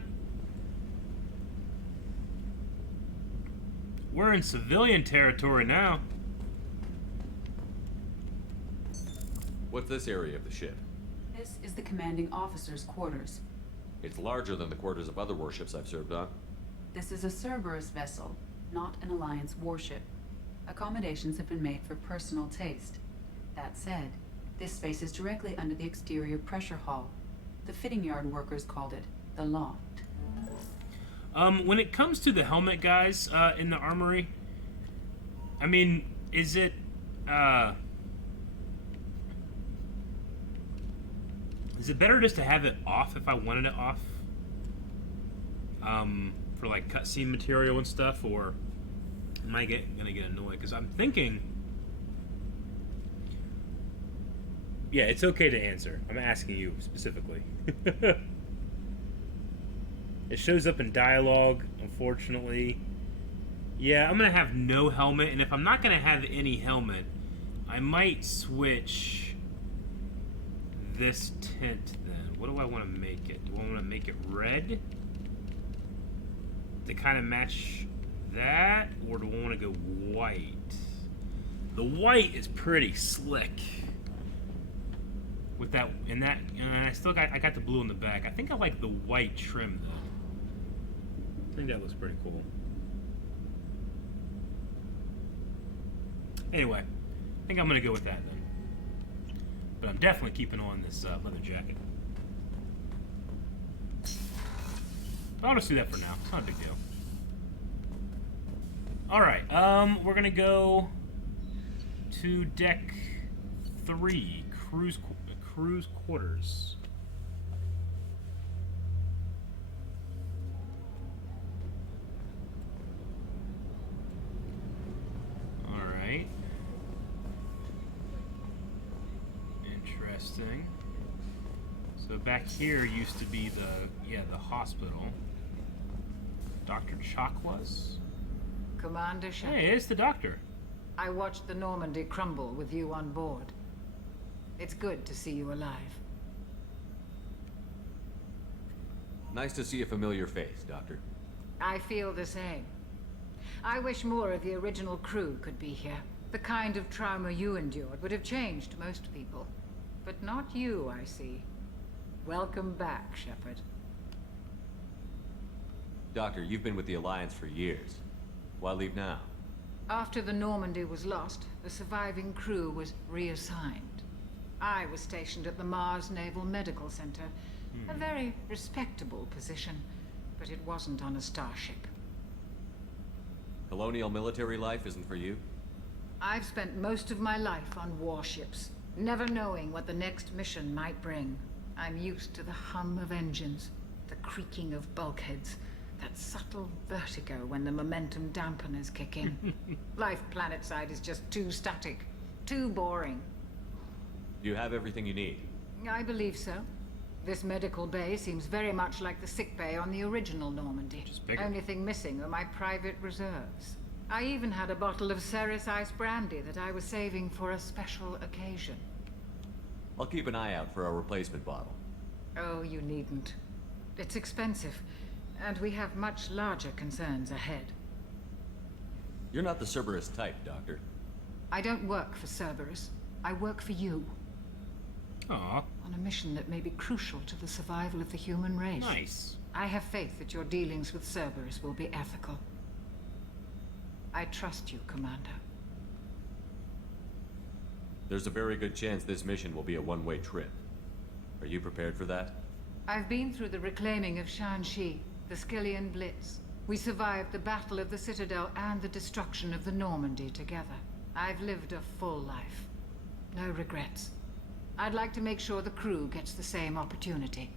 We're in civilian territory now. What's this area of the ship? This is the commanding officer's quarters. It's larger than the quarters of other warships I've served on. This is a Cerberus vessel, not an Alliance warship. Accommodations have been made for personal taste. That said, this space is directly under the exterior pressure hull. The fitting yard workers called it the loft. When it comes to the helmet, guys, in the armory, I mean, is it better just to have it off if I wanted it off? For like cutscene material and stuff, or am I gonna get annoyed? Because I'm thinking, yeah, it's okay to answer. I'm asking you specifically. It shows up in dialogue, unfortunately. Yeah, I'm gonna have no helmet, and if I'm not gonna have any helmet, I might switch this tint then. What do I want to make it? Do I want to make it red to kind of match that, or do I want to go white? The white is pretty slick with that, and I still got the blue in the back. I think I like the white trim though. I think that looks pretty cool. Anyway, I think I'm gonna go with that then. But I'm definitely keeping on this leather jacket. But I'll just do that for now. It's not a big deal. Alright, we're gonna go to deck 3, cruise quarters. Alright. Interesting. So back here used to be the hospital. Dr. Chalk was? Commander Shepard. Hey, it's the doctor. I watched the Normandy crumble with you on board. It's good to see you alive. Nice to see a familiar face, Doctor. I feel the same. I wish more of the original crew could be here. The kind of trauma you endured would have changed most people. But not you, I see. Welcome back, Shepard. Doctor, you've been with the Alliance for years. Why leave now? After the Normandy was lost, the surviving crew was reassigned. I was stationed at the Mars Naval Medical Center. A very respectable position, but it wasn't on a starship. Colonial military life isn't for you? I've spent most of my life on warships, never knowing what the next mission might bring. I'm used to the hum of engines, the creaking of bulkheads, that subtle vertigo when the momentum dampeners kick in. Life planetside is just too static, too boring. Do you have everything you need? I believe so. This medical bay seems very much like the sick bay on the original Normandy. Just bigger. Only thing missing are my private reserves. I even had a bottle of Ceres Ice brandy that I was saving for a special occasion. I'll keep an eye out for a replacement bottle. Oh, you needn't. It's expensive, and we have much larger concerns ahead. You're not the Cerberus type, Doctor. I don't work for Cerberus. I work for you. Aww. On a mission that may be crucial to the survival of the human race. Nice. I have faith that your dealings with Cerberus will be ethical. I trust you, Commander. There's a very good chance this mission will be a one-way trip. Are you prepared for that? I've been through the reclaiming of Shanxi, the Skillian Blitz. We survived the Battle of the Citadel and the destruction of the Normandy together. I've lived a full life. No regrets. I'd like to make sure the crew gets the same opportunity.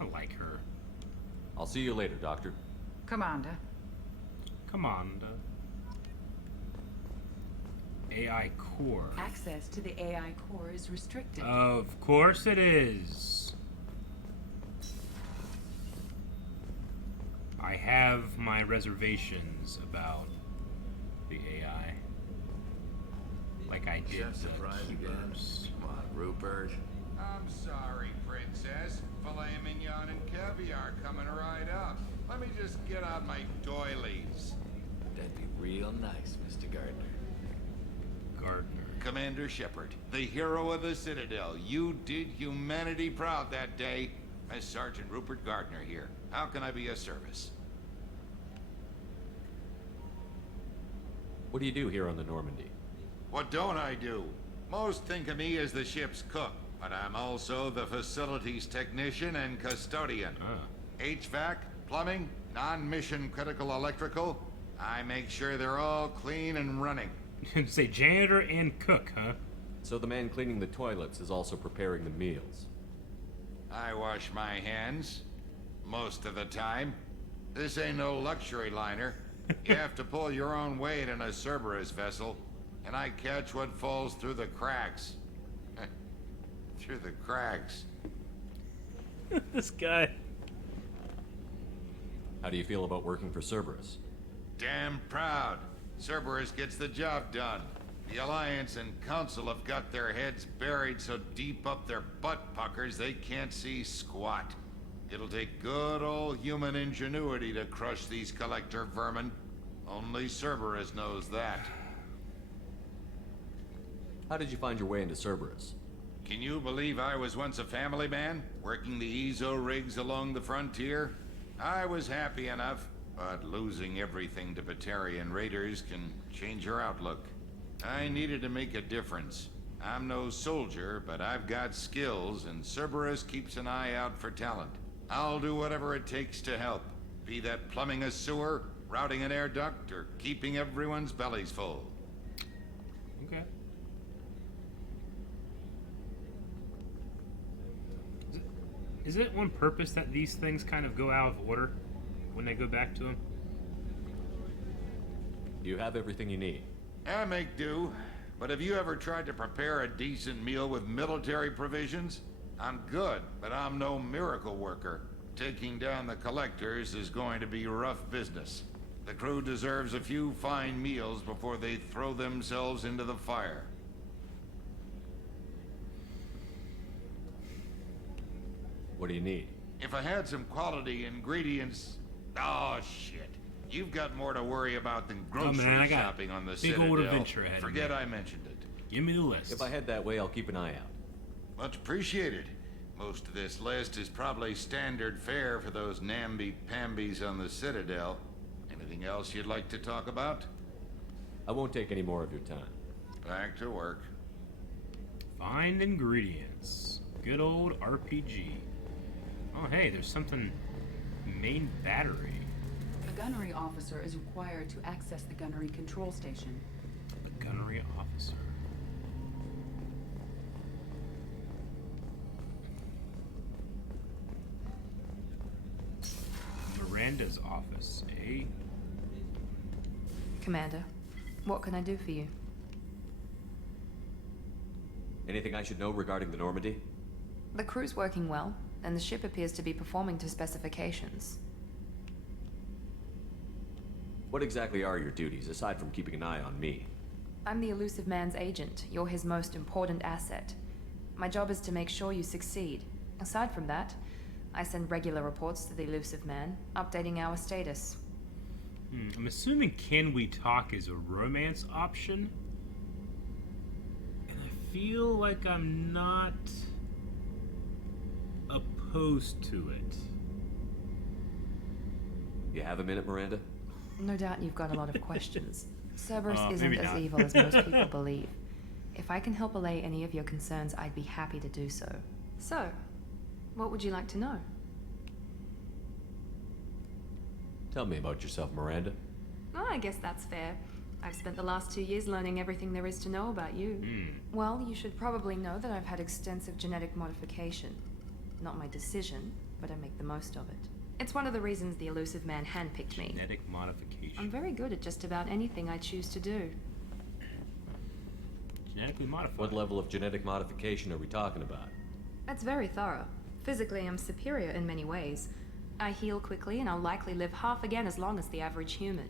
I like her. I'll see you later, Doctor. Commander. Commander. AI core. Access to the AI core is restricted. Of course it is. I have my reservations about the AI. Like I did the Keepers. Come on, Rupert. I'm sorry, Princess. Filet mignon and caviar coming right up. Let me just get out my doilies. That'd be real nice, Mr. Gardner. Gardner. Gardner. Commander Shepard, the hero of the Citadel. You did humanity proud that day. As Sergeant Rupert Gardner here. How can I be of service? What do you do here on the Normandy? What don't I do? Most think of me as the ship's cook, but I'm also the facilities technician and custodian. HVAC, plumbing, non-mission critical electrical. I make sure they're all clean and running. Say janitor and cook, huh? So the man cleaning the toilets is also preparing the meals. I wash my hands. Most of the time. This ain't no luxury liner. You have to pull your own weight in a Cerberus vessel, and I catch what falls through the cracks. Through the cracks. This guy. How do you feel about working for Cerberus? Damn proud. Cerberus gets the job done. The Alliance and Council have got their heads buried so deep up their butt puckers they can't see squat. It'll take good old human ingenuity to crush these collector vermin. Only Cerberus knows that. How did you find your way into Cerberus? Can you believe I was once a family man, working the EZO rigs along the frontier? I was happy enough, but losing everything to Batarian raiders can change your outlook. I needed to make a difference. I'm no soldier, but I've got skills, and Cerberus keeps an eye out for talent. I'll do whatever it takes to help. Be that plumbing a sewer, routing an air duct, or keeping everyone's bellies full. Okay. Is it on purpose that these things kind of go out of order when they go back to him? Do you have everything you need? I make do, but have you ever tried to prepare a decent meal with military provisions? I'm good, but I'm no miracle worker. Taking down the collectors is going to be rough business. The crew deserves a few fine meals before they throw themselves into the fire. What do you need? If I had some quality ingredients... Oh, shit. You've got more to worry about than grocery shopping on the Citadel. Big old adventure ahead. Forget I mentioned it. Give me the list. If I head that way, I'll keep an eye out. Much appreciated. Most of this list is probably standard fare for those namby-pambies on the Citadel. Anything else you'd like to talk about? I won't take any more of your time. Back to work. Find ingredients. Good old RPG. Oh, hey, there's something... Main battery. A gunnery officer is required to access the gunnery control station. A gunnery officer. Miranda's office, eh? Commander, what can I do for you? Anything I should know regarding the Normandy? The crew's working well, and the ship appears to be performing to specifications. What exactly are your duties, aside from keeping an eye on me? I'm the Illusive Man's agent. You're his most important asset. My job is to make sure you succeed. Aside from that, I send regular reports to the Illusive Man, updating our status. I'm assuming Can We Talk is a romance option? And I feel like I'm not opposed to it. You have a minute, Miranda? No doubt you've got a lot of questions. Cerberus isn't maybe as not. evil as most people believe. If I can help allay any of your concerns, I'd be happy to do so. So, what would you like to know? Tell me about yourself, Miranda. Oh, I guess that's fair. I've spent the last 2 years learning everything there is to know about you. Well, you should probably know that I've had extensive genetic modification. Not my decision, but I make the most of it. It's one of the reasons the Illusive Man handpicked me. Genetic modification. I'm very good at just about anything I choose to do. Genetically modified. What level of genetic modification are we talking about? That's very thorough. Physically, I'm superior in many ways. I heal quickly, and I'll likely live half again as long as the average human.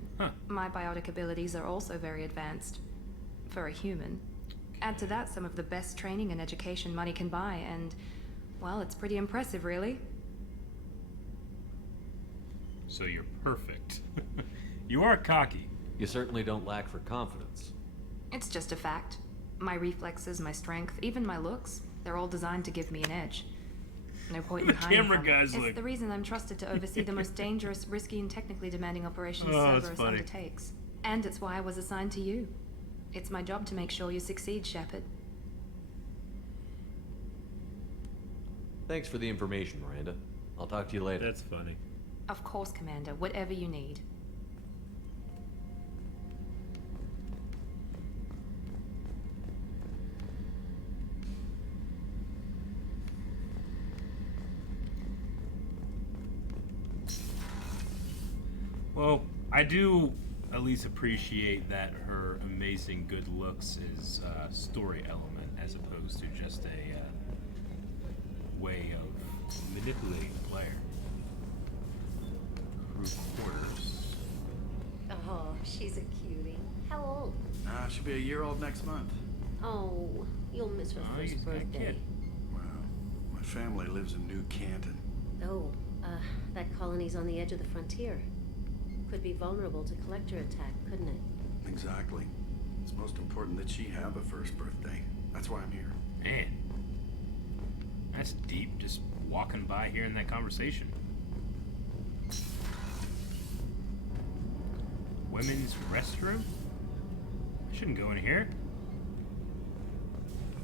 My biotic abilities are also very advanced. For a human. Add to that some of the best training and education money can buy, and, well, it's pretty impressive, really. So you're perfect. You are cocky. You certainly don't lack for confidence. It's just a fact. My reflexes, my strength, even my looks, they're all designed to give me an edge. No point in hiding from it. It's the reason I'm trusted to oversee the most dangerous, risky, and technically demanding operations Cerberus undertakes. And it's why I was assigned to you. It's my job to make sure you succeed, Shepard. Thanks for the information, Miranda. I'll talk to you later. That's funny. Of course, Commander. Whatever you need. Well, I do at least appreciate that her amazing good looks is a story element as opposed to just a way of manipulating the player. Crew quarters. Oh, she's a cutie. How old? She'll be a year old next month. Oh, you'll miss her first birthday. Wow. My family lives in New Canton. Oh, that colony's on the edge of the frontier. Could be vulnerable to collector attack, couldn't it? Exactly. It's most important that she have a first birthday. That's why I'm here. Man. That's deep, just walking by hearing that conversation. Women's restroom? I shouldn't go in here.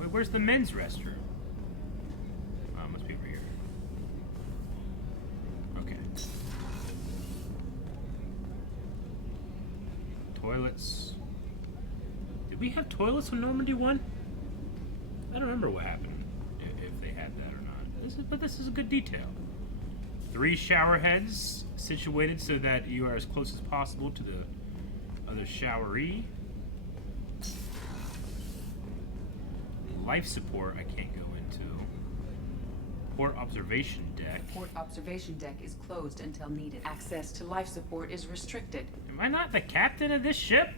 Wait, where's the men's restroom? Oh, it must be over here. Okay. Toilets. Did we have toilets on Normandy 1? I don't remember what happened, if they had that or not. But this is a good detail. 3 shower heads situated so that you are as close as possible to the other showeree. Life support I can't go into. Port observation deck. Port observation deck is closed until needed. Access to life support is restricted. Am I not the captain of this ship?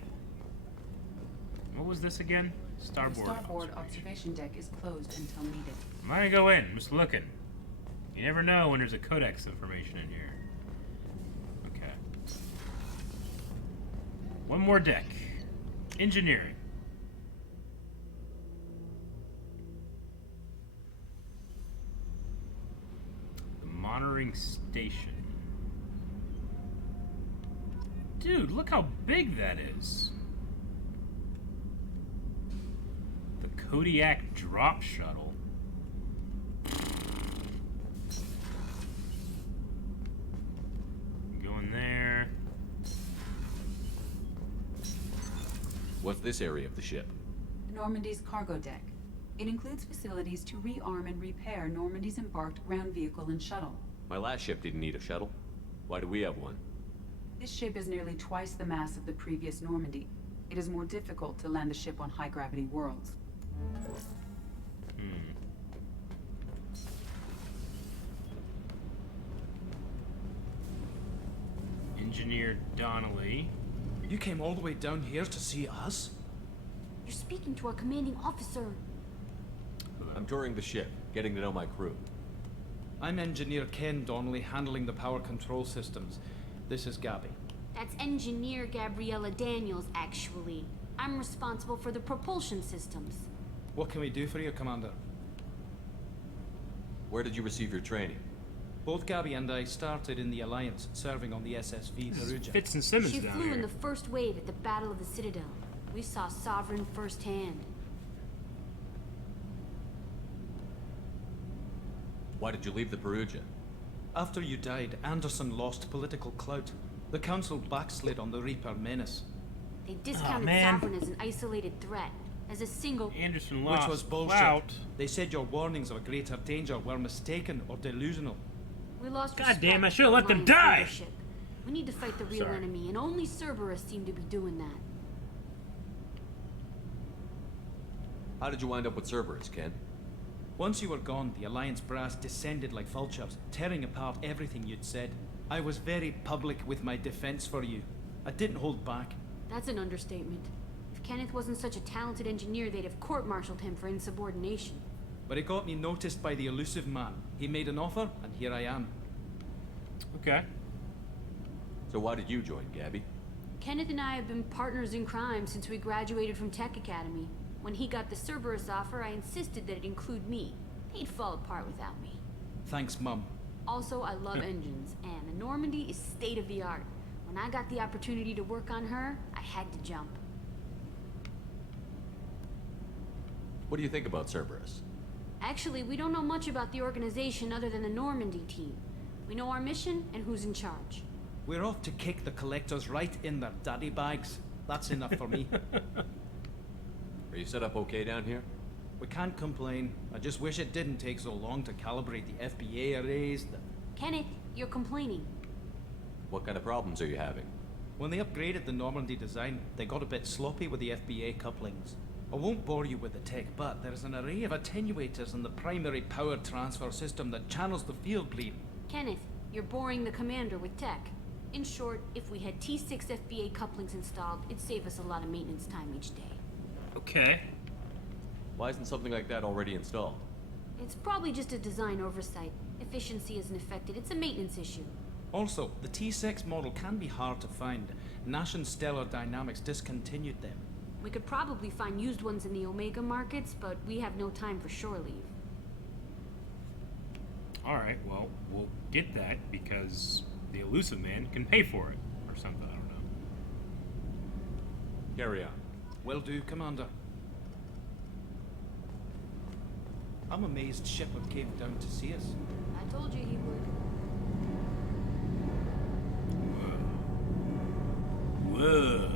What was this again? Starboard. The starboard observation deck is closed until needed. I'm not gonna go in. I'm just looking. You never know when there's a codex information in here. Okay. One more deck. Engineering. The monitoring station. Dude, look how big that is. The Kodiak drop shuttle. Going there. What's this area of the ship? Normandy's cargo deck. It includes facilities to rearm and repair Normandy's embarked ground vehicle and shuttle. My last ship didn't need a shuttle. Why do we have one? This ship is nearly twice the mass of the previous Normandy. It is more difficult to land the ship on high-gravity worlds. Engineer Donnelly. You came all the way down here to see us? You're speaking to our commanding officer. I'm touring the ship, getting to know my crew. I'm Engineer Ken Donnelly, handling the power control systems. This is Gabby. That's Engineer Gabriella Daniels, actually. I'm responsible for the propulsion systems. What can we do for you, Commander? Where did you receive your training? Both Gabby and I started in the Alliance, serving on the SSV Perugia. Fitz and Simmons She down flew here. in the first wave at the Battle of the Citadel. We saw Sovereign firsthand. Why did you leave the Perugia? After you died, Anderson lost political clout. The Council backslid on the Reaper menace. They discounted Sovereign as an isolated threat, as a single... Anderson Which was bullshit. They said your warnings of a greater danger were mistaken or delusional. We lost God damn, I respect should have for let them Alliance die! leadership. We need to fight the real enemy, and only Cerberus seem to be doing that. How did you wind up with Cerberus, Ken? Once you were gone, the Alliance brass descended like vultures, tearing apart everything you'd said. I was very public with my defense for you. I didn't hold back. That's an understatement. If Kenneth wasn't such a talented engineer, they'd have court-martialed him for insubordination. But it got me noticed by the Illusive Man. He made an offer, and here I am. Okay. So why did you join, Gabby? Kenneth and I have been partners in crime since we graduated from Tech Academy. When he got the Cerberus offer, I insisted that it include me. He'd fall apart without me. Thanks, Mum. Also, I love engines, and the Normandy is state-of-the-art. When I got the opportunity to work on her, I had to jump. What do you think about Cerberus? Actually, we don't know much about the organization other than the Normandy team. We know our mission and who's in charge. We're off to kick the collectors right in their daddy bags. That's enough for me. Are you set up okay down here? We can't complain. I just wish it didn't take so long to calibrate the FBA arrays. Kenneth, you're complaining. What kind of problems are you having? When they upgraded the Normandy design, they got a bit sloppy with the FBA couplings. I won't bore you with the tech, but there's an array of attenuators in the primary power transfer system that channels the field bleed. Kenneth, you're boring the commander with tech. In short, if we had T6 FBA couplings installed, it'd save us a lot of maintenance time each day. Okay. Why isn't something like that already installed? It's probably just a design oversight. Efficiency isn't affected. It's a maintenance issue. Also, the T6 model can be hard to find. Nash and Stellar Dynamics discontinued them. We could probably find used ones in the Omega markets, but we have no time for shore leave. Alright, well, we'll get that because the Illusive Man can pay for it. Or something, I don't know. Carry on. Will do, Commander. I'm amazed Shepard came down to see us. I told you he would. Whoa.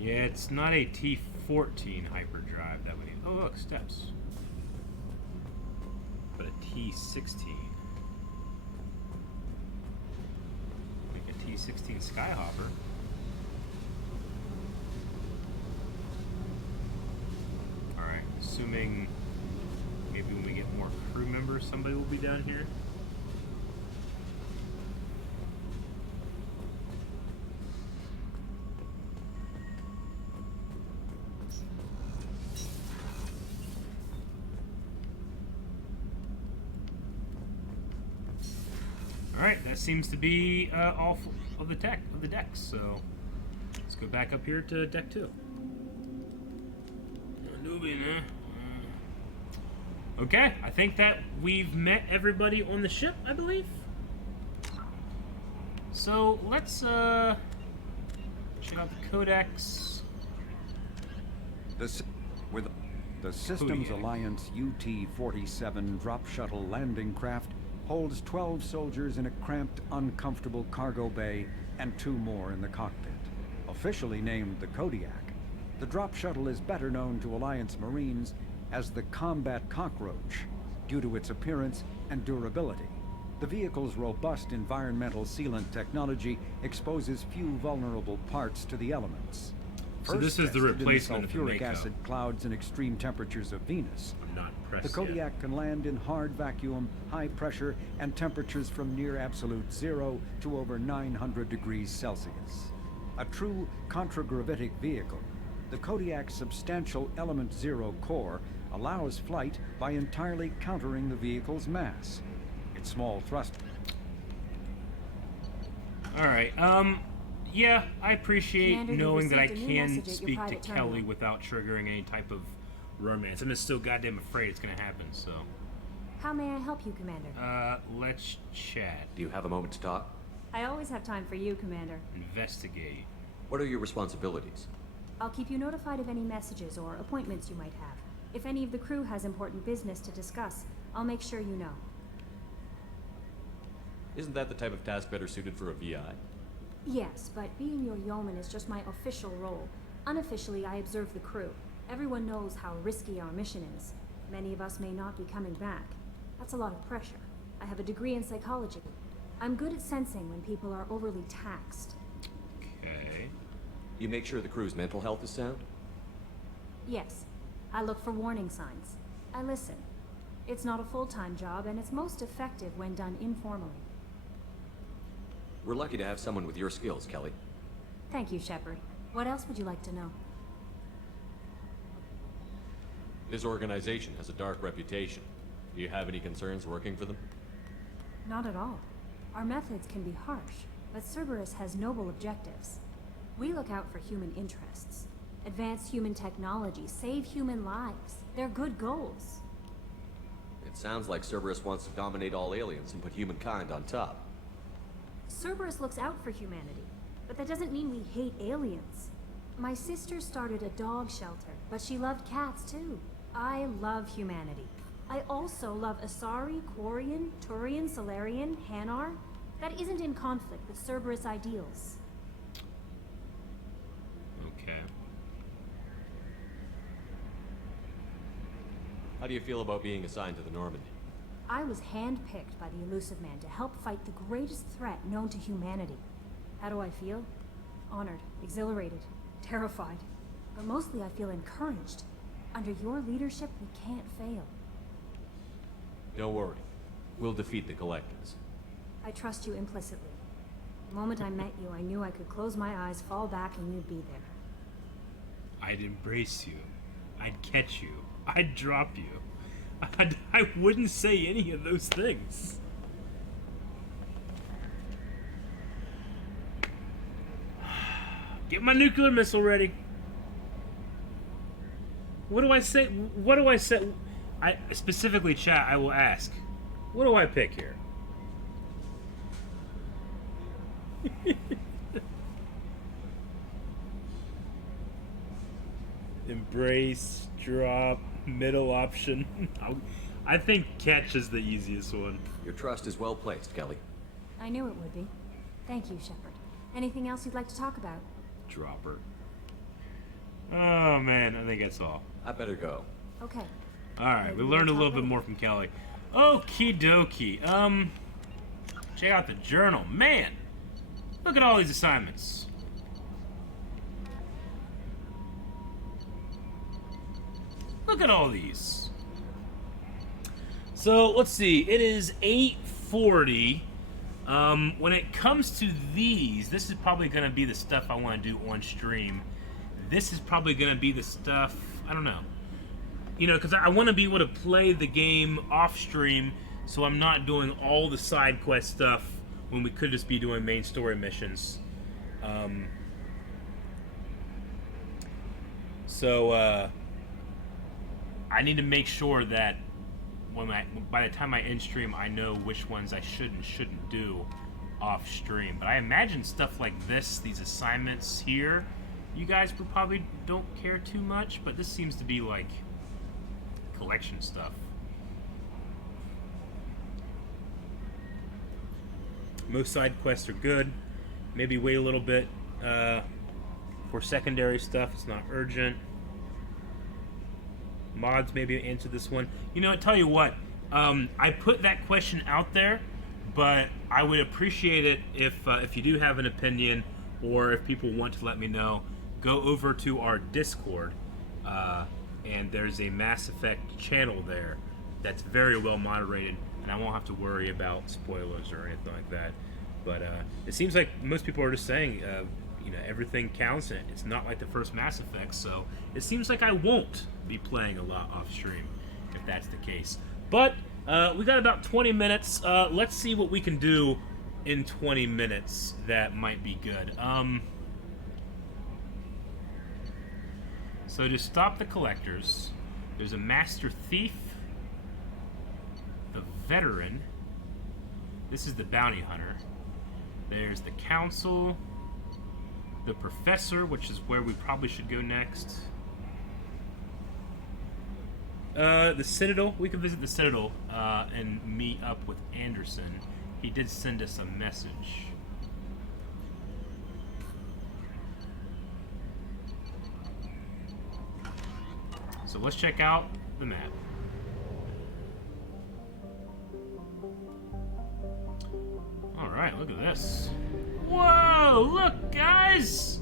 Yeah, it's not a T14 hyperdrive that we need. Oh, look, steps. But a T16. Make a T16 Skyhopper. Alright, assuming maybe when we get more crew members, somebody will be down here. Alright, that seems to be all of the decks, so let's go back up here to deck 2. Okay, I think that we've met everybody on the ship, I believe. So let's check out the codex. The Systems Alliance UT-47 drop shuttle landing craft holds 12 soldiers in a cramped, uncomfortable cargo bay and 2 more in the cockpit. Officially named the Kodiak, the drop shuttle is better known to Alliance Marines as the Combat Cockroach, due to its appearance and durability. The vehicle's robust environmental sealant technology exposes few vulnerable parts to the elements. So this is the replacement of the sulfuric acid clouds and extreme temperatures of Venus. I'm not impressed The Kodiak can land in hard vacuum, high pressure, and temperatures from near absolute zero to over 900 degrees Celsius. A true contragravitic vehicle, the Kodiak's substantial element zero core allows flight by entirely countering the vehicle's mass. Its small thrust. Alright, yeah, I appreciate Commander, knowing you've that I received a new can message at your speak to private Kelly terminal. without triggering any type of romance. I'm just still goddamn afraid it's gonna happen, so. How may I help you, Commander? Let's chat. Do you have a moment to talk? I always have time for you, Commander. Investigate. What are your responsibilities? I'll keep you notified of any messages or appointments you might have. If any of the crew has important business to discuss, I'll make sure you know. Isn't that the type of task better suited for a VI? Yes, but being your yeoman is just my official role. Unofficially, I observe the crew. Everyone knows how risky our mission is. Many of us may not be coming back. That's a lot of pressure. I have a degree in psychology. I'm good at sensing when people are overly taxed. Okay. You make sure the crew's mental health is sound? Yes. I look for warning signs. I listen. It's not a full-time job, and it's most effective when done informally. We're lucky to have someone with your skills, Kelly. Thank you, Shepard. What else would you like to know? This organization has a dark reputation. Do you have any concerns working for them? Not at all. Our methods can be harsh, but Cerberus has noble objectives. We look out for human interests. Advance human technology, save human lives. They're good goals. It sounds like Cerberus wants to dominate all aliens and put humankind on top. Cerberus looks out for humanity, but that doesn't mean we hate aliens. My sister started a dog shelter, but she loved cats too. I love humanity. I also love Asari, Quarian, Turian, Solarian, Hanar. That isn't in conflict with Cerberus ideals. Okay. How do you feel about being assigned to the Normandy? I was handpicked by the Illusive Man to help fight the greatest threat known to humanity. How do I feel? Honored, exhilarated, terrified. But mostly I feel encouraged. Under your leadership, we can't fail. Don't worry. We'll defeat the Collectors. I trust you implicitly. The moment I met you, I knew I could close my eyes, fall back, and you'd be there. I'd embrace you. I'd catch you. I'd drop you. I wouldn't say any of those things. Get my nuclear missile ready. What do I say? What do I say? I specifically, chat, I will ask. What do I pick here? Embrace, drop, middle option. I think catch is the easiest one. Your trust is well placed, Kelly. I knew it would be. Thank you, Shepard. Anything else you'd like to talk about? Dropper. Oh man, I think that's all. I better go. Okay. Alright, we learned a little bit more from Kelly. Okie dokie. Check out the journal. Man! Look at all these assignments. Look at all these. So, let's see. It is 8:40. When it comes to these, this is probably going to be the stuff I want to do on stream. This is probably going to be the stuff, I don't know. You know, because I want to be able to play the game off stream, so I'm not doing all the side quest stuff when we could just be doing main story missions. I need to make sure that by the time I end stream, I know which ones I should and shouldn't do off stream. But I imagine stuff like this, these assignments here, you guys probably don't care too much, but this seems to be like collection stuff. Most side quests are good. Maybe wait a little bit for secondary stuff. It's not urgent. Mods maybe answer this one. You know, I tell you what, I put that question out there, but I would appreciate it if you do have an opinion, or if people want to let me know, go over to our Discord, and there's a Mass Effect channel there that's very well moderated, and I won't have to worry about spoilers or anything like that. But it seems like most people are just saying, you know, everything counts, and it's not like the first Mass Effect, so it seems like I won't be playing a lot off stream if that's the case. But we got about 20 minutes. Let's see what we can do in 20 minutes that might be good. So to stop the collectors, there's a master thief, the veteran, this is the bounty hunter, there's the council, the professor, which is where we probably should go next. The Citadel, we could visit the Citadel and meet up with Anderson. He did send us a message. So let's check out the map. Alright, look at this. Whoa, look guys!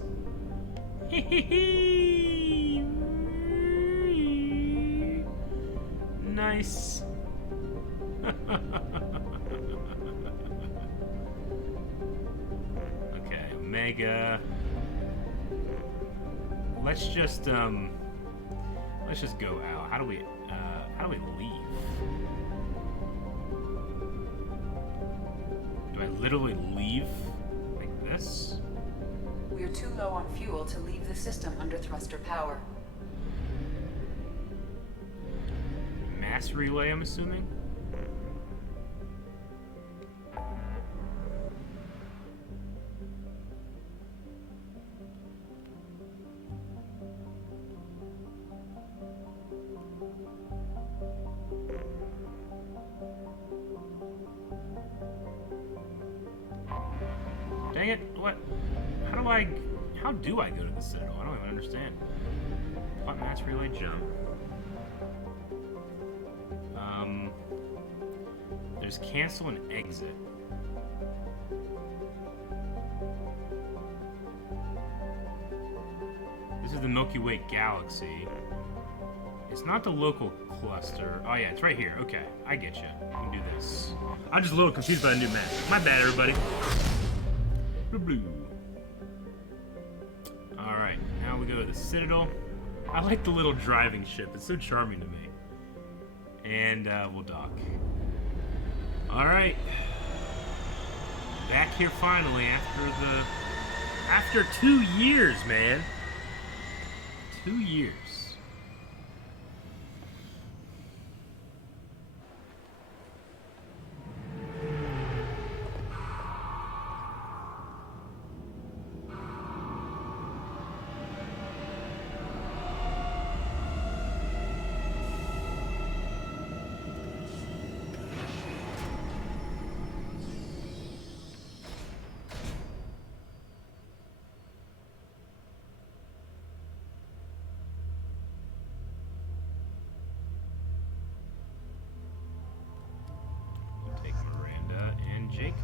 Nice. Okay, Omega. Let's just Let's just go out. How do we leave? Do I literally leave like this? We're too low on fuel to leave the system under thruster power. Mass relay, I'm assuming? Dang it, what? How do I go to the Citadel? I don't even understand. What mass relay jump? There's cancel and exit. This is the Milky Way galaxy. It's not the local cluster. Oh yeah, it's right here. Okay, I get you. We can do this. I'm just a little confused by the new map. My bad, everybody. Blue. Alright, now we go to the Citadel. I like the little driving ship. It's so charming to me. And we'll dock. Alright. Back here finally after 2 years, man. 2 years. Take Miranda and Jacob.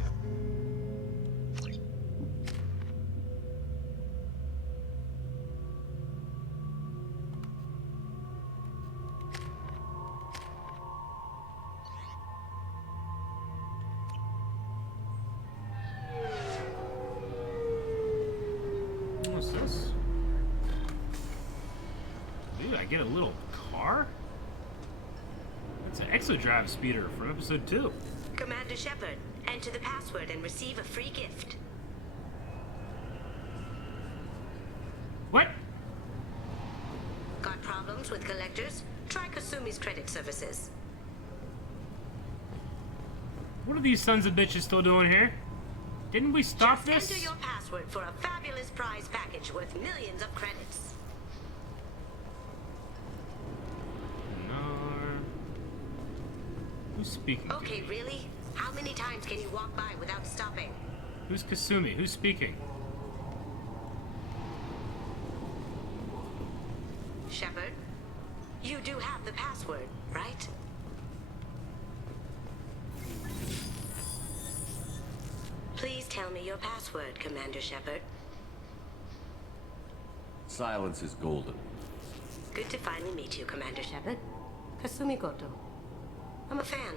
What's this? Dude, I get a little car? It's an exodrive speeder from episode 2. Commander Shepard, enter the password and receive a free gift. What? Got problems with collectors? Try Kasumi's credit services. What are these sons of bitches still doing here? Didn't we stop Just this? enter your password for a fabulous prize package worth millions of credits. Who's speaking? Okay, really? How many times can you walk by without stopping? Who's Kasumi? Who's speaking? Shepard, you do have the password, right? Please tell me your password, Commander Shepard. Silence is golden. Good to finally meet you, Commander Shepard. Kasumi Goto. I'm a fan.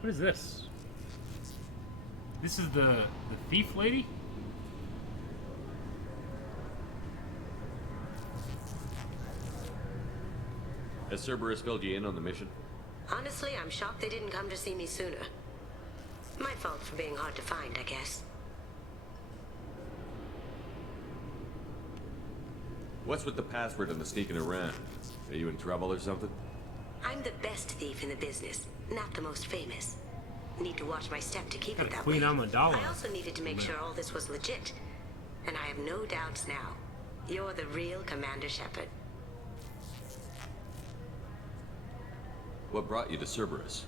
What is this? This is the thief lady? Has Cerberus filled you in on the mission? Honestly, I'm shocked they didn't come to see me sooner. My fault for being hard to find, I guess. What's with the password and the sneaking around? Are you in trouble or something? I'm the best thief in the business, not the most famous. Need to watch my step to keep it that Queen way. Amidala. I also needed to make sure all this was legit. And I have no doubts now. You're the real Commander Shepard. What brought you to Cerberus?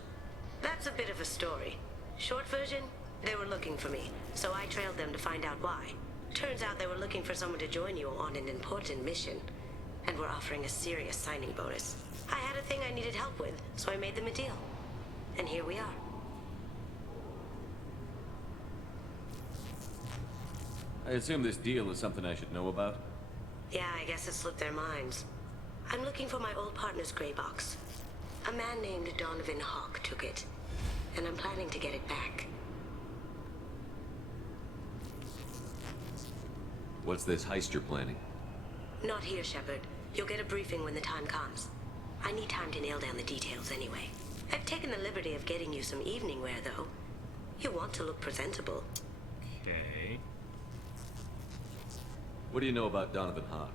That's a bit of a story. Short version, they were looking for me, so I trailed them to find out why. Turns out they were looking for someone to join you on an important mission, and were offering a serious signing bonus. I had a thing I needed help with, so I made them a deal. And here we are. I assume this deal is something I should know about? Yeah, I guess it slipped their minds. I'm looking for my old partner's gray box. A man named Donovan Hawk took it, and I'm planning to get it back. What's this heist you're planning? Not here, Shepard. You'll get a briefing when the time comes. I need time to nail down the details anyway. I've taken the liberty of getting you some evening wear, though. You want to look presentable. Okay. What do you know about Donovan Hawk?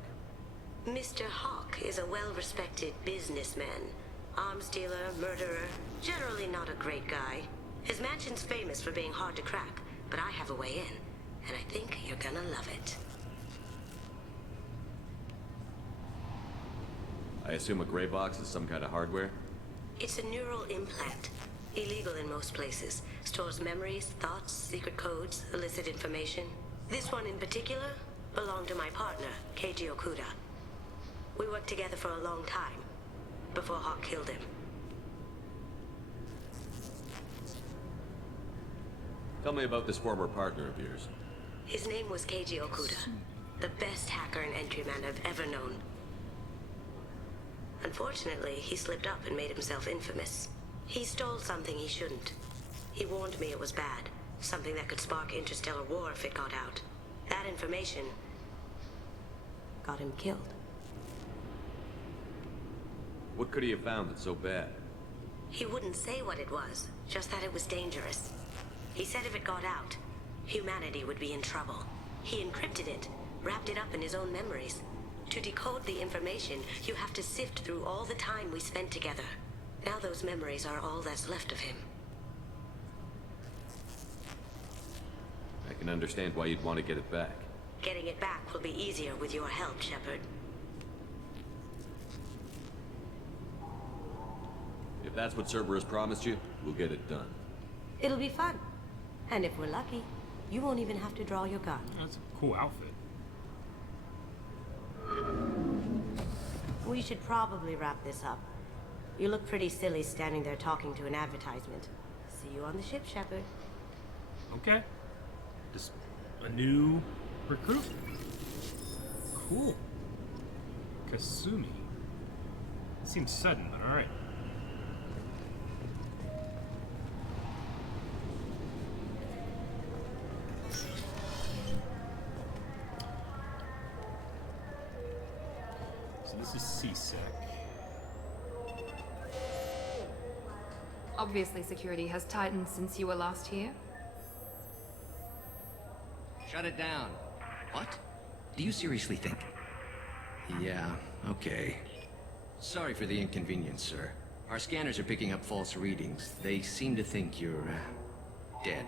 Mr. Hawk is a well-respected businessman. Arms dealer, murderer, generally not a great guy. His mansion's famous for being hard to crack, but I have a way in, and I think you're gonna love it. I assume a gray box is some kind of hardware? It's a neural implant. Illegal in most places. Stores memories, thoughts, secret codes, illicit information. This one in particular belonged to my partner, Keiji Okuda. We worked together for a long time, before Hawk killed him. Tell me about this former partner of yours. His name was Keiji Okuda, the best hacker and entryman I've ever known. Unfortunately, he slipped up and made himself infamous. He stole something he shouldn't. He warned me it was bad, something that could spark interstellar war if it got out. That information got him killed. What could he have found that's so bad? He wouldn't say what it was, just that it was dangerous. He said if it got out, humanity would be in trouble. He encrypted it, wrapped it up in his own memories. To decode the information, you have to sift through all the time we spent together. Now those memories are all that's left of him. I can understand why you'd want to get it back. Getting it back will be easier with your help, Shepard. If that's what Cerberus promised you, we'll get it done. It'll be fun. And if we're lucky, you won't even have to draw your gun. That's a cool outfit. We should probably wrap this up. You look pretty silly standing there talking to an advertisement. See you on the ship, Shepard. Okay. Just a new recruit. Cool. Kasumi. Seems sudden, but alright. So this is CSEC. Obviously, security has tightened since you were last here. Shut it down. What? Do you seriously think? Yeah, okay. Sorry for the inconvenience, sir. Our scanners are picking up false readings. They seem to think you're, dead.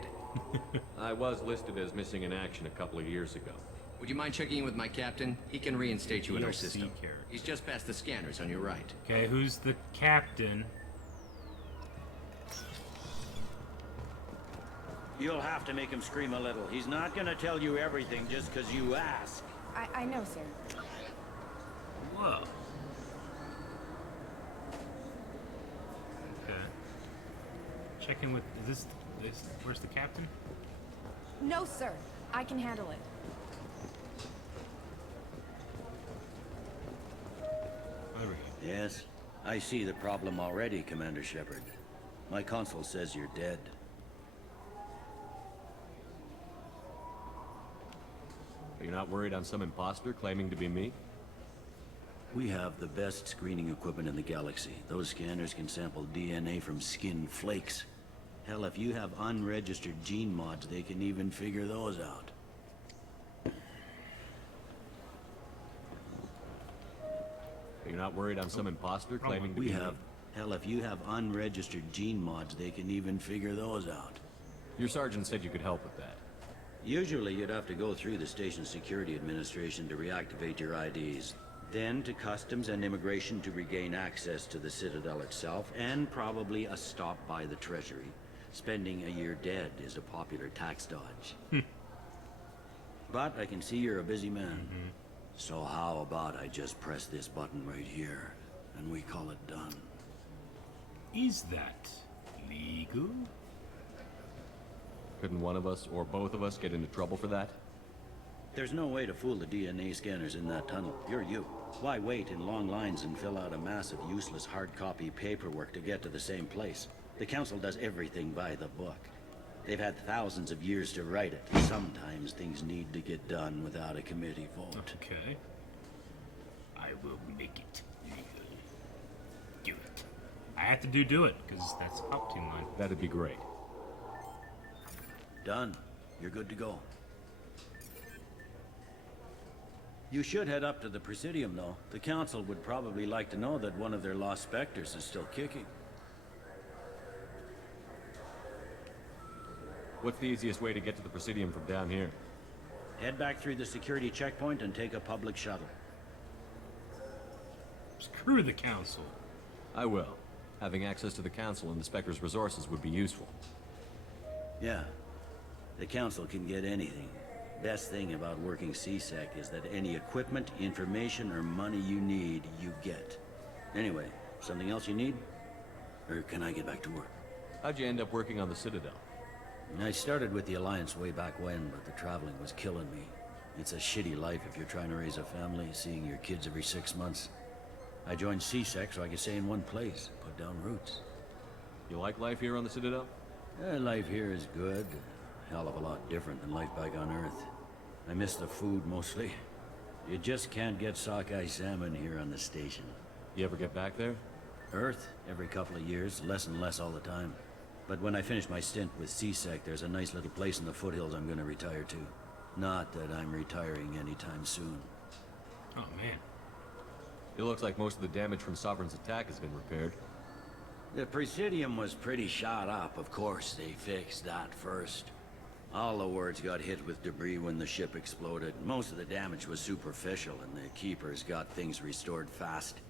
I was listed as missing in action a couple of years ago. Would you mind checking in with my captain? He can reinstate you in our DLC system. character. He's just past the scanners on your right. Okay, who's the captain? You'll have to make him scream a little. He's not gonna tell you everything just because you ask. I know, sir. Whoa. Okay. Check in with, is this, where's the captain? No, sir. I can handle it. Oh, there we go. Yes, I see the problem already, Commander Shepard. My console says you're dead. You're not worried I'm some imposter claiming to be me? We have the best screening equipment in the galaxy. Those scanners can sample DNA from skin flakes. Hell, if you have unregistered gene mods, they can even figure those out. You're not worried I'm some imposter claiming to be me? Hell, if you have unregistered gene mods, they can even figure those out. Your sergeant said you could help with that. Usually you'd have to go through the station security administration to reactivate your IDs. Then to customs and immigration to regain access to the Citadel itself, and probably a stop by the Treasury. Spending a year dead is a popular tax dodge. But I can see you're a busy man. So how about I just press this button right here, and we call it done? Is that legal? Couldn't one of us, or both of us, get into trouble for that? There's no way to fool the DNA scanners in that tunnel. You're you. Why wait in long lines and fill out a mass of useless hard copy paperwork to get to the same place? The Council does everything by the book. They've had thousands of years to write it. Sometimes things need to get done without a committee vote. Okay. I will make it legal. Do it. I have to do it, because that's Palpatine line. That'd be great. Done. You're good to go. You should head up to the Presidium, though. The Council would probably like to know that one of their lost specters is still kicking. What's the easiest way to get to the Presidium from down here? Head back through the security checkpoint and take a public shuttle. Screw the Council. I will. Having access to the Council and the Spectre's resources would be useful. Yeah. The Council can get anything. Best thing about working CSEC is that any equipment, information, or money you need, you get. Anyway, something else you need? Or can I get back to work? How'd you end up working on the Citadel? I started with the Alliance way back when, but the traveling was killing me. It's a shitty life if you're trying to raise a family, seeing your kids every 6 months. I joined CSEC so I could stay in one place, put down roots. You like life here on the Citadel? Life here is good. A hell of a lot different than life back on Earth. I miss the food mostly. You just can't get sockeye salmon here on the station. You ever get back there? Earth, every couple of years, less and less all the time. But when I finish my stint with CSEC, there's a nice little place in the foothills I'm gonna retire to. Not that I'm retiring anytime soon. Oh, man. It looks like most of the damage from Sovereign's attack has been repaired. The Presidium was pretty shot up, of course. They fixed that first. All the wards got hit with debris when the ship exploded. Most of the damage was superficial, and the Keepers got things restored fast.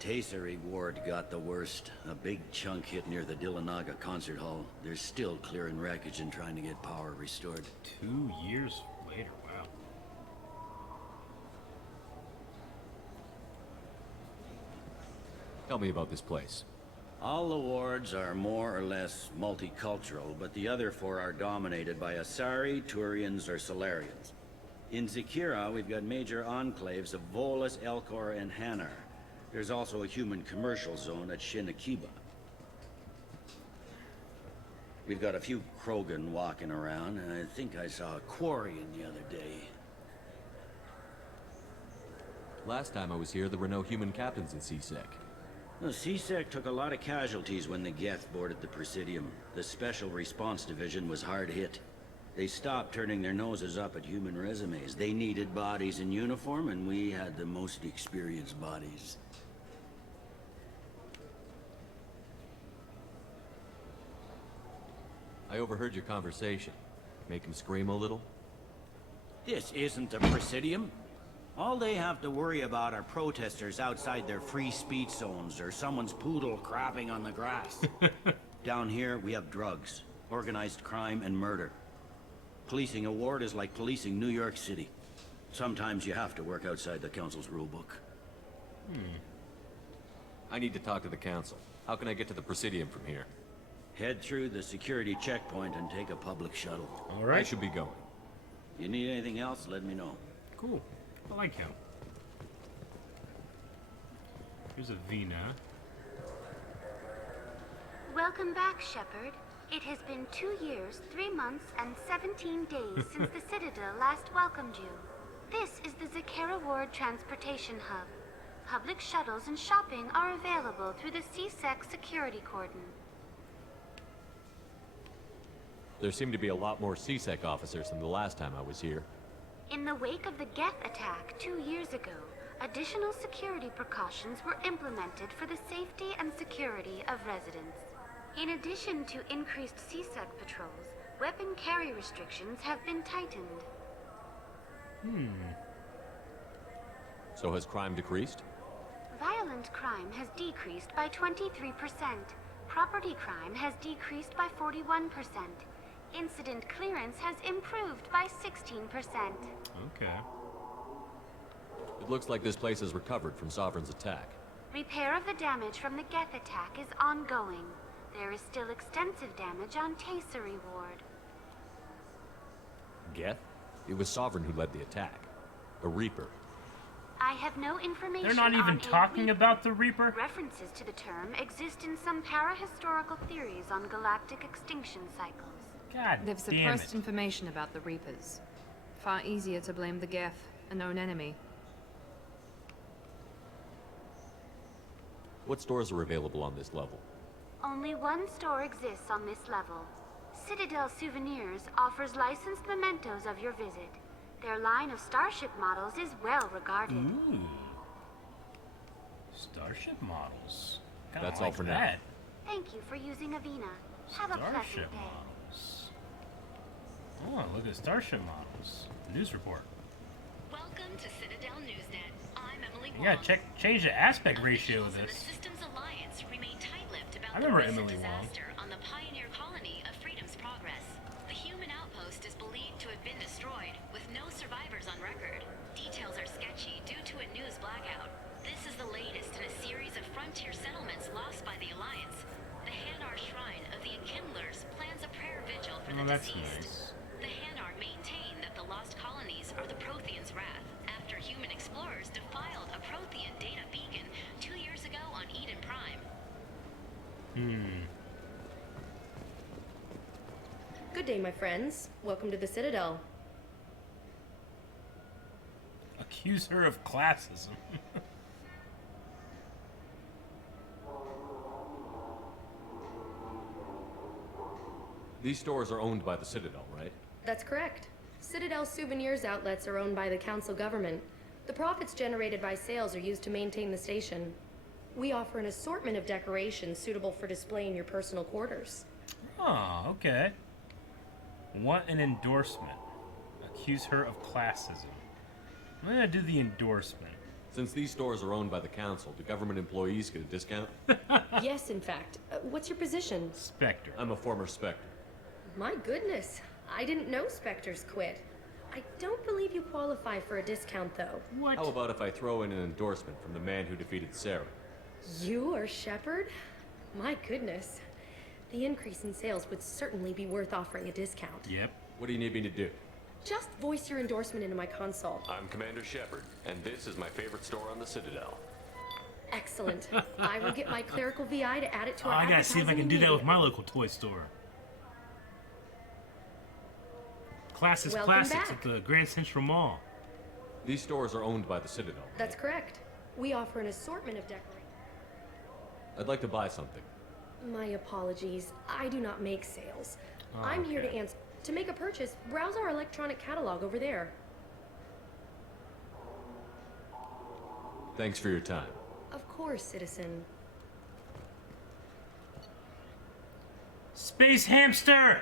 Tasery Ward got the worst. A big chunk hit near the Dillanaga concert hall. They're still clearing wreckage and trying to get power restored. 2 years later, wow. Tell me about this place. All the wards are more or less multicultural, but the other 4 are dominated by Asari, Turians, or Solarians. In Zakira, we've got major enclaves of Volus, Elcor, and Hanar. There's also a human commercial zone at Shinakiba. We've got a few Krogan walking around, and I think I saw a Quarian the other day. Last time I was here, there were no human captains in CSEC. The CSEC took a lot of casualties when the Geth boarded the Presidium. The Special Response Division was hard hit. They stopped turning their noses up at human resumes. They needed bodies in uniform, and we had the most experienced bodies. I overheard your conversation. Make him scream a little? This isn't the Presidium. All they have to worry about are protesters outside their free speech zones or someone's poodle crapping on the grass. Down here, we have drugs, organized crime, and murder. Policing a ward is like policing New York City. Sometimes you have to work outside the Council's rulebook. I need to talk to the Council. How can I get to the Presidium from here? Head through the security checkpoint and take a public shuttle. All right. I should be going. You need anything else, let me know. Cool. I like him. Here's a Vina. Welcome back, Shepard. It has been 2 years, 3 months, and 17 days since the Citadel last welcomed you. This is the Zakera Ward Transportation Hub. Public shuttles and shopping are available through the CSEC security cordon. There seem to be a lot more CSEC officers than the last time I was here. In the wake of the Geth attack 2 years ago, additional security precautions were implemented for the safety and security of residents. In addition to increased CSEC patrols, weapon carry restrictions have been tightened. So has crime decreased? Violent crime has decreased by 23%. Property crime has decreased by 41%. Incident clearance has improved by 16%. Okay. It looks like this place has recovered from Sovereign's attack. Repair of the damage from the Geth attack is ongoing. There is still extensive damage on Tasery Ward. Geth? It was Sovereign who led the attack. A Reaper. I have no information. They're not even on talking about the Reaper? References to the term exist in some parahistorical theories on galactic extinction cycles. God They've damn suppressed it. information about the Reapers. Far easier to blame the Geth, a known enemy. What stores are available on this level? Only one store exists on this level. Citadel Souvenirs offers licensed mementos of your visit. Their line of starship models is well regarded. Ooh. Starship models. Kinda That's like all for that. now. Thank you for using Avina. Have a pleasant Starship day. models. Oh, look at Starship models. News report. Welcome to Citadel Newsnet. I'm Emily Wong. Yeah, check the aspect ratio of The this. Systems Alliance remain tight-lipped about I remember the recent Emily Wong. disaster on the pioneer colony of Freedom's Progress. The human outpost is believed to have been destroyed, with no survivors on record. Details are sketchy due to a news blackout. This is the latest in a series of frontier settlements lost by the Alliance. The Hanar Shrine of the Enkindlers plans a prayer vigil for the that's deceased. nice. The Hanar maintain that the lost colonies are the Protheans' wrath after human explorers defiled a Prothean data beacon 2 years ago on Eden Prime. Good day, my friends. Welcome to the Citadel. Accuse her of classism. These stores are owned by the Citadel, right? That's correct. Citadel Souvenirs outlets are owned by the Council government. The profits generated by sales are used to maintain the station. We offer an assortment of decorations suitable for display in your personal quarters. Oh, okay. Want an endorsement. Accuse her of classism. I'm gonna do the endorsement. Since these stores are owned by the Council, do government employees get a discount? Yes, in fact. What's your position? Spectre. I'm a former Spectre. My goodness. I didn't know Spectres quit. I don't believe you qualify for a discount, though. What? How about if I throw in an endorsement from the man who defeated Sarah? You are Shepard? My goodness. The increase in sales would certainly be worth offering a discount. Yep. What do you need me to do? Just voice your endorsement into my console. I'm Commander Shepard, and this is my favorite store on the Citadel. Excellent. I will get my clerical VI to add it to Oh, our I gotta see if I can do that with advertising my local toy store. Classics Welcome Classics back. at the Grand Central Mall. These stores are owned by the Citadel. That's correct. We offer an assortment of decorations. I'd like to buy something. My apologies. I do not make sales. Oh, I'm here to okay. answer. To make a purchase, browse our electronic catalog over there. Thanks for your time. Of course, citizen. Space Hamster!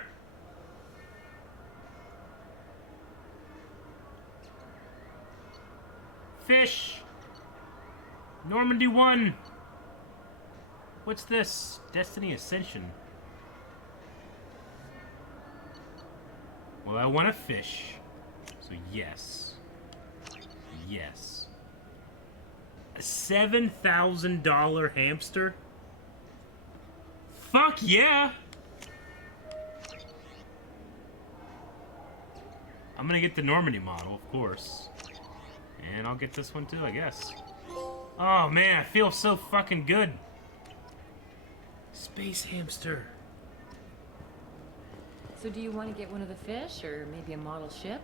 Fish! Normandy 1! What's this? Destiny Ascension. Well, I want a fish. So yes. Yes. A $7,000 hamster? Fuck yeah! I'm gonna get the Normandy model, of course. And I'll get this one too, I guess. Oh man, I feel so fucking good. Space hamster. So do you want to get one of the fish, or maybe a model ship?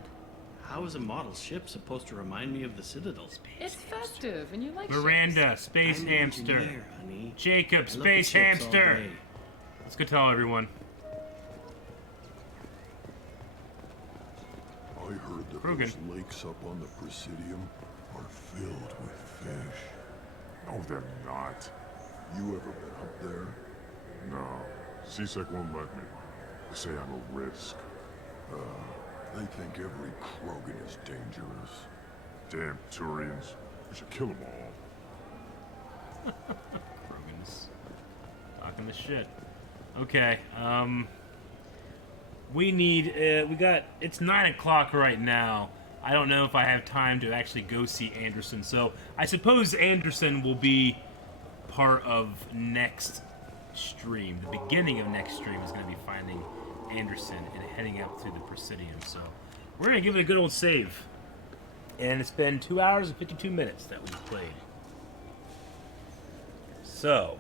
How is a model ship supposed to remind me of the Citadel? It's festive, and you like Miranda, ships. space I'm an hamster. engineer, honey. Jacob, I look at space ships all hamster. day. Let's go tell everyone. I heard that Krogan. those lakes up on the Presidium are filled with fish. No, they're not. You ever been up there? No. CSEC won't let me. They say I'm a risk. They think every Krogan is dangerous. Damn Turians. We should kill them all. Krogans. Talking the shit. Okay, we need, it's 9 o'clock right now. I don't know if I have time to actually go see Anderson, so I suppose Anderson will be part of next stream. The beginning of next stream is going to be finding Anderson and heading up through the Presidium, so we're going to give it a good old save. And it's been 2 hours and 52 minutes that we've played. So,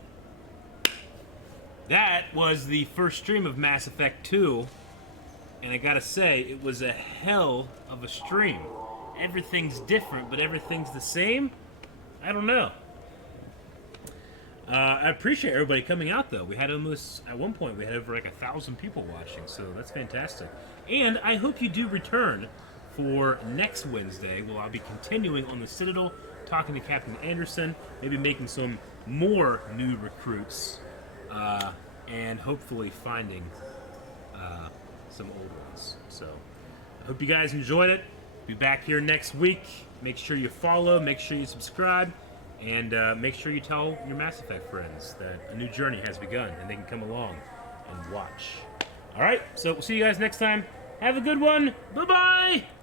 that was the first stream of Mass Effect 2, and I gotta say, it was a hell of a stream. Everything's different, but everything's the same? I don't know. I appreciate everybody coming out, though. We had almost, at one point, we had over like 1,000 people watching, so that's fantastic. And I hope you do return for next Wednesday. Well, I'll be continuing on the Citadel, talking to Captain Anderson, maybe making some more new recruits, and hopefully finding some old ones. So I hope you guys enjoyed it. Be back here next week. Make sure you follow, make sure you subscribe, and make sure you tell your Mass Effect friends that a new journey has begun and they can come along and watch. All right, so we'll see you guys next time. Have a good one. Bye-bye.